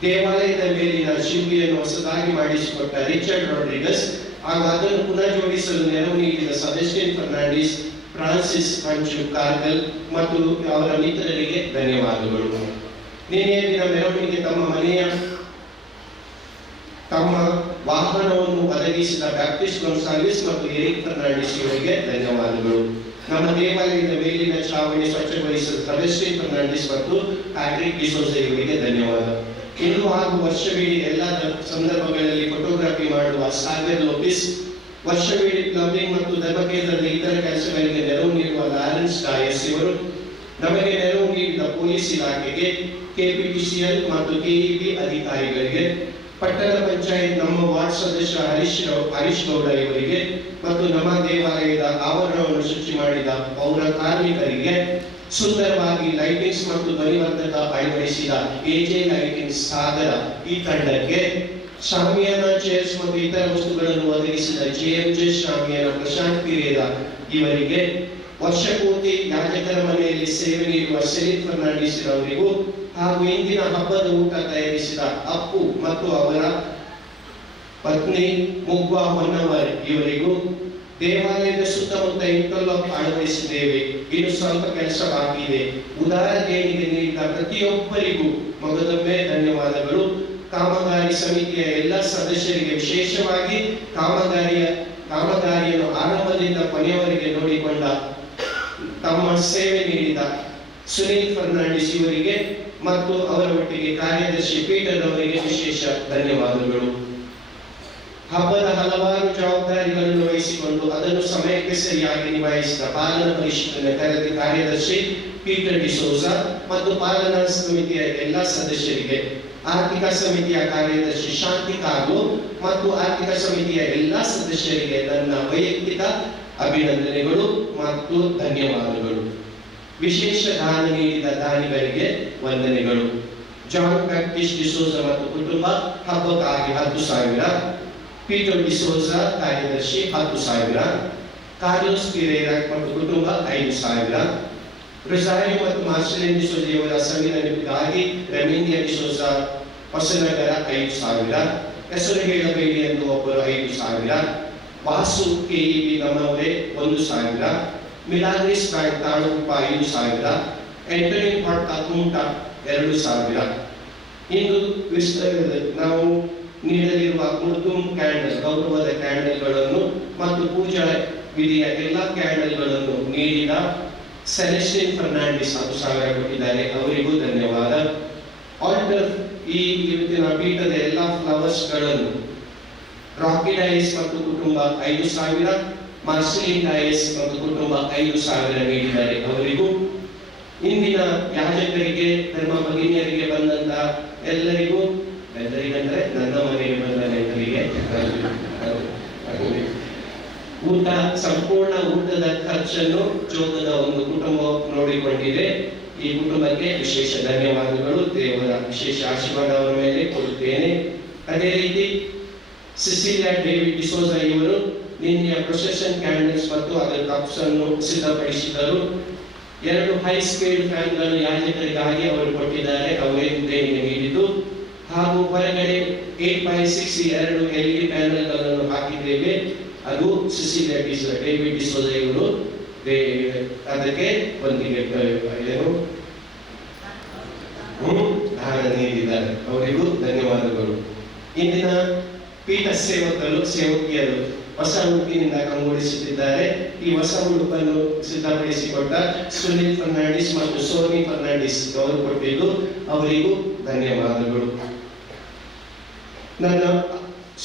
ದೇವಾಲಯದ ಮೇಲಿನ ಶಿಲ್ಪಿಯನ್ನು ಹೊಸದಾಗಿ ಮಾಡಿಸಿಕೊಟ್ಟ ರಿಚರ್ಡ್ ರಾಡ್ರಿಗಸ್ ಹಾಗೂ ಅದನ್ನು ಪುನಃ ಜೋಡಿಸಲು ನೆರವು ನೀಡಿದ ಸೆಬಾಸ್ಟಿಯನ್ ಫರ್ನಾಂಡಿಸ್, ಫ್ರಾನ್ಸಿಸ್ ಅಂಚು ಕಾರ್ಗಲ್ ಮತ್ತು ಅವರ ಮಿತ್ರರಿಗೆ ಧನ್ಯವಾದಗಳು. ನಿನ್ನೆ ದಿನ ಮೆರವಣಿಗೆ ತಮ್ಮ ವಾಹನವನ್ನು ಒದಗಿಸಿದ ಬ್ಯಾಪ್ಟಿಸ್ಟ್ ಗೋನ್ಸಾಲ್ವಿಸ್ ಮತ್ತು ಎರಿಕ್ ಫರ್ನಾಂಡಿಸ್ ಇವರಿಗೆ ಧನ್ಯವಾದಗಳು. ನಮ್ಮ ದೇವಾಲಯದ ಮೇಲಿನ ಚಾವಣಿ ಸ್ವಚ್ಛಗೊಳಿಸಿದ ಸೆಬಾಸ್ಟಿಯನ್ ಫರ್ನಾಂಡಿಸ್ ಮತ್ತು ಪ್ಯಾಟ್ರಿಕ್ ಡಿಸೋಜಾ ಇವರಿಗೆ ಧನ್ಯವಾದ. ಇಂದು ಹಾಗೂ ವರ್ಷವಿಡೀ ಎಲ್ಲ ಸಂದರ್ಭಗಳಲ್ಲಿ ಫೋಟೋಗ್ರಫಿ ಮಾಡುವ ಸಾಗರ್ ಲೋಪಿಸ್, ವರ್ಷವಿಡೀ ಪ್ಲಂಬಿಂಗ್ ಮತ್ತು ಧರ್ಮಕೇಂದ್ರದ ಇತರ ಕೆಲಸಗಳಿಗೆ ನೆರವು ನೀಡುವ ಲಾರೆನ್ಸ್ ಡಾಯಸ್ ಇವರು, ನಮಗೆ ನೆರವು ನೀಡಿದ ಪೊಲೀಸ್ ಇಲಾಖೆಗೆ, KPTCL ಮತ್ತು KEB ಅಧಿಕಾರಿಗಳಿಗೆ, ಪಟ್ಟಣ ಪಂಚಾಯತ್ ನಮ್ಮ ವಾರ್ಡ್ ಸದಸ್ಯ ಹರೀಶ್ ಗೌಡ ಇವರಿಗೆ ಮತ್ತು ನಮ್ಮ ದೇವಾಲಯದ ಆವರಣವನ್ನು ಶುಚಿ ಮಾಡಿದ ಪೌರ ಕಾರ್ಮಿಕರಿಗೆ, ಸುಂದರವಾಗಿ ಲೈಟಿಂಗ್ಸ್ ಮತ್ತು ಧ್ವನಿವರ್ಧಕ ಅಳವಡಿಸಿದ AJ ಲೈಟಿಂಗ್ಸ್ ಸಾಗರ ಈ ತಂಡಕ್ಕೆ, ಶಾಮಿಯಾನ ಚೇರ್ಸ್ ಮತ್ತು ಇತರ ವಸ್ತುಗಳನ್ನು ಒದಗಿಸಿದ JMJ ಶಾಮಿಯಾನ ಪ್ರಶಾಂತ್ ಪಿರೇರಾ ಇವರಿಗೆ, ವರ್ಷಪೂರ್ತಿ ಯಾಜಕರ ಮನೆಯಲ್ಲಿ ಸೇವೆ ನೀಡುವ ಸೆಲಿನ್ ಫರ್ನಾಂಡಿಸ್ ಅವರಿಗೂ ಹಾಗೂ ಇಂದಿನ ಹಬ್ಬದ ಊಟ ತಯಾರಿಸಿದ ಅಪ್ಪು ಮತ್ತು ಅವರ ಪತ್ನಿ ಮುಗ್ವಾ ಹೊನ್ನವರ್ ಇವರಿಗೂ, ದೇವಾಲಯದ ಸುತ್ತಮುತ್ತ ಇಂಟರ್ಲಾಕ್ ಅಳವಡಿಸಿದ್ದೇವೆ, ಇನ್ನು ಸ್ವಲ್ಪ ಕೆಲಸ ಬಾಕಿ ಇದೆ, ಉದಾರ ದೇಣಿಗೆ ನೀಡಿದ ಪ್ರತಿಯೊಬ್ಬರಿಗೂ ಮಗದೊಮ್ಮೆ ಧನ್ಯವಾದಗಳು. ಕಾಮಗಾರಿ ಸಮಿತಿಯ ಎಲ್ಲ ಸದಸ್ಯರಿಗೆ, ವಿಶೇಷವಾಗಿ ಕಾಮಗಾರಿಯನ್ನು ಆರಂಭದಿಂದ ಕೊನೆಯವರೆಗೆ ನೋಡಿಕೊಂಡ ತಮ್ಮ ಸೇವೆ ನೀಡಿದ ಸುನೀಲ್ ಫರ್ನಾಂಡಿಸ್ ಇವರಿಗೆ ಮತ್ತು ಅವರ ಒಟ್ಟಿಗೆ ಕಾರ್ಯದರ್ಶಿ ಪೀಟರ್ ಅವರಿಗೆ ವಿಶೇಷ ಧನ್ಯವಾದಗಳು. ಹಬ್ಬದ ಹಲವಾರು ಜವಾಬ್ದಾರಿಗಳನ್ನು ವಹಿಸಿಕೊಂಡು ಅದನ್ನು ಸಮಯಕ್ಕೆ ಸರಿಯಾಗಿ ನಿಭಾಯಿಸಿದ ಪಾಲನಾ ಪರಿಷತ್ತಿನ ಕಾರ್ಯದರ್ಶಿ ಪೀಟರ್ ಡಿಸೋಜಾ ಮತ್ತು ಪಾಲನಾ ಸಮಿತಿಯ ಎಲ್ಲ ಸದಸ್ಯರಿಗೆ, ಆರ್ಥಿಕ ಸಮಿತಿಯ ಕಾರ್ಯದರ್ಶಿ ಶಾಂತಿ ಕಾಗು ಮತ್ತು ಆರ್ಥಿಕ ಸಮಿತಿಯ ಎಲ್ಲ ಸದಸ್ಯರಿಗೆ ನನ್ನ ವೈಯಕ್ತಿಕ ಅಭಿನಂದನೆಗಳು ಮತ್ತು ಧನ್ಯವಾದಗಳು. ವಿಶೇಷ ದಾನ ನೀಡಿದ ದಾನಿಗಳಿಗೆ ವಂದನೆಗಳು. ಜಾನ್ ಬ್ಯಾಪ್ಟಿಸ್ಟ್ ಡಿಸೋಜಾ ಮತ್ತು ಕುಟುಂಬ ಹಬ್ಬಕ್ಕಾಗಿ 10,000, ಪೀಟರ್ ಡಿಸೋಜಾ ಕಾರ್ಯದರ್ಶಿ 10,000, ಕಾರ್ಲೋಸ್ ಪಿರೇರಾ ಮತ್ತು ಕುಟುಂಬ 5,000, ರೊಸಾರಿಯೋ ಮತ್ತು ಮಾರ್ಸೆಲಿನ್ ಡಿಸೋಜಾ ಅವರ ಸಂಘದ ನಿಮಿತ್ತವಾಗಿ ರೆಮಿನಿಯಾ ಡಿಸೋಜಾ ಹೊಸನಗರ 5,000, ಹೆಸರು ಹೇಳಬೇಡಿ ಎಂದು ಒಬ್ಬರು 5,000, ವಾಸು KEB ನಮ್ಮವರೇ 1,000, ಮಿಲಾಗ್ರಿಸ್ ಬ್ಯಾಂಕ್ ತಾಳುಪ್ಪ 5,000, ಎಂಟನಿನ್ ಪಾಟ್ ಕುಂಟ 2,000. ಇಂದು ನಾವು ನೀಡಲಿರುವ ಮುರ್ದುಂ ಕ್ಯಾಂಡಲ್, ಗೌರವದ ಕ್ಯಾಂಡಲ್ಗಳನ್ನು ಮತ್ತು ಪೂಜಾ ವಿಧಿಯ ಎಲ್ಲ ಕ್ಯಾಂಡಲ್ಗಳನ್ನು ನೀಡಿದ ಸೆಲೆಸ್ಟಿನ್ ಫರ್ನಾಂಡಿಸ್ 10,000 ಕೊಟ್ಟಿದ್ದಾರೆ, ಅವರಿಗೂ ಧನ್ಯವಾದ. ಆಲ್ಟರ್ ಈ ಇವತ್ತಿನ ಪೀಠದ ಎಲ್ಲ ಫ್ಲವರ್ಸ್ಗಳನ್ನು ರಾಕಿ ಡೈಸ್ ಮತ್ತು ಕುಟುಂಬ 5,000, ಮಾರ್ಸೆಲಿನ್ ಡೈಸ್ ಮತ್ತು ಕುಟುಂಬ 5,000 ನೀಡಿದ್ದಾರೆ, ಅವರಿಗೂ. ಇಂದಿನ ಯಾಜಕರಿಗೆ, ಧರ್ಮ ಭಗಿನಿಯರಿಗೆ ಬಂದಂತ ಎಲ್ಲರಿಗಂದ್ರೆ ನನ್ನ ಮನೆಗೆ ಬಂದ ನೆಂಟರಿಗೆ ಊಟ, ಸಂಪೂರ್ಣ ಊಟದ ಖರ್ಚನ್ನು ಜೋಗದ ಒಂದು ಕುಟುಂಬ ನೋಡಿಕೊಂಡಿದೆ. ಈ ಕುಟುಂಬಕ್ಕೆ ವಿಶೇಷ ಧನ್ಯವಾದಗಳು. ದೇವರ ವಿಶೇಷ ಆಶೀರ್ವಾದ ಅವರ ಮೇಲೆ ಕೊಡುತ್ತೇನೆ. ಅದೇ ರೀತಿ ಸಿಸಿಲಿಯಾ ಡೇವಿಡ್ ಡಿಸೋಜಾ ಇವರು ನಿನ್ನೆಯ ಪ್ರೊಸೆಷನ್ ಕ್ಯಾಂಡಲ್ಸ್ ಮತ್ತು ಅದರ ಕಪ್ಸ್ ಅನ್ನು ಸಿದ್ಧಪಡಿಸಿದರು. 2 ಹೈ ಸ್ಪೀಡ್ ಫ್ಯಾನ್ಗಳನ್ನು ಯಾಜಕರಿಗಾಗಿ ಅವರು ಕೊಟ್ಟಿದ್ದಾರೆ, ಅವರೇ ದೇಣಿಗೆ ನೀಡಿದ್ದು. ಹಾಗೂ ಹೊರಗಡೆ 8x6 2 LED ಪ್ಯಾನೆಲ್ಗಳನ್ನು ಹಾಕಿದ್ದೇವೆ. ಅದು ಸಿಸಿಲಿಯಾ ಡೇವಿಡ್ ಡಿಸೋಜ ಇವರು ಅದಕ್ಕೆ ಒಂದಿಗೆ ಏನು ದಾನ ನೀಡಿದ್ದಾರೆ, ಅವರಿಗೂ ಧನ್ಯವಾದಗಳು. ಇಂದಿನ ಪೀಠ ಸೇವಕಿಯರು ಹೊಸ ಉಡುಪಿನಿಂದ ಕಂಗೊಳಿಸುತ್ತಿದ್ದಾರೆ. ಈ ಹೊಸ ಉಡುಪನ್ನು ಸಿದ್ಧಪಡಿಸಿಕೊಟ್ಟ ಸುನಿಲ್ ಫರ್ನಾಂಡಿಸ್ ಮತ್ತು ಸೋನಿ ಫರ್ನಾಂಡಿಸ್ ಅವರು ಕೊಟ್ಟಿದ್ದು, ಅವರಿಗೂ ಧನ್ಯವಾದಗಳು. ನನ್ನ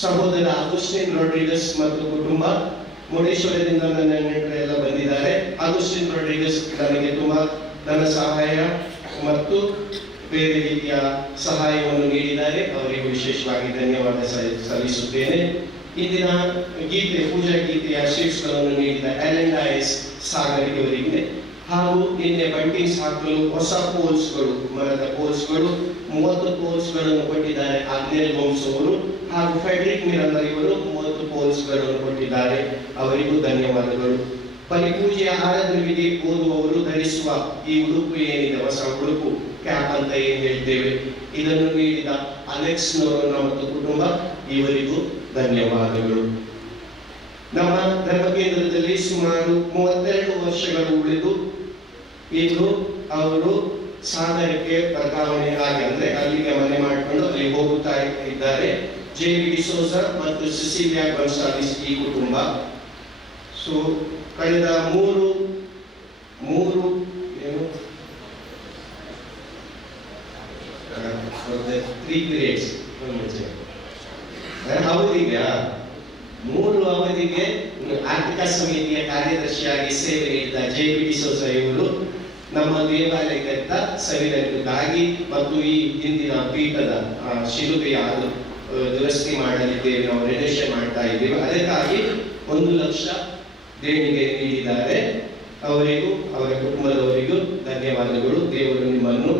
ಸಹೋದರ ಅಗುಸ್ಟಿನ್ ರೊಡ್ರಿಗಸ್ ಮತ್ತು ಕುಟುಂಬ ಮುರುಡೇಶ್ವರದಿಂದ ನನ್ನ ನೆಂಟರೆಲ್ಲ ಬಂದಿದ್ದಾರೆ. ಅಗುಸ್ಟಿನ್ ರೊಡ್ರಿಗಸ್ ನನಗೆ ತುಂಬಾ ಧನ ಸಹಾಯ ಮತ್ತು ಬೇರೆ ರೀತಿಯ ಸಹಾಯವನ್ನು ನೀಡಿದ್ದಾರೆ, ಅವರಿಗೂ ವಿಶೇಷವಾಗಿ ಧನ್ಯವಾದ ಸಲ್ಲಿಸುತ್ತೇನೆ. ಇಂದಿನ ಗೀತೆ ಪೂಜಾ ಗೀತೆಯ ಶೀರ್ಷಿಕೆಯನ್ನು ನೀಡಿದ ಎಲೆಂಡಾಯಸ್ ಸಾಗರ್ ಇವರಿಗೆ ಹಾಗೂ ನಿನ್ನೆ ಬಂಟಿಂಗ್ಸ್ ಹಾಕಲು ಹೊಸ ಪೋಲ್ಸ್ಗಳು, ಮರದ ಪೋಲ್ಸ್ಗಳು 30 ಪೋಲ್ಸ್ಗಳನ್ನು ಕೊಟ್ಟಿದ್ದಾರೆ ಆಗ್ನೇಲ್ ಗೋಮ್ಸ್ ಅವರು. ಹಾಗೂ ಫೆಡ್ರಿಕ್ ಮಿರಲ್ಲ ಇವರು 30 ಪೋಲ್ಸ್ಗಳನ್ನು ಕೊಟ್ಟಿದ್ದಾರೆ, ಅವರಿಗೂ ಧನ್ಯವಾದಗಳು. ಪರಿಪೂಜೆಯ ಆರಾಧನೆ ವಿಧಿ ಓದುವವರು ಧರಿಸುವ ಈ ಉಡುಪು ಏನಿದೆ, ಹೊಸ ಉಡುಪು ಕ್ಯಾಪ್ ಅಂತ ಏನ್ ಹೇಳ್ತೇವೆ, ಇದನ್ನು ನೀಡಿದ ಅಲೆಕ್ಸ್ ನೋರನ್ನ ಮತ್ತು ಕುಟುಂಬ, ಇವರಿಗೂ ಧನ್ಯವಾದಗಳು. ನಮ್ಮ ಧರ್ಮ ಕೇಂದ್ರದಲ್ಲಿ ಸುಮಾರು 32 ವರ್ಷಗಳು ಉಳಿದು ಇಂದು ಅವರು ಸಾಗರಕ್ಕೆ ವರ್ಗಾವಣೆ ಆಗಿ ಅಂದ್ರೆ ಅಲ್ಲಿಗೆ ಮನೆ ಮಾಡಿಕೊಂಡು ಅಲ್ಲಿ ಹೋಗುತ್ತಾ ಇದ್ದಾರೆ. ಜೇವಿ ಡಿಸೋಜ ಮತ್ತು ಸಿಸಿಲಿಯಾ ಗೋನ್ಸಾಲಿಸ್ ಈ ಕುಟುಂಬ. ಸೊ ಕಳೆದ ಮೂರು 3 ಪೀರಿಯಡ್ಸ್ ಮೂರು ಅವಧಿಗೆ ಆರ್ಥಿಕ ಸಮಿತಿಯ ಕಾರ್ಯದರ್ಶಿಯಾಗಿ ಸೇವೆ ನೀಡಿದ ಜೆಬಿ ಡಿಸೋಜ ಇವರು ನಮ್ಮ ದೇವಾಲಯದ ಸವಿನಯಕ್ಕಾಗಿ ಮತ್ತು ಈ ಹಿಂದಿನ ಪೀಠದ ಶಿಲುಬೆಯ ದುರಸ್ತಿ ಮಾಡಲಿದ್ದೇವೆ, ನಾವು ರೆನೋವೇಷನ್ ಮಾಡ್ತಾ ಇದ್ದೇವೆ, ಅದಕ್ಕಾಗಿ 1 ಲಕ್ಷ ದೇಣಿಗೆ ನೀಡಿದ್ದಾರೆ. ಅವರಿಗೂ ಅವರ ಕುಟುಂಬದವರಿಗೂ ಧನ್ಯವಾದಗಳು. ದೇವರು ನಿಮ್ಮನ್ನು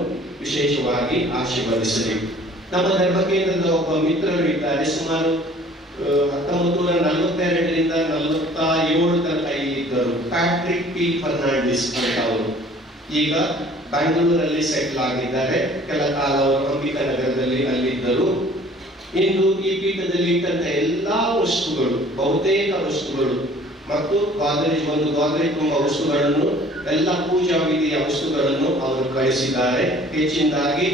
ವಿಶೇಷವಾಗಿ ಆಶೀರ್ವದಿಸಲಿ. ನಮ್ಮ ಧರ್ಮ ಕೇಂದ್ರದ ಒಬ್ಬ ಮಿತ್ರರು ಇದ್ದಾರೆ, ಸುಮಾರು 1942ರಿಂದ 47 ತನಕ ಇದ್ದರು. ಪ್ಯಾಟ್ರಿಕ್ ಪಿ ಫರ್ನಾಂಡಿಸ್ ಅಂತ ಅವರು ಈಗ ಬ್ಯಾಂಗ್ಳೂರಲ್ಲಿ ಸೆಟ್ಲ್ ಆಗಿದ್ದಾರೆ. ಕೆಲ ಕಾಲ ಅವರು ಅಂಬಿಕಾನಗರದಲ್ಲಿ ಅಲ್ಲಿದ್ದರು. ಇಂದು ಈ ಪೀಠದಲ್ಲಿ ಇಟ್ಟಂತ ಎಲ್ಲಾ ವಸ್ತುಗಳು, ಬಹುತೇಕ ವಸ್ತುಗಳು ಮತ್ತು ಗೋದ್ರೇಜ್ ತುಂಬಾ ವಸ್ತುಗಳನ್ನು, ಎಲ್ಲ ಪೂಜಾ ವಿಧಿಯ ವಸ್ತುಗಳನ್ನು ಅವರು ಕಳಿಸಿದ್ದಾರೆ. ಹೆಚ್ಚಿನದಾಗಿ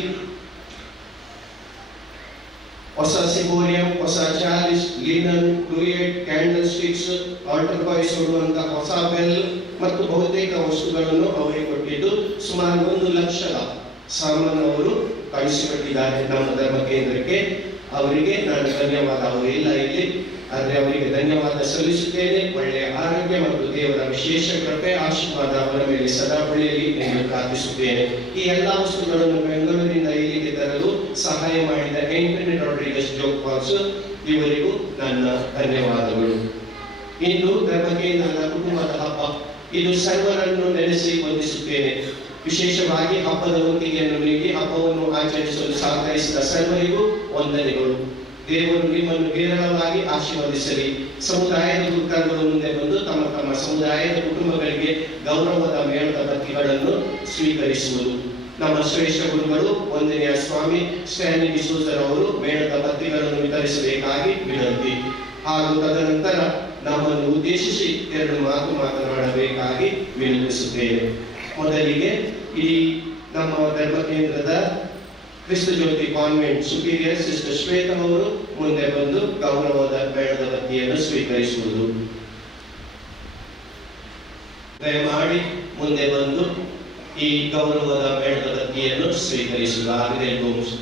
ಹೊಸ ಸಿಬೋರಿಯಂ, ಹೊಸ chalice, linen, fluid, candlesticks, altar boys ಕೊಡುವಂತ ಹೊಸ ಬೆಲ್ ಮತ್ತು ಬಹುತೇಕ ವಸ್ತುಗಳನ್ನು ಅವರಿಗೆ ಕೊಟ್ಟಿದ್ದು ಸುಮಾರು 1 ಲಕ್ಷದ ಸಾಮಾನು ಅವರು ಕಳಿಸಿಕೊಟ್ಟಿದ್ದಾರೆ ನಮ್ಮ ಧರ್ಮ ಕೇಂದ್ರಕ್ಕೆ. ಅವರಿಗೆ ನಾನು ಧನ್ಯವಾದ, ಅವರು ಇಲ್ಲ ಇಲ್ಲಿ, ಆದರೆ ಅವರಿಗೆ ಧನ್ಯವಾದ ಸಲ್ಲಿಸುತ್ತೇನೆ. ಒಳ್ಳೆಯ ಆರೋಗ್ಯ ಮತ್ತು ದೇವರ ವಿಶೇಷ ಕೃಪೆ ಆಶೀರ್ವಾದ ಅವರ ಮೇಲೆ ಸದಾ ಬೆಳೆಯಲಿ ಎಂದು ಪ್ರಾರ್ಥಿಸುತ್ತೇನೆ. ಈ ಎಲ್ಲಾ ವಸ್ತುಗಳನ್ನು ಬೆಂಗಳೂರಿನಿಂದ ಇಲ್ಲಿಗೆ ತರಲು ಸಹಾಯ ಮಾಡಿದ ಆಂಟನಿ ರಾಡ್ರಿಗಸ್ ಜೋಕ್ವಾಲ್ಸ್ ಇವರಿಗೂ ನನ್ನ ಧನ್ಯವಾದಗಳು. ಇಂದು ಧರ್ಮ ಕೇಂದ್ರದ ಕುಟುಂಬದ ಹಬ್ಬ. ಇದು ಸರ್ವರನ್ನು ನೆನೆಸಿ ವಂದಿಸುತ್ತೇನೆ. ವಿಶೇಷವಾಗಿ ಹಬ್ಬದ ಒತ್ತಿಗೆಯನ್ನು ನೀಡಿ ಹಬ್ಬವನ್ನು ಆಚರಿಸಲು ಸಹಕರಿಸಿದ ಸರ್ವರಿಗೂ ವಂದನೆಗಳು. ದೇವರು ನಿಮ್ಮನ್ನು ಹೇರಳವಾಗಿ ಆಶೀರ್ವದಿಸಲಿ. ಸಮುದಾಯದ ಗುರುಕರುಗಳು ಮುಂದೆ ಬಂದು ತಮ್ಮ ತಮ್ಮ ಸಮುದಾಯದ ಕುಟುಂಬಗಳಿಗೆ ಗೌರವದ ಮೇಳದ ಬತ್ತಿಗಳನ್ನು ಸ್ವೀಕರಿಸುವುದು. ನಮ್ಮ ಶ್ರೇಷ್ಠ ಗುರುಗಳು ವಂದನೆಯ ಸ್ವಾಮಿ ಸ್ಟ್ಯಾನ್ಲಿ ಡಿಸೋಜರ್ ಅವರು ಮೇಳದ ಬತ್ತಿಗಳನ್ನು ವಿತರಿಸಬೇಕಾಗಿ ವಿನಂತಿ. ಹಾಗೂ ತದನಂತರ ನಮ್ಮನ್ನು ಉದ್ದೇಶಿಸಿ 2 ಮಾತು ಮಾತನಾಡಬೇಕಾಗಿ ವಿನಂತಿಸುತ್ತೇನೆ. ಮೊದಲಿಗೆ ಈ ನಮ್ಮ ಧರ್ಮ ಕೇಂದ್ರದ ಕ್ರಿಸ್ತ ಜ್ಯೋತಿ ಕಾನ್ವೆಂಟ್ ಸುಪೀರಿಯರ್ ಸಿಸ್ಟರ್ ಶ್ವೇತಾ ಅವರು ಮುಂದೆ ಬಂದು ಗೌರವದ ಮೇಳದ ಬತ್ತಿಯನ್ನು ಸ್ವೀಕರಿಸುವುದು. ದಯಮಾಡಿ ಮುಂದೆ ಬಂದು ಈ ಗೌರವದ ಮೇಳದ ಬತ್ತಿಯನ್ನು ಸ್ವೀಕರಿಸುವುದು. ಆಗ್ನೇಲ್ ಗೋಮ್ಸ್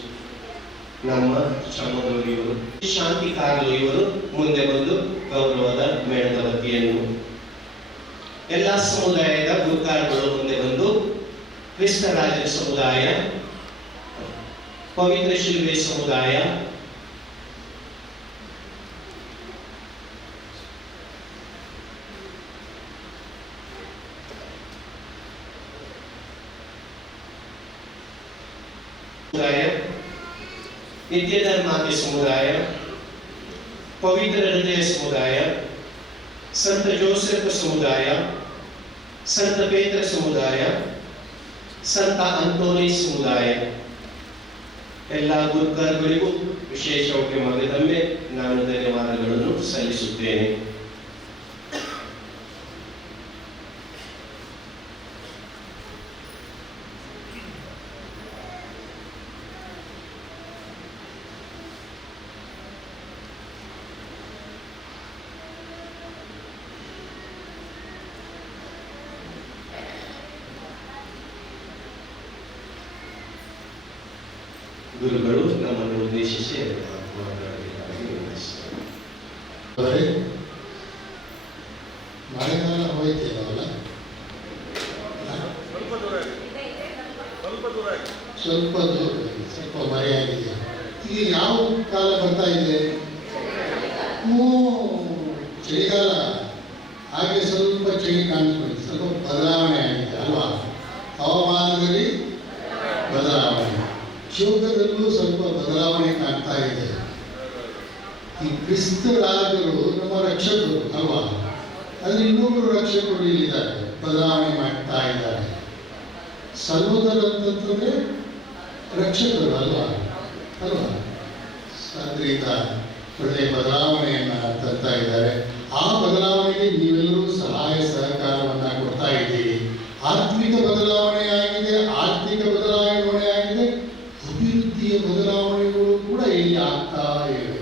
ನಮ್ಮ ಶ್ರಮದವರು ಇವರು. ಶಾಂತಿ ಕಾರ್ಲು ಇವರು ಮುಂದೆ ಬಂದು ಗೌರವದ ಮೇಳದ ಬತ್ತಿಯನ್ನು. ಎಲ್ಲ ಸಮುದಾಯದ ಗುರುಕಾರಗಳು ಮುಂದೆ ಬಂದು ಕ್ರಿಸ್ತರಾಜ ಸಮುದಾಯ, ಪವಿತ್ರ ಶಿಲುಬೆ ಸಮುದಾಯ, ನಿತ್ಯ ಧರ್ಮಾದಿ ಸಮುದಾಯ, ಪವಿತ್ರ ಹೃದಯ ಸಮುದಾಯ, ಸಂತ ಜೋಸೆಫ್ ಸಮುದಾಯ, ಸಂತ ಪೇತ್ರ ಸಮುದಾಯ, ಸಂತ ಅಂತೋನಿ ಸಮುದಾಯ ಎಲ್ಲ ಗುರುಕರ್ಗಳಿಗೂ ವಿಶೇಷವಾಗಿ ಮಗದೊಮ್ಮೆ ನಾನು ಧನ್ಯವಾದಗಳನ್ನು ಸಲ್ಲಿಸುತ್ತೇನೆ. ಗುರುಗಳು ನಮ್ಮನ್ನು ಉದ್ದೇಶಿಸಿ ಮಾತನಾಡಬೇಕಾಗಿ ವಿನಂತಿಸುತ್ತಾರೆ. ಮಳೆಗಾಲ ಹೋಯ್ತೇನಲ್ಲ, ಸ್ವಲ್ಪ ಮರೆಯಾಗಿದೆ. ಈಗ ಯಾವ ಕಾಲ ಬರ್ತಾ ಇದೆ? ಚಳಿಗಾಲ. ಹಾಗೆ ಸ್ವಲ್ಪ ಚಳಿ ಕಾಣಿಸ್ಕೊಳ್ಳಿ, ಸ್ವಲ್ಪ ಬದಲಾವಣೆ ಆಗಿದೆ ಅಲ್ವಾ? ಹವಾಮಾನದಲ್ಲಿ ಬದಲಾವಣೆ, ಶೋಕದಲ್ಲೂ ಸ್ವಲ್ಪ ಬದಲಾವಣೆ ಕಾಣ್ತಾ ಇದೆ. ಈ ಕ್ರಿಸ್ತ ರಾಜರು ನಮ್ಮ ರಕ್ಷಕರು ಅಲ್ವಾ? ಅಲ್ಲಿ ಇನ್ನೊಬ್ಬರು ರಕ್ಷಕರು ಇಲ್ಲಿದ್ದಾರೆ, ಬದಲಾವಣೆ ಮಾಡ್ತಾ ಇದ್ದಾರೆ. ಸಹೋದರ ಅಂತಂದ್ರೆ ರಕ್ಷಕರು ಅಲ್ವಾ? ಅದರಿಂದ ಒಳ್ಳೆಯ ಬದಲಾವಣೆಯನ್ನ ತರ್ತಾ ಇದ್ದಾರೆ. ಆ ಬದಲಾವಣೆಗೆ ನೀವೆಲ್ಲರೂ ಸಹಾಯ ಸಹಕಾರವನ್ನ ಕೊಡ್ತಾ ಇದ್ದೀರಿ. ಆತ್ಮಿಕ ಬದಲಾವಣೆ ಆಗಿದೆ, ಆರ್ಥಿಕ ಬದಲಾವಣೆ ಆಗಿದೆ, ಅಭಿವೃದ್ಧಿಯ ಬದಲಾವಣೆಗಳು ಕೂಡ ಇಲ್ಲಿ ಆಗ್ತಾ ಇವೆ.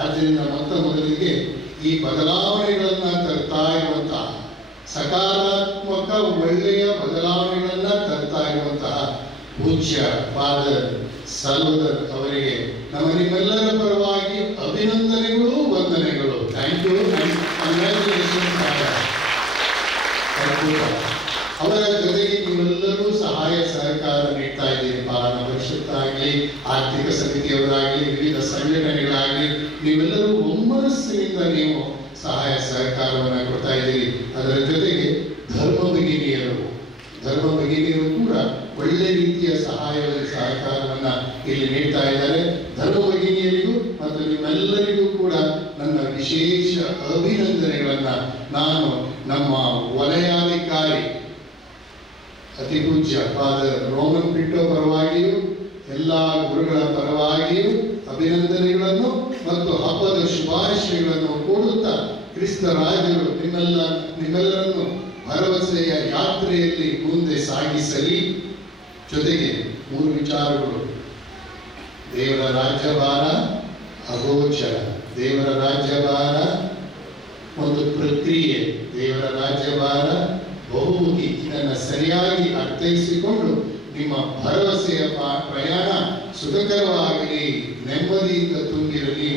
ಆದ್ದರಿಂದ ಮೊದಲಿಗೆ ಈ ಬದಲಾವಣೆಗಳನ್ನ ತರ್ತಾ ಇರುವಂತಹ, ಸಕಾರಾತ್ಮಕ ಒಳ್ಳೆಯ ಬದಲಾವಣೆಗಳನ್ನ ತರ್ತಾ ಇರುವಂತಹ ಪೂಜ್ಯ ಫಾದರ್ ಸಲ್ವದರ್ ಅವರಿಗೆ ನಿಮ್ಮೆಲ್ಲರ ಪರವಾಗಿ ಅಭಿನಂದನೆಗಳು, ವಂದನೆಗಳು. Thank you and congratulation. ಅವರ ಜೊತೆಗೆ ನೀವೆಲ್ಲರೂ ಸಹಾಯ ಸಹಕಾರ ನೀಡ್ತಾ ಇದ್ದೀರಿ. ಪಾಲನಾ ಪರಿಷತ್ತಾಗಲಿ, ಆರ್ಥಿಕ ಸಮಿತಿಯವರಾಗಲಿ, ವಿವಿಧ ಸಂಘಟನೆಗಳಾಗಲಿ, ನೀವೆಲ್ಲರೂ ಒಮ್ಮನಸ್ಸಿನಿಂದ ನೀವು ಸಹಾಯ ಸಹಕಾರವನ್ನು ಕೊಡ್ತಾ ಇದ್ದೀರಿ. ಅದರ ಜೊತೆಗೆ ಧರ್ಮ ಭಗಿನಿಯರು ಕೂಡ ಒಳ್ಳೆ ರೀತಿಯ ಸಹಕಾರವನ್ನ ಇಲ್ಲಿ ನೀಡ್ತಾ ಇದ್ದಾರೆ. ಧರ್ಮ ಭಗಿನಿಯರಿಗೂ ಮತ್ತು ನಿಮ್ಮೆಲ್ಲರಿಗೂ ಕೂಡ ನನ್ನ ವಿಶೇಷ ಅಭಿನಂದನೆಗಳನ್ನ ನಾನು ನಮ್ಮ ವಲಯಾಧಿಕಾರಿ ಅತಿ ಪೂಜ್ಯ ಫಾದರ್ ರೋಮನ್ ಪಿಟ್ಟೋ ಪರವಾಗಿಯೂ ಎಲ್ಲ ಗುರುಗಳ ಪರವಾಗಿಯೂ ಅಭಿನಂದನೆಗಳನ್ನು ಮತ್ತು ಹಬ್ಬದ ಶುಭಾಶಯಗಳನ್ನು ಕೋರುತ್ತಾ, ಕ್ರಿಸ್ತ ರಾಜರು ನಿಮ್ಮೆಲ್ಲರನ್ನು ಭರವಸೆಯ ಯಾತ್ರೆಯಲ್ಲಿ ಮುಂದೆ ಸಾಗಿಸಲಿ. ಜೊತೆಗೆ 3 ವಿಚಾರಗಳು: ದೇವರ ರಾಜ್ಯಭಾರ ಅಗೋಚರ, ದೇವರ ರಾಜ್ಯಭಾರ ಒಂದು ಪ್ರಕ್ರಿಯೆ, ದೇವರ ರಾಜ್ಯಭಾರ ಬಹುಮುಖಿ. ಇದನ್ನು ಸರಿಯಾಗಿ ಅರ್ಥೈಸಿಕೊಂಡು ನಿಮ್ಮ ಭರವಸೆಯ ಪ್ರಯಾಣ ಸುಖಕರವಾಗಲಿ, ನೆಮ್ಮದಿಯಿಂದ ತುಂಬಿರಲಿ,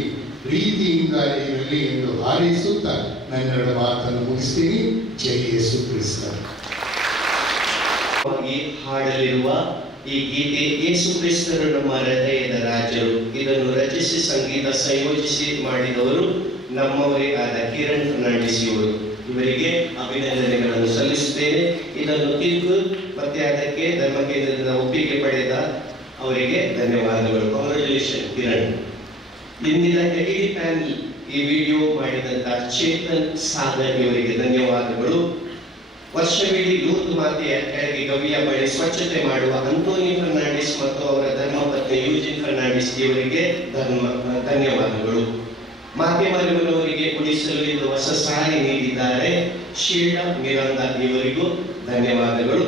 ಪ್ರೀತಿಯಿಂದ ಇರಲಿ ಎಂದು ಹಾರೈಸುತ್ತಾ ನನ್ನೆರಡು ಮಾತನ್ನು ಮುಗಿಸ್ತೀನಿ. ಜೈ ಯೇಸು ಕ್ರಿಸ್ತ. ಹಾಡಲಿರುವ ಈ ಗೀತೆ ಯೇಸು ಕ್ರಿಸ್ತರು ನಮ್ಮ ಹೃದಯದ ರಾಜರು. ಇದನ್ನು ರಚಿಸಿ ಸಂಗೀತ ಸಂಯೋಜಿಸಿ ಮಾಡಿದವರು ನಮ್ಮವರೇ ಆದ ಕಿರಣ್ ಫರ್ನಾಂಡಿಸ್ ಇವರು. ಇವರಿಗೆ ಅಭಿನಂದನೆಗಳನ್ನು ಸಲ್ಲಿಸುತ್ತೇನೆ. ಇದನ್ನು ತಿರುಗು ಮತ್ತೆ ಅದಕ್ಕೆ ಧರ್ಮ ಕೇಂದ್ರದಿಂದ ಒಪ್ಪಿಗೆ ಪಡೆದ ಅವರಿಗೆ ಧನ್ಯವಾದಗಳು. ಕಾಂಗ್ರ್ಯಾಚುಲೇಷನ್ ಕಿರಣ್. ಇಂದಿನ ಎಡಿಟ್ ಪ್ಯಾನಲ್ ಈ ವಿಡಿಯೋ ಮಾಡಿದಂತ ಚೇತನ್ ಸಾಗರ್ ಇವರಿಗೆ ಧನ್ಯವಾದಗಳು. ವರ್ಷವಿಡೀ ಲೂರ್ದ್ ಮಾತೆಯ ಕೆಳಗೆ ಗವಿಯ ಬಳಿ ಸ್ವಚ್ಛತೆ ಮಾಡುವ ಅಂತೋನಿ ಫರ್ನಾಂಡಿಸ್ ಮತ್ತು ಅವರ ಧರ್ಮಪತ್ನಿ ಯೂಜಿನ್ ಫರ್ನಾಂಡಿಸ್ ಇವರಿಗೆ ಧನ್ಯವಾದಗಳು. ಮಾತೆ ಮರಿಯಮ್ಮನವರಿಗೆ ಉಳಿಸಲು ಇದು ಹೊಸ ಸಾರಿ ನೀಡಿದ್ದಾರೆ ಶೀಲಾ ಮಿರಾಂದ ಇವರಿಗೂ ಧನ್ಯವಾದಗಳು.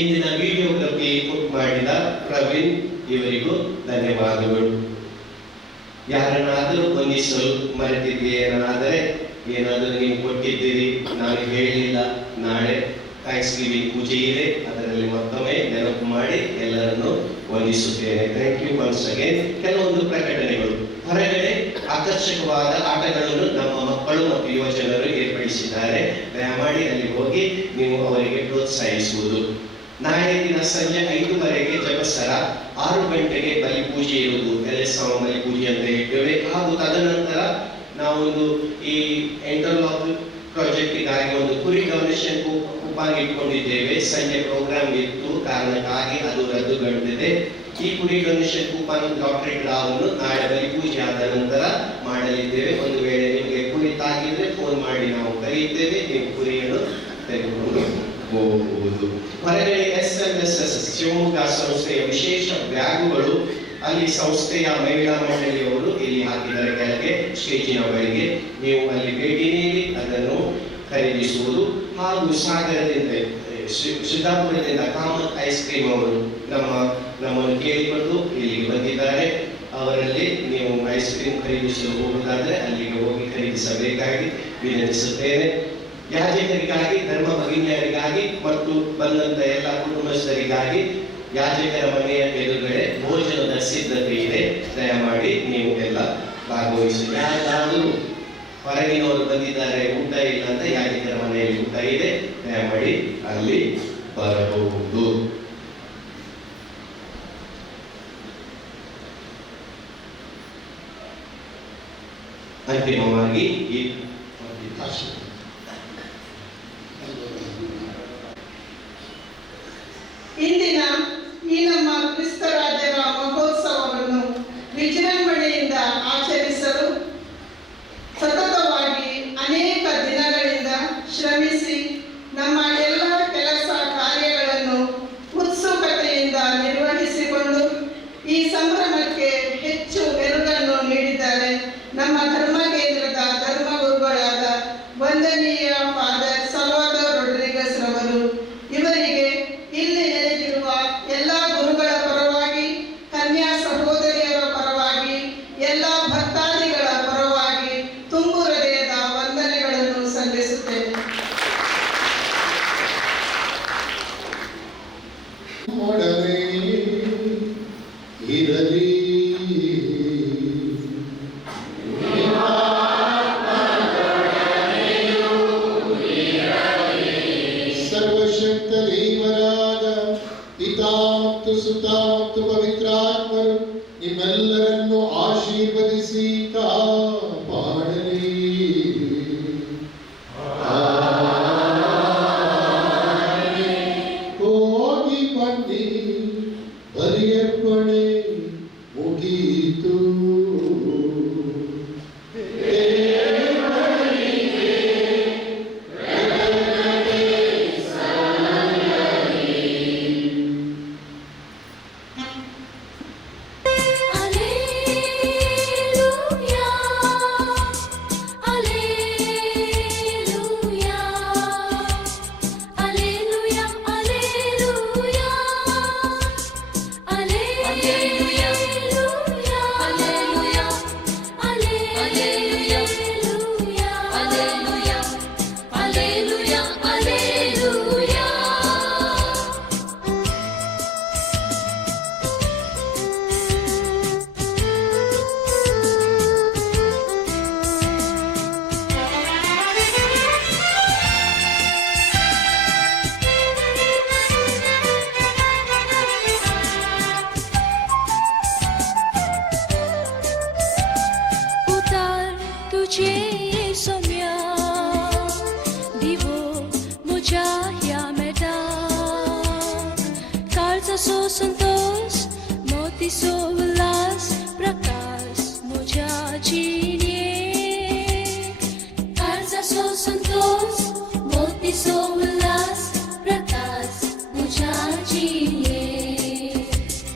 ಇಂದಿನ ವಿಡಿಯೋಗ್ರಫಿ ಮಾಡಿದ ಪ್ರವೀಣ್ ಇವರಿಗೂ ಧನ್ಯವಾದಗಳು. ಯಾರನ್ನಾದರೂ ವಂದಿಸಲು ಮರೆತಿದ್ದೇನಾದರೆ, ಏನಾದರೂ ನೀವು ಕೊಟ್ಟಿದ್ದೀರಿ, ನಾನು ಹೇಳಿಲ್ಲ, ನಾಳೆ ಥ್ಯಾಂಕ್ಸ್ ಗಿವಿಂಗ್ ಪೂಜೆ ಇದೆ, ಅದರಲ್ಲಿ ಮತ್ತೊಮ್ಮೆ ನೆನಪು ಮಾಡಿ ಎಲ್ಲರನ್ನು ವಂದಿಸುತ್ತೇನೆ. Thank you once again. ಕೆಲವೊಂದು ಪ್ರಕಟಣೆಗಳು. ಹೊರಗಡೆ ಆಕರ್ಷಕವಾದ ಆಟಗಳನ್ನು ನಮ್ಮ ಮಕ್ಕಳು ಮತ್ತು ಯುವಜನರು ಏರ್ಪಡಿಸಿದ್ದಾರೆ. ದಯಮಾಡಿ ಅಲ್ಲಿ ಹೋಗಿ ನೀವು ಅವರಿಗೆ ಪ್ರೋತ್ಸಾಹಿಸುವುದು. ನಾಳೆ ದಿನ ಸಂಜೆ 5:30ಗೆ ಜಪಸರ, 6 ಗಂಟೆಗೆ ಬಲಿಪೂಜೆ ಇರುವುದು, LSM ಬಲಿಪೂಜೆ ಅಂತ ಹೇಳ್ತೇವೆ. ಹಾಗೂ ತದನಂತರ ನಾವೊಂದು ಈ ಇಂಟರ್ಲಾಕ್ ಪ್ರಾಜೆಕ್ಟಿಗಾಗಿ ಒಂದು ಕುರಿ ಡೊನೇಷನ್ ಕೂಪನ್ ಇಟ್ಕೊಂಡಿದ್ದೇವೆ. ಸಂಜೆ ಪ್ರೋಗ್ರಾಮ್ ಇತ್ತು, ಕಾರಣಕ್ಕಾಗಿ ಅದು ರದ್ದುಗೊಂಡಿದೆ. ಈ ಕುರಿ ಡೊನೇಷನ್ ಕೂಪನ್ ಡಾಕ್ಟರೇಟ್ ಲಾವನ್ನು ನಾಳೆ ಬಲಿಪೂಜೆ ಆದ ನಂತರ ಮಾಡಲಿದ್ದೇವೆ. ಒಂದು ವೇಳೆ ನಿಮಗೆ ಕುರಿತಾಗಿದ್ರೆ ಫೋನ್ ಮಾಡಿ ನಾವು ಕರೆಯುತ್ತೇವೆ, ನೀವು ಕುರಿಯನ್ನು ತೆಗೆದುಕೊಂಡು ಹೋಗಬಹುದು. ಹೊರಗಡೆ SMSS ಶಿವಮೊಗ್ಗ ಸಂಸ್ಥೆಯ ವಿಶೇಷ ಬ್ಯಾಗುಗಳು ಅಲ್ಲಿ ಸಂಸ್ಥೆಯ ಮಹಿಳಾ ಮಂಡಳಿಯವರು ಇಲ್ಲಿ ಹಾಕಿದ್ದಾರೆ ಕೆಳಗೆ ಸ್ಟೇಜಿನ ಬಳಿಗೆ. ನೀವು ಅಲ್ಲಿ ಭೇಟಿ ನೀಡಿ ಅದನ್ನು ಖರೀದಿಸುವುದು. ಹಾಗೂ ಸಾಗರದಿಂದ ಸಿದ್ದಾಪುರದಿಂದ ಕಾಮತ್ ಐಸ್ ಕ್ರೀಮ್ ಅವರು ನಮ್ಮನ್ನು ಕೇಳಿಕೊಂಡು ಇಲ್ಲಿಗೆ ಬಂದಿದ್ದಾರೆ. ಅವರಲ್ಲಿ ನೀವು ಐಸ್ ಕ್ರೀಮ್ ಖರೀದಿಸಲು ಹೋಗುವುದಾದರೆ ಅಲ್ಲಿಗೆ ಹೋಗಿ ಖರೀದಿಸಬೇಕಾಗಿ ವಿನಂತಿಸುತ್ತೇನೆ. ಯಾಜಕರಿಗಾಗಿ, ಧರ್ಮ ಭಗಿನಿಯರಿಗಾಗಿ ಮತ್ತು ಬಂದಂತ ಎಲ್ಲ ಕುಟುಂಬಸ್ಥರಿಗಾಗಿ ಯಾಜಕರ ಮನೆಯ ಎದುರುಗಡೆ ಭೋಜನದ ಸಿದ್ಧತೆ ಇದೆ. ದಯಮಾಡಿ ನೀವು ಎಲ್ಲ ಭಾಗವಹಿಸಿ. ಯಾರಾದರೂ ಹೊರಗಿನವರು ಬಂದಿದ್ದಾರೆ ಊಟ ಇಲ್ಲ ಅಂತ, ಯಾಜಕರ ಮನೆಯಲ್ಲಿ ಊಟ ಇದೆ, ದಯಮಾಡಿ ಅಲ್ಲಿ ಬರಬಹುದು. ಅಂತಿಮವಾಗಿ ಈ ಇಂದಿನ ಈ ನಮ್ಮ ಕ್ರಿಸ್ತರಾಜರ ಮಹೋತ್ಸವವನ್ನು ವಿಜೃಂಭಣೆಯಿಂದ ಆಚರಿಸಲು ಸತತವಾಗಿ ಅನೇಕ ದಿನಗಳಿಂದ ಶ್ರಮಿಸಿ ನಮ್ಮ ಎಲ್ಲ ಕೆಲಸ ಕಾರ್ಯಗಳನ್ನು ಉತ್ಸುಕತೆಯಿಂದ ನಿರ್ವಹಿಸಿಕೊಂಡು ಈ ಸಂಭ್ರಮಕ್ಕೆ ಹೆಚ್ಚು ಮೆರುಗನ್ನು ನೀಡಿದ್ದಾರೆ ನಮ್ಮ ಧರ್ಮ ಕೇಂದ್ರದ ಧರ್ಮಗುರುಗಳಾದ ವಂದನೀಯ ಫಾದರ್ ಸಲ್ವಾದೋರ್ ರೊಡ್ರಿಗಸ್ ರವರು. ಇವರಿಗೆ ಇಲ್ಲಿ ನೆಲೆದಿರುವ ಎಲ್ಲ ಗುರುಗಳ ಪರವಾಗಿ, ಕನ್ಯಾ ಸಹೋದರಿಯರ ಪರವಾಗಿ, ಎಲ್ಲ ಭಕ್ತಾದಿಗಳ ಪರವಾಗಿ ತುಂಬು ಹೃದಯದ ವಂದನೆಗಳನ್ನು ಸಲ್ಲಿಸುತ್ತೇನೆ. ಇರಲಿ ಸರ್ವಶಕ್ತ ದೇವರಾದ ಪಿತಾ ಮತ್ತು ಸುತ ಮತ್ತು ಪವಿತ್ರಾತ್ಮರು ನಿಮ್ಮೆಲ್ಲರನ್ನು ಆಶೀರ್ವದಿಸಿ ಕಾಪಾಡಲಿ. ಹೋಗಿ ಬನ್ನಿ, ಬಲಿಯರ್ಪಣೆ ಮುಗೀತು. संतोष मोती सो उल्लास प्रकाश मुझा जी